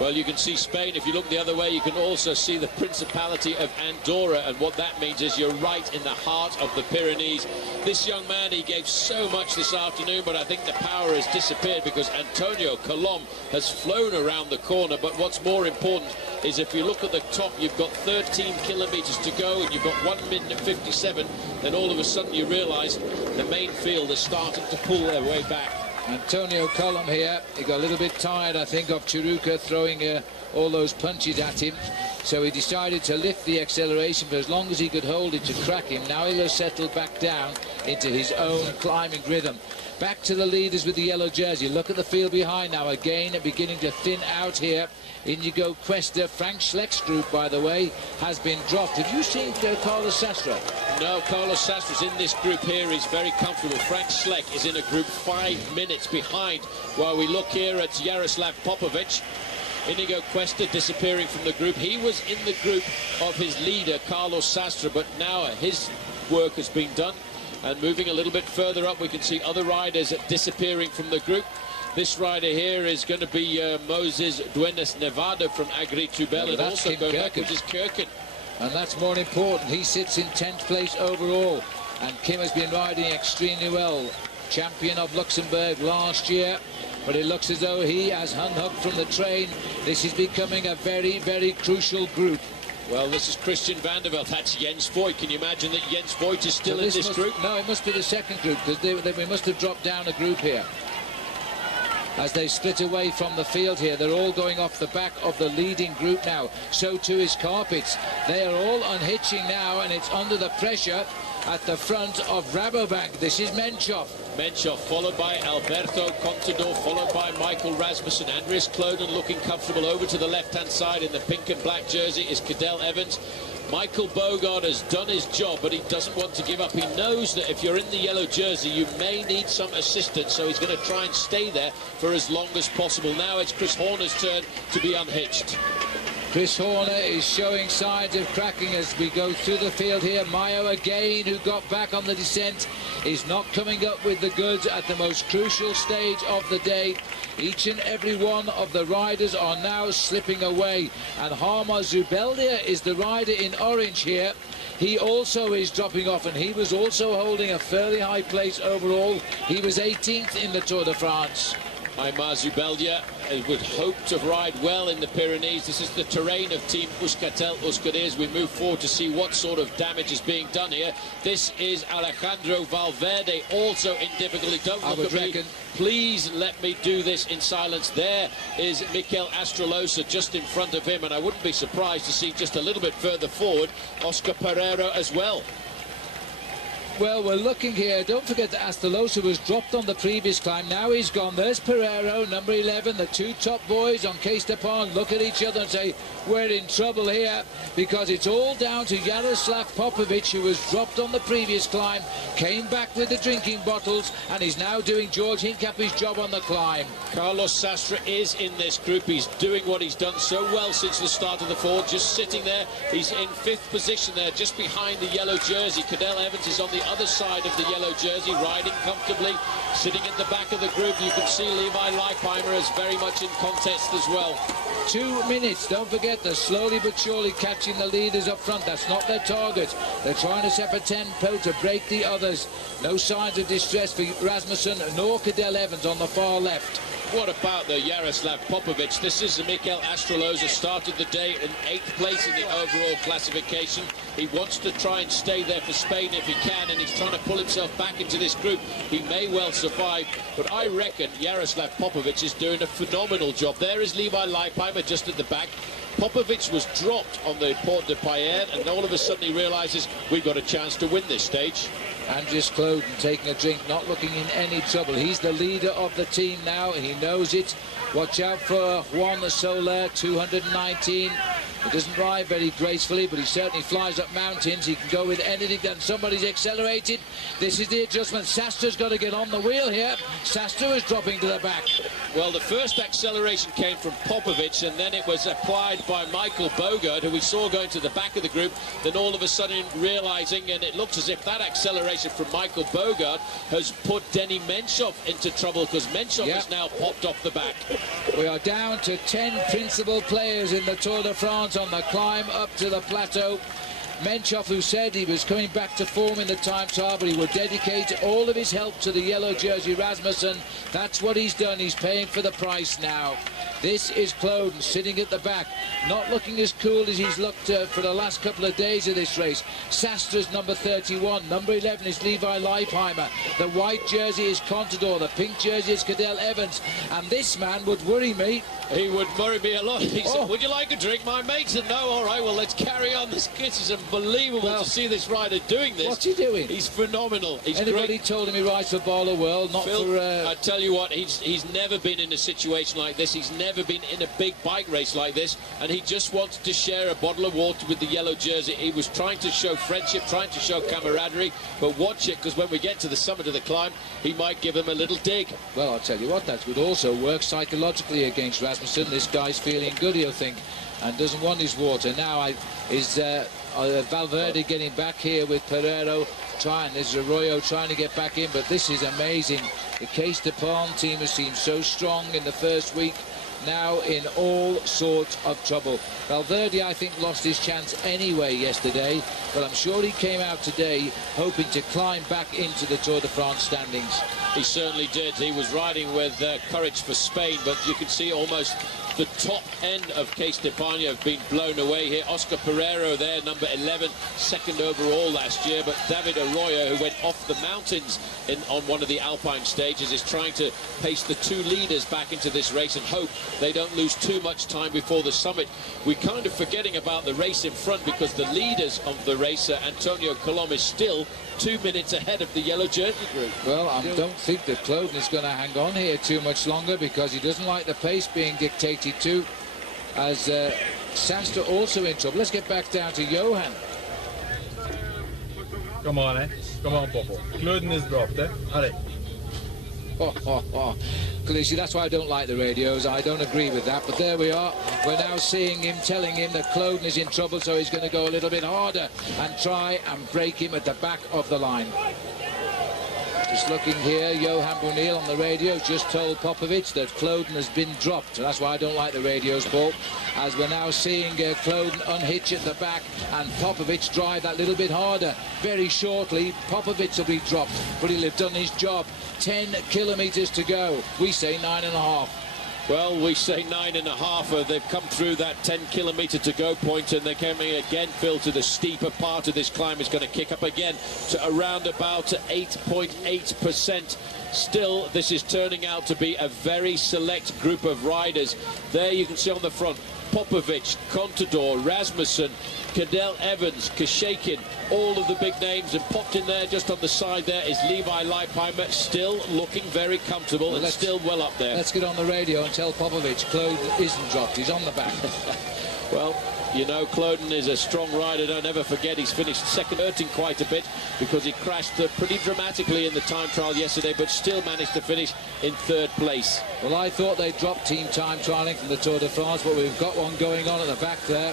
Well, you can see Spain. If you look the other way, you can also see the Principality of Andorra, and what that means is you're right in the heart of the Pyrenees. This young man, he gave so much this afternoon, but I think the power has disappeared because Antonio Colom has flown around the corner. But what's more important is if you look at the top, you've got 13 kilometres to go and you've got 1 minute and 57, then all of a sudden you realise the main field is starting to pull their way back. Antonio Colom here, he got a little bit tired, I think, of Chiruca throwing all those punches at him. So he decided to lift the acceleration, but as long as he could hold it to crack him, now he'll settle back down into his own climbing rhythm. Back to the leaders with the yellow jersey. Look at the field behind now. Again, beginning to thin out here. Inigo Cuesta, Frank Schleck's group, by the way, has been dropped. Have you seen Carlos Sastre? No, Carlos Sastra's in this group here. He's very comfortable. Frank Schleck is in a group 5 minutes behind. While we look here at Jaroslav Popovic, Inigo Cuesta disappearing from the group. He was in the group of his leader, Carlos Sastre, but now his work has been done. And moving a little bit further up, we can see other riders disappearing from the group. This rider here is going to be Moses Duenas Nevada from Agri-Tubel, and also going backwards is Kirken. And that's more important. He sits in 10th place overall, and Kim has been riding extremely well. Champion of Luxembourg last year, but it looks as though he has unhooked from the train. This is becoming a very, very crucial group. Well, this is Christian van der Velde. That's Jens Voigt. Can you imagine that Jens Voigt is still in this group? No, it must be the second group, because we must have dropped down a group here. As they split away from the field here, they're all going off the back of the leading group now. So too is Carpets. They are all unhitching now, and it's under the pressure at the front of Rabobank. This is Menchov. Menchov, followed by Alberto Contador, followed by Michael Rasmussen. Andreas Kloden looking comfortable. Over to the left-hand side in the pink and black jersey is Cadel Evans. Michael Bogard has done his job, but he doesn't want to give up. He knows that if you're in the yellow jersey, you may need some assistance, so he's going to try and stay there for as long as possible. Now it's Chris Horner's turn to be unhitched. Chris Horner is showing signs of cracking as we go through the field here. Mayo again, who got back on the descent, is not coming up with the goods at the most crucial stage of the day. Each and every one of the riders are now slipping away, and Harma Zubeldia is the rider in orange here. He also is dropping off, and he was also holding a fairly high place overall. He was 18th in the Tour de France. Aymar Zubeldia would hope to ride well in the Pyrenees. This is the terrain of Team Euskaltel-Euskadi as we move forward to see what sort of damage is being done here. This is Alejandro Valverde, also in difficulty. Don't look at me. Please let me do this in silence. There is Mikel Astrolosa just in front of him, and I wouldn't be surprised to see just a little bit further forward Oscar Pereiro as well. Well, we're looking here. Don't forget that Astrolosa was dropped on the previous climb. Now he's gone. There's Pereiro, number 11. The 2 top boys on Case de Pont look at each other and say, we're in trouble here, because it's all down to Jaroslav Popovic, who was dropped on the previous climb, came back with the drinking bottles, and is now doing George Hincapie's job on the climb. Carlos Sastre is in this group. He's doing what he's done so well since the start of the fall, just sitting there. He's in 5th position there, just behind the yellow jersey. Cadel Evans is on the other side of the yellow jersey, riding comfortably, sitting at the back of the group. You can see Levi Leipheimer is very much in contest as well. 2 minutes. Don't forget, they're slowly but surely catching the leaders up front. That's not their target. They're trying to set a tempo to break the others. No signs of distress for Rasmussen nor Cadel Evans on the far left. What about the Jaroslav Popovic? This is Mikel Astrolosa, started the day in 8th place in the overall classification. He wants to try and stay there for Spain if he can, and he's trying to pull himself back into this group. He may well survive, but I reckon Jaroslav Popovic is doing a phenomenal job. There is Levi Leipheimer just at the back. Popovic was dropped on the Porte de Paillere, and all of a sudden he realises we've got a chance to win this stage. Andries Kloden taking a drink, not looking in any trouble. He's the leader of the team now. He knows it. Watch out for Juan Soler, 219. He doesn't ride very gracefully, but he certainly flies up mountains. He can go with anything. Then somebody's accelerated. This is the adjustment. Sastra's got to get on the wheel here. Sastra is dropping to the back. Well, the first acceleration came from Popovic, and then it was applied by Michael Bogert, who we saw going to the back of the group. Then all of a sudden realising, and it looks as if that acceleration from Michael Bogert has put Denny Menchov into trouble, because Menchov has now popped off the back. We are down to 10 principal players in the Tour de France on the climb up to the plateau. Menchov, who said he was coming back to form in the time trial, but he would dedicate all of his help to the yellow jersey Rasmussen. That's what he's done. He's paying for the price now. This is Kloden sitting at the back, not looking as cool as he's looked for the last couple of days of this race. Sastra's number 31, number 11 is Levi Leipheimer, the white jersey is Contador, the pink jersey is Cadel Evans, and this man would worry me. He would worry me a lot. He said, would you like a drink? My mate said, no. All right, well, let's carry on. This is unbelievable to see this rider doing this. What's he doing? He's phenomenal. He's Anybody great. told him he rides for Baller World, not Phil, for... I tell you what, he's never been in a situation like this. He's never been in a big bike race like this, and he just wanted to share a bottle of water with the yellow jersey. He was trying to show friendship, trying to show camaraderie, but watch it, because when we get to the summit of the climb, he might give him a little dig. Well, I'll tell you what, that would also work psychologically against Rasmussen. This guy's feeling good, he'll think, and doesn't want his water. Now is Valverde getting back here with Pereiro trying. There's Arroyo trying to get back in, but this is amazing. The Case de Palm team has seemed so strong in the first week, now in all sorts of trouble. Valverde, I think, lost his chance anyway yesterday, but I'm sure he came out today hoping to climb back into the Tour de France standings. He certainly did. He was riding with courage for Spain, but you can see almost the top end of Case d'Epargne have been blown away here. Oscar Pereiro there, number 11, second overall last year, but David Arroyo, who went off the mountains on one of the Alpine stages, is trying to pace the two leaders back into this race and hope they don't lose too much time before the summit. We're kind of forgetting about the race in front, because the leaders of the race, Antonio Colom, is still 2 minutes ahead of the yellow jersey group. Well, I don't think that Kloden is going to hang on here too much longer, because he doesn't like the pace being dictated to, as Sastra also in trouble. Let's get back down to Johan. Come on, eh? Come on, Popo. Kloden is dropped, eh? Allez. Clearly, that's why I don't like the radios. I don't agree with that, but there we are. We're now seeing him, telling him that Kloden is in trouble, so he's going to go a little bit harder and try and break him at the back of the line. Just looking here, Johan Bunil on the radio just told Popovic that Kloden has been dropped. That's why I don't like the radios, Paul, as we're now seeing Kloden unhitch at the back and Popovic drive that little bit harder. Very shortly, Popovic will be dropped, but he'll have done his job. 10 kilometres to go. We say 9.5. Well, we say 9.5. They've come through that 10-kilometre to go point, and they're coming again, Phil, to the steeper part of this climb. Is going to kick up again to around about 8.8%. Still, this is turning out to be a very select group of riders. There you can see on the front, Popovic, Contador, Rasmussen, Cadel Evans, Kashakin, all of the big names, and popped in there just on the side there is Levi Leipheimer, still looking very comfortable and still well up there. Let's get on the radio and tell Popovic Kloden isn't dropped, he's on the back. Well, you know, Kloden is a strong rider. Don't ever forget he's finished second, hurting quite a bit because he crashed pretty dramatically in the time trial yesterday, but still managed to finish in third place. Well, I thought they dropped team time trialing from the Tour de France, but we've got one going on at the back there.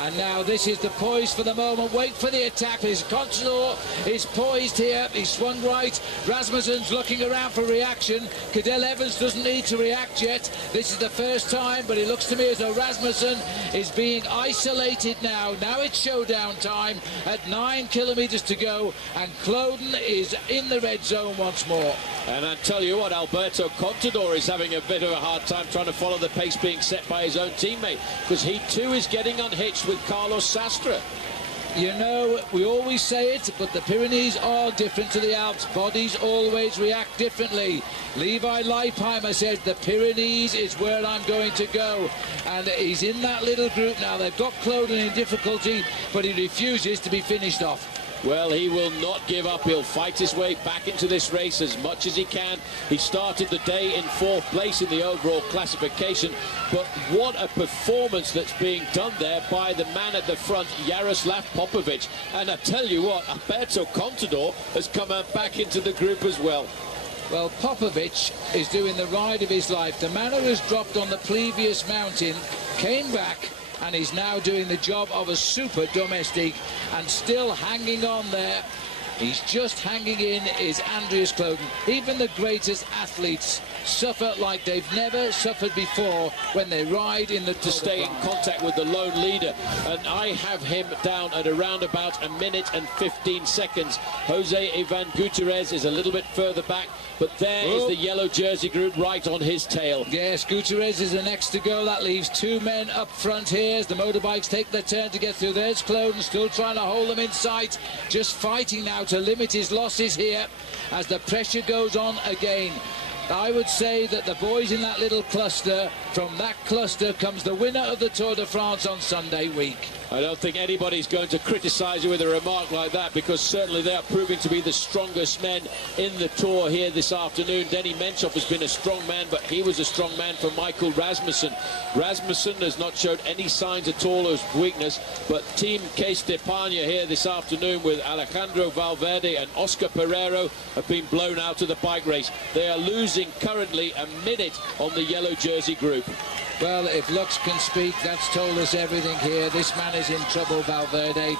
And now this is the poise for the moment. Wait for the attack. His Contador is poised here. He's swung right. Rasmussen's looking around for reaction. Cadel Evans doesn't need to react yet. This is the first time, but it looks to me as though Rasmussen is being isolated now. Now it's showdown time at 9 kilometres to go, and Kloden is in the red zone once more. And I tell you what, Alberto Contador is having a bit of a hard time trying to follow the pace being set by his own teammate, because he too is getting unhitched with Carlos Sastre. You know, we always say it, but the Pyrenees are different to the Alps. Bodies always react differently. Levi Leipheimer says the Pyrenees is where I'm going to go. And he's in that little group now. They've got Cloden in difficulty, but he refuses to be finished off. Well, he will not give up. He'll fight his way back into this race as much as he can. He started the day in 4th place in the overall classification, but what a performance that's being done there by the man at the front, Jaroslav Popovic. And I tell you what, Alberto Contador has come back into the group as well. Well, Popovic is doing the ride of his life. The man who has dropped on the previous mountain came back and is now doing the job of a super domestique and still hanging on there. He's just hanging in, is Andreas Cloden. Even the greatest athletes suffer like they've never suffered before when they ride in the to stay in contact with the lone leader, and I have him down at around about 1 minute and 15 seconds. Jose Ivan Gutierrez is a little bit further back, but there is the yellow jersey group right on his tail. Yes, Gutierrez is the next to go. That leaves 2 men up front here as the motorbikes take their turn to get through. There's Cloden still trying to hold them in sight, just fighting now to limit his losses here as the pressure goes on again. I would say that the boys in that little cluster, from that cluster comes the winner of the Tour de France on Sunday week. I don't think anybody's going to criticise you with a remark like that, because certainly they are proving to be the strongest men in the Tour here this afternoon. Denny Menchov has been a strong man, but he was a strong man for Michael Rasmussen. Rasmussen has not showed any signs at all of weakness, but Team Case d'Epargne here this afternoon with Alejandro Valverde and Oscar Pereiro have been blown out of the bike race. They are losing currently 1 minute on the yellow jersey group. Well, if looks can speak, that's told us everything here. This man is in trouble, Valverde.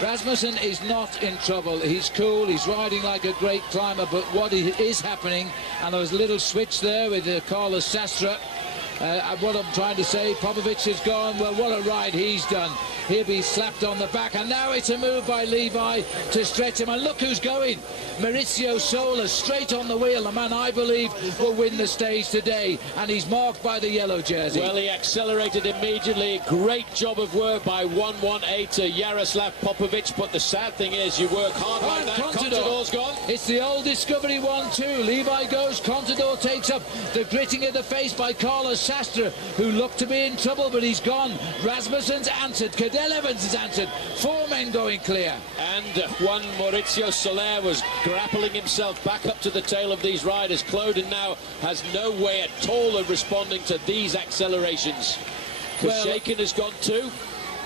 Rasmussen is not in trouble. He's cool, he's riding like a great climber, but what is happening, and there was a little switch there with Carlos Sastre. What I'm trying to say, Popovic has gone. Well, what a ride he's done. He'll be slapped on the back, and now it's a move by Levi to stretch him, and look who's going. Maurizio Sola straight on the wheel, the man I believe will win the stage today, and he's marked by the yellow jersey. Well, he accelerated immediately. Great job of work by 118 Jaroslav Popovic, but the sad thing is you work hard like that. Contador's gone. It's the old Discovery 1-2. Levi goes, Contador takes up the gritting of the face by Carlos Sastre, who looked to be in trouble, but he's gone. Rasmussen's answered, Cadel Evans has answered. 4 men going clear. And Juan Maurizio Soler was grappling himself back up to the tail of these riders. Cloden now has no way at all of responding to these accelerations. Kashakin has gone too.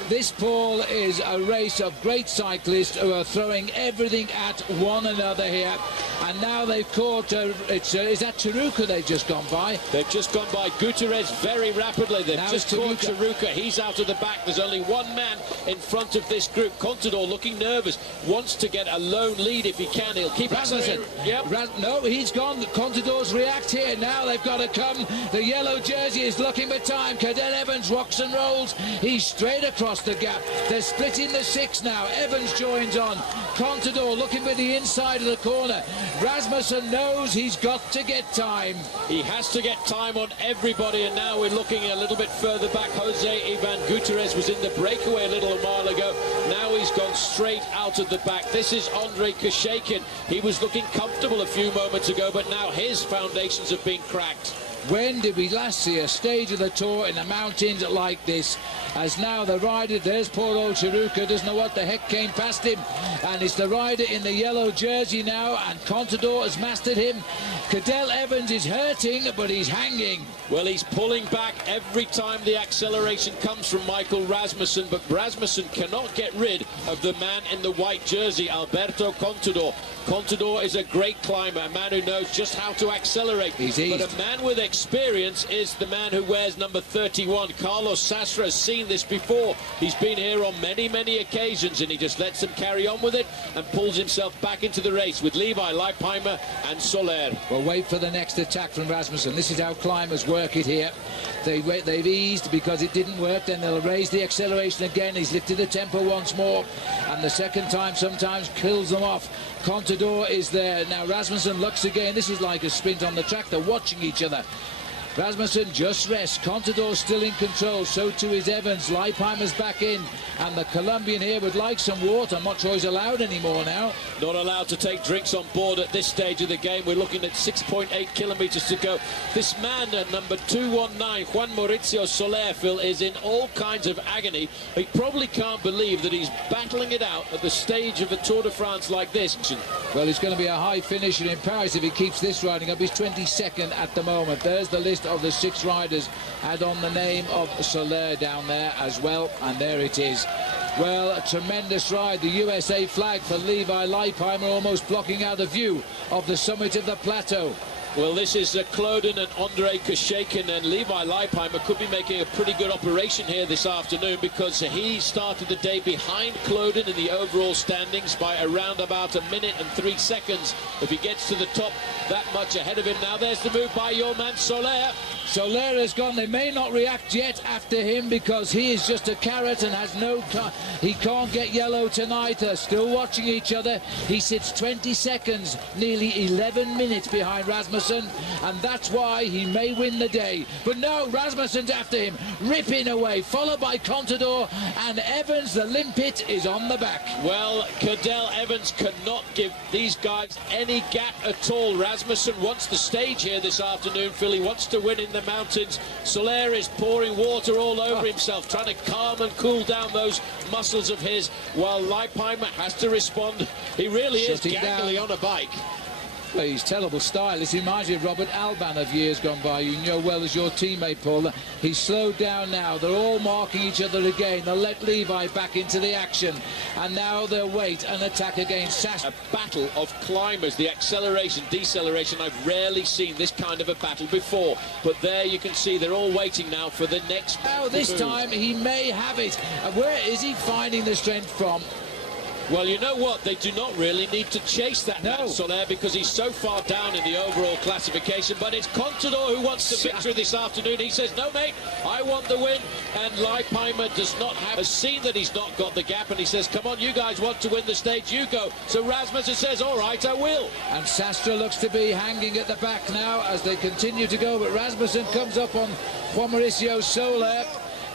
This, Paul, is a race of great cyclists who are throwing everything at one another here. And now they've caught, is that Chiruka they've just gone by? They've just gone by Gutierrez very rapidly. They've now just caught Chiruka. He's out of the back. There's only 1 man in front of this group. Contador looking nervous, wants to get a lone lead if he can. He'll keep Rasmussen. Yep. No, he's gone. Contador's react here. Now they've got to come. The yellow jersey is looking for time. Cadel Evans rocks and rolls. He's straight across the gap. They're splitting the 6 now. Evans joins on. Contador looking for the inside of the corner. Rasmussen knows he's got to get time. He has to get time on everybody, and now we're looking a little bit further back. Jose Ivan Gutierrez was in the breakaway a little while ago. Now he's gone straight out of the back. This is Andrei Kashakin. He was looking comfortable a few moments ago, but now his foundations have been cracked. When did we last see a stage of the Tour in the mountains like this? As now the rider, there's poor old Chiruka, doesn't know what the heck came past him. And it's the rider in the yellow jersey now, and Contador has mastered him. Cadel Evans is hurting, but he's hanging. Well, he's pulling back every time the acceleration comes from Michael Rasmussen, but Rasmussen cannot get rid of the man in the white jersey, Alberto Contador. Contador is a great climber, a man who knows just how to accelerate. But a man with experience is the man who wears number 31. Carlos Sastre has seen this before. He's been here on many, many occasions, and he just lets them carry on with it and pulls himself back into the race with Levi Leipheimer and Soler. Well, wait for the next attack from Rasmussen. This is how climbers work it here. They've eased because it didn't work, then they'll raise the acceleration again. He's lifted the tempo once more, and the second time sometimes kills them off. Contador is there. Now Rasmussen looks again. This is like a sprint on the track. They're watching each other. Rasmussen just rests. Contador still in control. So too is Evans. Leipheimer's back in. And the Colombian here would like some water. I'm not sure he's allowed anymore now. Not allowed to take drinks on board at this stage of the game. We're looking at 6.8 kilometers to go. This man at number 219, Juan Mauricio Soler, Phil, is in all kinds of agony. He probably can't believe that he's battling it out at the stage of a Tour de France like this. Well, it's going to be a high finisher in Paris if he keeps this riding up. He's 22nd at the moment. There's the list of the 6 riders. Add on the name of Soler down there as well, and there it is. Well, a tremendous ride. The USA flag for Levi Leipheimer almost blocking out the view of the summit of the plateau. Well, this is Kloden and Andre Koshakin, and Levi Leipheimer could be making a pretty good operation here this afternoon, because he started the day behind Kloden in the overall standings by around about 1 minute and 3 seconds. If he gets to the top, that much ahead of him. Now there's the move by your man Soler. Soler has gone. They may not react yet after him because he is just a carrot and has no he can't get yellow tonight. They're still watching each other. He sits 20 seconds, nearly 11 minutes behind Rasmussen, and that's why he may win the day. But no, Rasmussen's after him, ripping away, followed by Contador, and Evans, the limpet, is on the back. Well, Cadel Evans cannot give these guys any gap at all. Rasmussen wants the stage here this afternoon, Phil. He wants to win in the mountains. Soler is pouring water all over himself, trying to calm and cool down those muscles of his, while Leipheimer has to respond. He really is gangly on a bike. Well, he's terrible style. This reminds me of Robert Alban of years gone by. You know well as your teammate, Paul. He's slowed down now. They're all marking each other again. They'll let Levi back into the action. And now they'll wait and attack against Sash. A battle of climbers, the acceleration, deceleration. I've rarely seen this kind of a battle before. But there you can see they're all waiting now for the next. Now this time he may have it. And where is he finding the strength from? Well, you know what? They do not really need to chase that man Soler, because he's so far down in the overall classification. But it's Contador who wants the victory this afternoon. He says, no, mate, I want the win. And Leipheimer does not has seen that he's not got the gap. And he says, come on, you guys want to win the stage, you go. So Rasmussen says, all right, I will. And Sastre looks to be hanging at the back now as they continue to go. But Rasmussen comes up on Juan Mauricio Soler.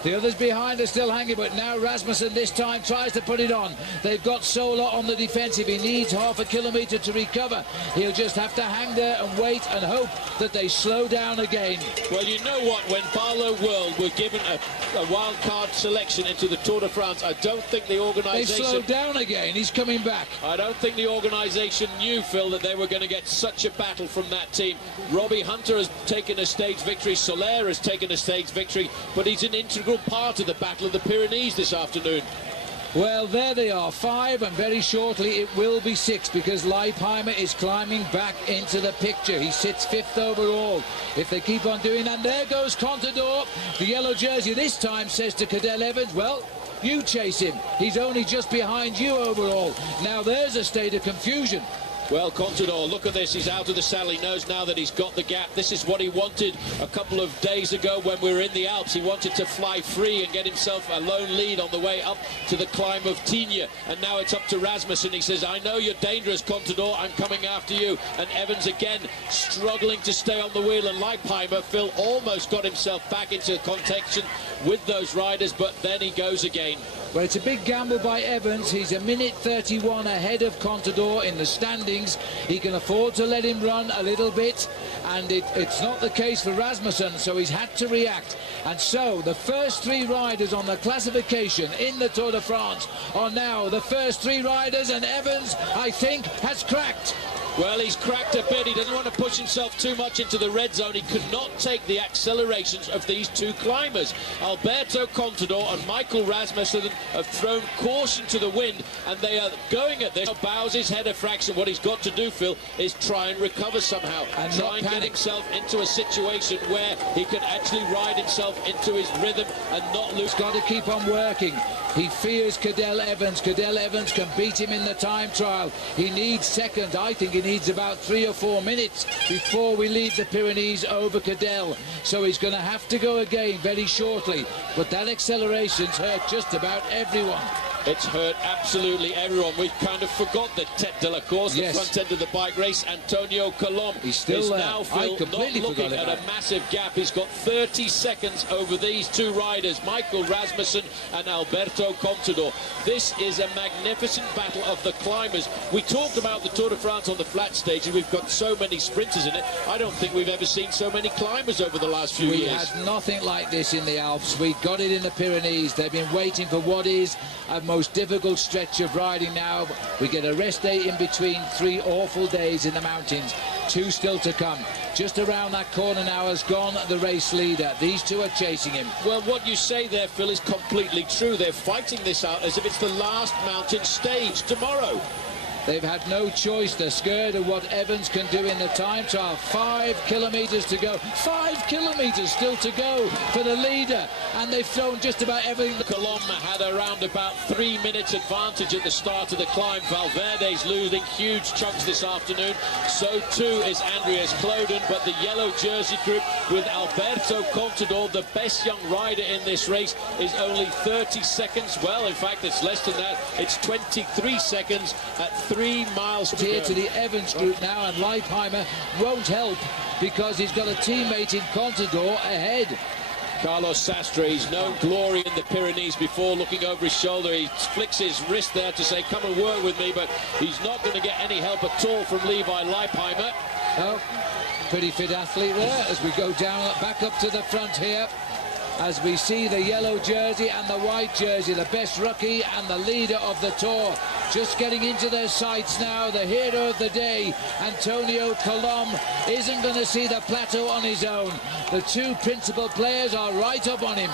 The others behind are still hanging, but now Rasmussen this time tries to put it on. They've got Soler on the defensive. He needs half a kilometre to recover. He'll just have to hang there and wait and hope that they slow down again. Well, you know what? When Barlow World were given a wild card selection into the Tour de France, I don't think the organisation... They slowed down again. He's coming back. I don't think the organisation knew, Phil, that they were going to get such a battle from that team. Robbie Hunter has taken a stage victory. Soler has taken a stage victory, but he's an integral part of the Battle of the Pyrenees this afternoon. Well, there they are, 5, and very shortly it will be 6, because Leipheimer is climbing back into the picture. He sits 5th overall if they keep on doing that. And there goes Contador. The yellow jersey this time says to Cadel Evans, well, you chase him. He's only just behind you overall. Now there's a state of confusion. Well, Contador, look at this. He's out of the saddle. He knows now that he's got the gap. This is what he wanted a couple of days ago when we were in the Alps. He wanted to fly free and get himself a lone lead on the way up to the climb of Tignes. And now it's up to Rasmussen. He says, I know you're dangerous, Contador. I'm coming after you. And Evans again struggling to stay on the wheel. And Leipheimer, Phil, almost got himself back into contention with those riders, but then he goes again. Well, it's a big gamble by Evans. He's 1:31 ahead of Contador in the standings. He can afford to let him run a little bit, and it's not the case for Rasmussen, so he's had to react. And so the first 3 riders on the classification in the Tour de France are now the first 3 riders, and Evans, I think, has cracked. Well, he's cracked a bit. He doesn't want to push himself too much into the red zone. He could not take the accelerations of these 2 climbers. Alberto Contador and Michael Rasmussen have thrown caution to the wind, and they are going at this. Bows his head a fraction. What he's got to do, Phil, is try and recover somehow. And try and get himself into a situation where he can actually ride himself into his rhythm and not lose. He's got to keep on working. He fears Cadel Evans. Cadel Evans can beat him in the time trial. He needs second. I think he needs about 3 or 4 minutes before we lead the Pyrenees over Cadel. So he's going to have to go again very shortly. But that acceleration's hurt just about everyone. It's hurt absolutely everyone. We've kind of forgot the Tête de la Course, the front end of the bike race. Antonio Colom He's still is now, Phil, not looking at a massive gap. He's got 30 seconds over these two riders, Michael Rasmussen and Alberto Contador. This is a magnificent battle of the climbers. We talked about the Tour de France on the flat stage, and we've got so many sprinters in it. I don't think we've ever seen so many climbers over the last few years. We had nothing like this in the Alps. We got it in the Pyrenees. They've been waiting for what is a most difficult stretch of riding now. We get a rest day in between 3 awful days in the mountains. 2 still to come. Just around that corner now has gone the race leader. These 2 are chasing him. Well, what you say there, Phil, is completely true. They're fighting this out as if it's the last mountain stage tomorrow. They've had no choice. They're scared of what Evans can do in the time trial. 5 kilometres to go. 5 kilometres still to go for the leader. And they've thrown just about everything. Colom had around about 3 minutes advantage at the start of the climb. Valverde's losing huge chunks this afternoon. So too is Andreas Kloden. But the yellow jersey group with Alberto Contador, the best young rider in this race, is only 30 seconds. Well, in fact, it's less than that. It's 23 seconds at 3 miles to here go. to the Evans group now, and Leipheimer won't help because he's got a teammate in Contador ahead. Carlos Sastre, he's known glory in the Pyrenees before, looking over his shoulder. He flicks his wrist there to say, come and work with me, but he's not going to get any help at all from Levi Leipheimer. Oh, pretty fit athlete there as we go down, back up to the front here. As we see the yellow jersey and the white jersey, the best rookie and the leader of the Tour, just getting into their sights now. The hero of the day, Antonio Colom, isn't going to see the plateau on his own. The 2 principal players are right up on him.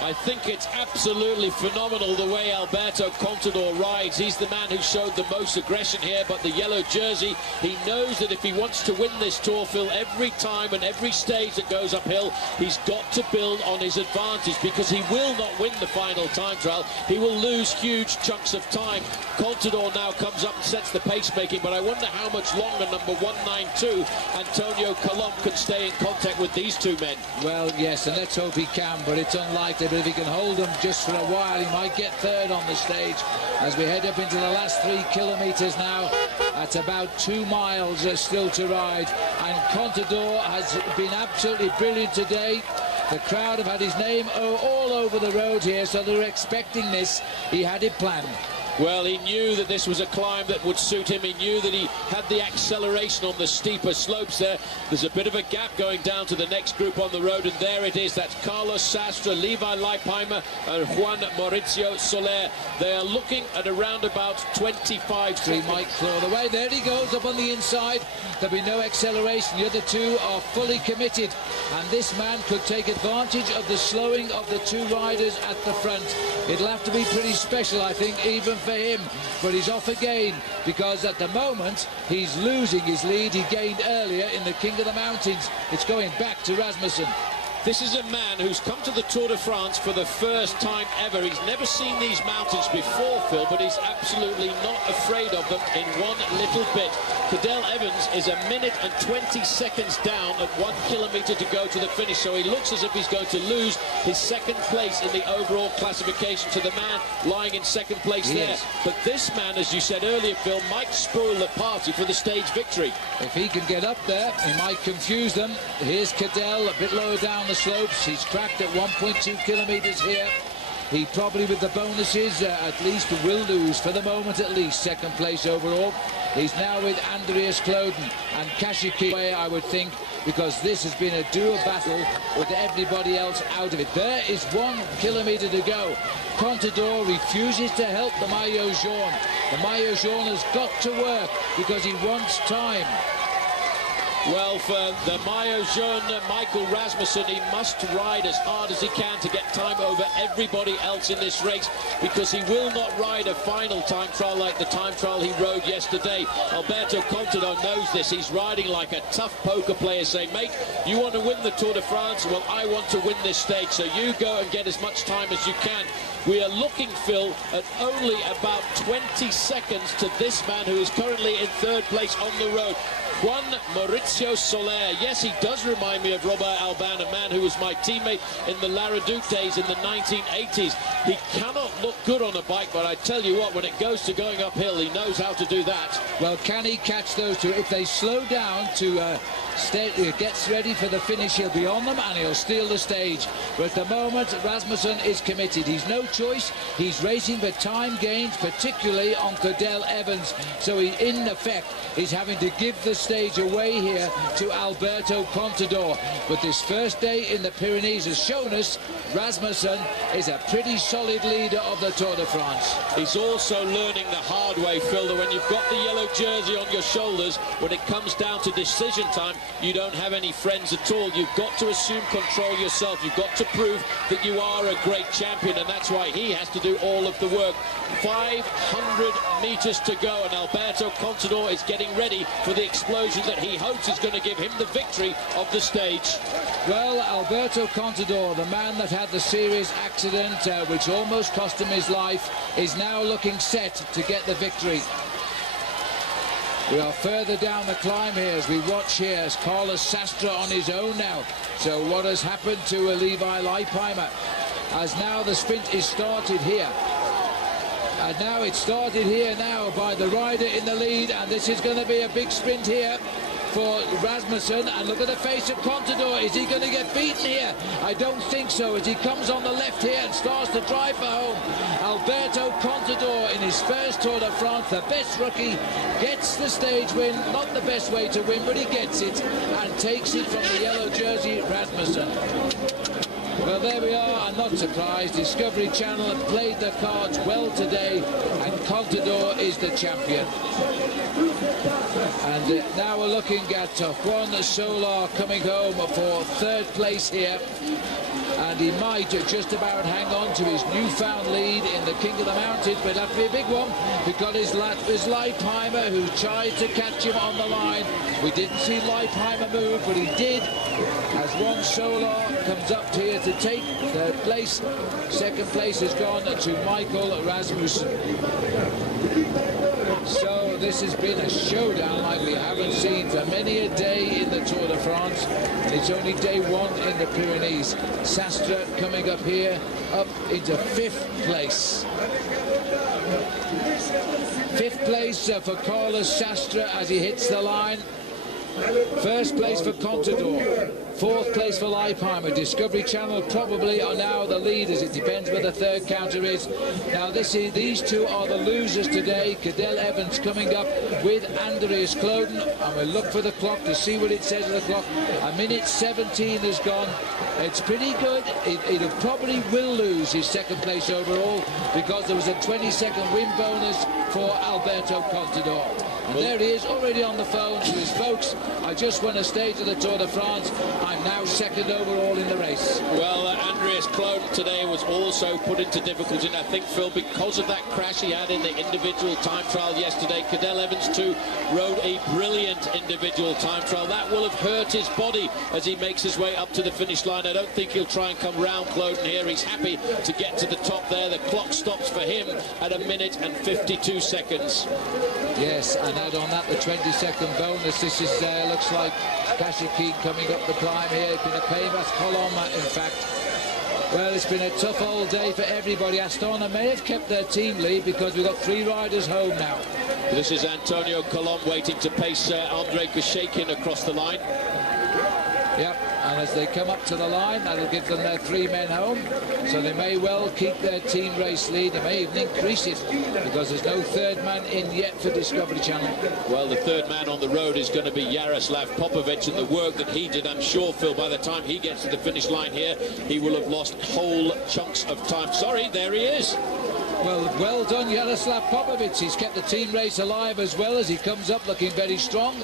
I think it's absolutely phenomenal the way Alberto Contador rides. He's the man who showed the most aggression here, but the yellow jersey, he knows that if he wants to win this Tour, Phil, every time and every stage that goes uphill, he's got to build on his advantage, because he will not win the final time trial. He will lose huge chunks of time. Contador now comes up and sets the pace-making, but I wonder how much longer number 192, Antonio Colom, can stay in contact with these 2 men. Well, yes, and let's hope he can, but it's unlikely. But if he can hold them just for a while, he might get 3rd on the stage as we head up into the last 3 kilometres now. At about 2 miles still to ride, and Contador has been absolutely brilliant today. The crowd have had his name all over the road here, so they're expecting this. He had it planned. Well, he knew that this was a climb that would suit him. He knew that he had the acceleration on the steeper slopes there. There's a bit of a gap going down to the next group on the road, and there it is. That's Carlos Sastre, Levi Leipheimer, and Juan Mauricio Soler. They are looking at around about 25 He seconds. might claw the way. There he goes up on the inside. There'll be no acceleration. The other 2 are fully committed, and this man could take advantage of the slowing of the 2 riders at the front. It'll have to be pretty special, I think, even for him, but he's off again because at the moment he's losing his lead he gained earlier in the King of the Mountains. It's going back to Rasmussen. This is a man who's come to the Tour de France for the first time ever. He's never seen these mountains before, Phil, but he's absolutely not afraid of them in one little bit. Cadel Evans is 1 minute and 20 seconds down at 1 kilometre to go to the finish, so he looks as if he's going to lose his 2nd place in the overall classification to the man lying in 2nd place there. But this man, as you said earlier, Phil, might spoil the party for the stage victory. If he can get up there, he might confuse them. Here's Cadel a bit lower down the slopes. He's cracked at 1.2 kilometres here. He probably, with the bonuses, at least will lose, for the moment at least, 2nd place overall. He's now with Andreas Kloden and Kashiki, I would think, because this has been a dual battle with everybody else out of it. There is 1 kilometre to go. Contador refuses to help the Maillot Jaune. The Maillot Jaune has got to work because he wants time. Well, for the Maillot Jaune, Michael Rasmussen, he must ride as hard as he can to get time over everybody else in this race, because he will not ride a final time trial like the time trial he rode yesterday. Alberto Contador knows this. He's riding like a tough poker player, saying, mate, you want to win the Tour de France? Well, I want to win this stage, so you go and get as much time as you can. We are looking, Phil, at only about 20 seconds to this man who is currently in third place on the road. Juan Mauricio Soler. Yes, he does remind me of Robert Alban, a man who was my teammate in the Laraduc days in the 1980s. He cannot look good on a bike, but I tell you what, when it goes to going uphill, he knows how to do that. Well, can he catch those two? If they slow down to gets ready for the finish, he'll be on them and he'll steal the stage. But at the moment, Rasmussen is committed. He's no choice. He's racing for time gains, particularly on Cadel Evans. So he, in effect, is having to give the stage away here to Alberto Contador. But this first day in the Pyrenees has shown us Rasmussen is a pretty solid leader of the Tour de France. He's also learning the hard way, Phil, that when you've got the yellow jersey on your shoulders, when it comes down to decision time, you don't have any friends at all. You've got to assume control yourself. You've got to prove that you are a great champion, and that's why he has to do all of the work. 500 meters to go, and Alberto Contador is getting ready for the explosion that he hopes is going to give him the victory of the stage. Well, Alberto Contador, the man that had the serious accident which almost cost him his life, is now looking set to get the victory. We are further down the climb here as we watch here as Carlos Sastre on his own now. So what has happened to Levi Leipheimer? As now the sprint is started here. And now it's started here now by the rider in the lead, and this is going to be a big sprint here for Rasmussen. And look at the face of Contador. Is he going to get beaten here? I don't think so, as he comes on the left here and starts to drive for home. Alberto Contador in his first Tour de France, the best rookie, gets the stage win. Not the best way to win, but he gets it and takes it from the yellow jersey, Rasmussen. Well, there we are. I'm not surprised. Discovery Channel have played their cards well today, and Contador is the champion. And now we're looking at Juan Soler coming home for third place here. And he might just about hang on to his newfound lead in the King of the Mountains, but that'll be a big one because his Leipheimer, who tried to catch him on the line. We didn't see Leipheimer move, but he did as Juan Soler comes up here to take third place. Second place has gone to Michael Rasmussen. So this has been a showdown like we haven't seen for many a day in the Tour de France. And it's only day one in the Pyrenees. Sastre coming up here, up into fifth place. Fifth place for Carlos Sastre as he hits the line. First place for Contador. Fourth place for Leipheimer. Discovery Channel probably are now the leaders. It depends where the third counter is. Now these two are the losers today. Cadel Evans coming up with Andreas Kloden. And we'll look for the clock to see what it says on the clock. A minute 17 has gone. It's pretty good. It probably will lose his second place overall because there was a 20-second win bonus for Alberto Contador. And there he is, already on the phone to his folks. I just won a stage of the Tour de France. I'm now second overall in the race. Well, Andreas Kloden today was also put into difficulty, and I think, Phil, because of that crash he had in the individual time trial yesterday. Cadel Evans, too, rode a brilliant individual time trial. That will have hurt his body as he makes his way up to the finish line. I don't think he'll try and come round Kloden here. He's happy to get to the top there. The clock stops for him at 1 minute and 52 seconds. Yes, and add on that the 20-second bonus. This is looks like Kashiki coming up the climb here. It's been a famous column, in fact. Well, it's been a tough old day for everybody. Astana may have kept their team lead because we've got 3 riders home now. This is Antonio Colom waiting to pace Andrei Gushekin across the line. Yep, and as they come up to the line, that'll give them their 3 men home. So they may well keep their team race lead. They may even increase it because there's no third man in yet for Discovery Channel. Well, the third man on the road is going to be Jaroslav Popovic, and the work that he did, I'm sure, Phil, by the time he gets to the finish line here, he will have lost whole chunks of time. Sorry, there he is. Well done, Jaroslav Popovic. He's kept the team race alive as well as he comes up looking very strong.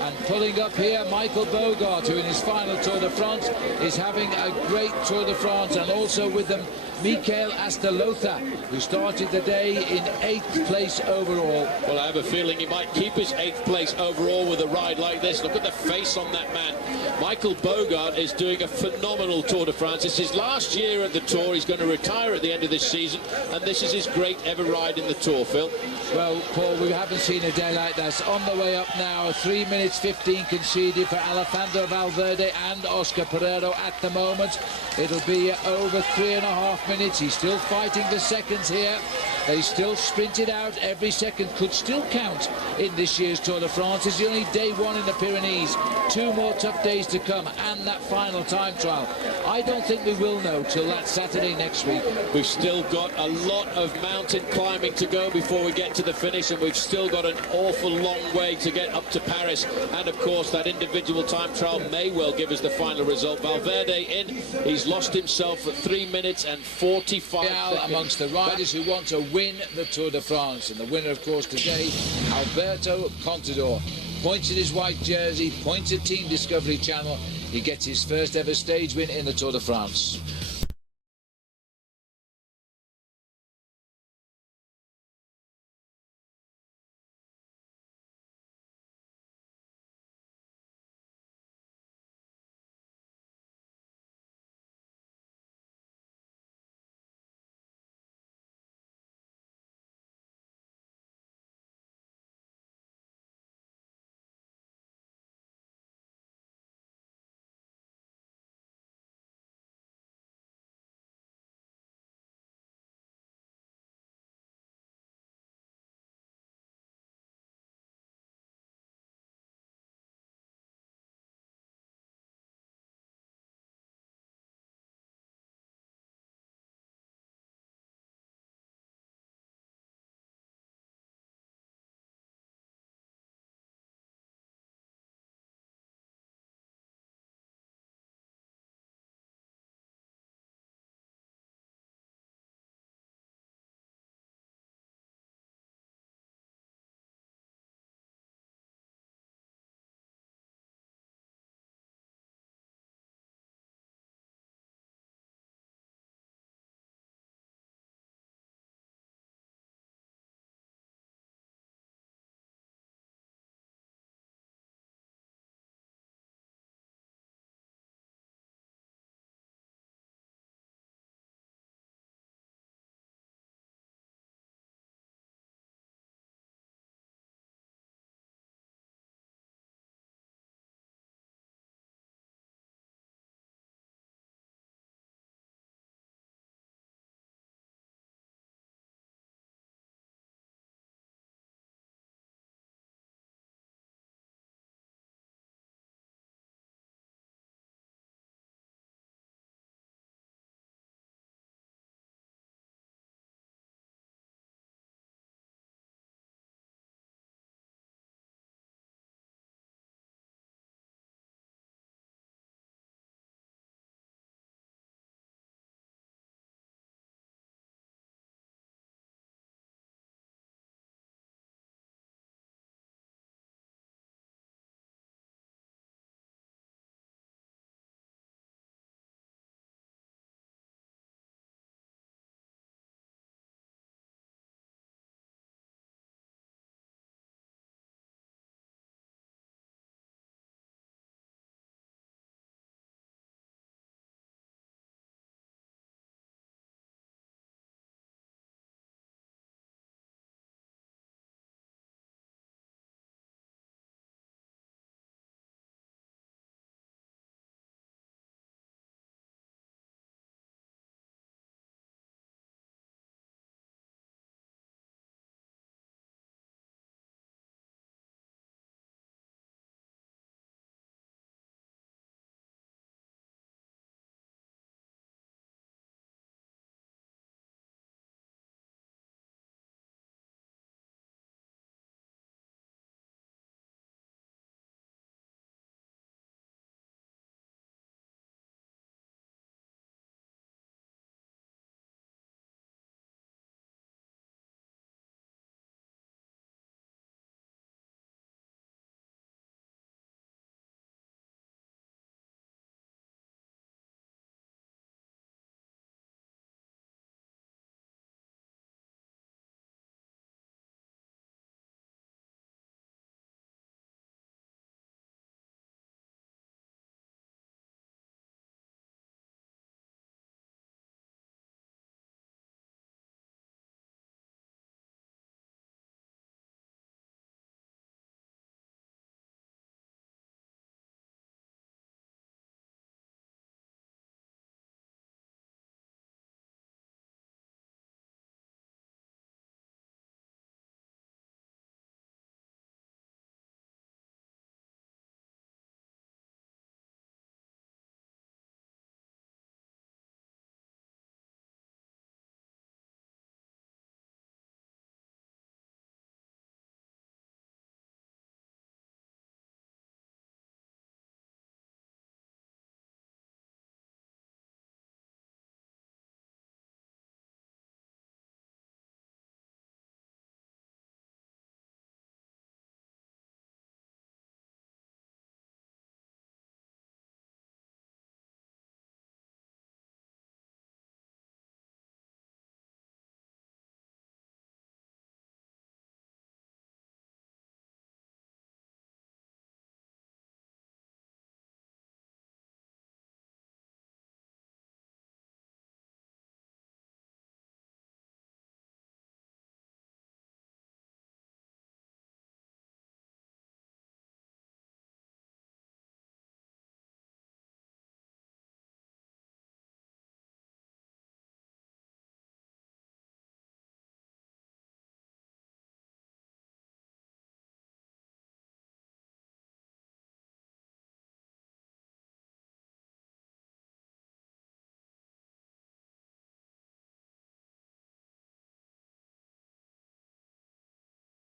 And pulling up here, Michael Bogart, who in his final Tour de France is having a great Tour de France, and also with them Mikel Astalotha, who started the day in 8th place overall. Well, I have a feeling he might keep his 8th place overall with a ride like this. Look at the face on that man. Michael Bogart is doing a phenomenal Tour de France. It's his last year at the Tour. He's going to retire at the end of this season, and this is his great ever ride in the Tour, Phil. Well, Paul, we haven't seen a day like this. On the way up now, 3 minutes 15 conceded for Alejandro Valverde and Oscar Pereiro at the moment. It'll be over 3.5 minutes. He's still fighting the seconds here. They still sprint it out. Every second could still count in this year's Tour de France. It's only day 1 in the Pyrenees. 2 more tough days to come, and that final time trial. I don't think we will know till that Saturday next week. We've still got a lot of mountain climbing to go before we get to the finish, and we've still got an awful long way to get up to Paris. And of course, that individual time trial may well give us the final result. Valverde in. He's lost himself at 3 minutes and 45 seconds. Amongst the riders who want to win the Tour de France. And the winner, of course, today, Alberto Contador. Points at his white jersey, points at Team Discovery Channel. He gets his first ever stage win in the Tour de France.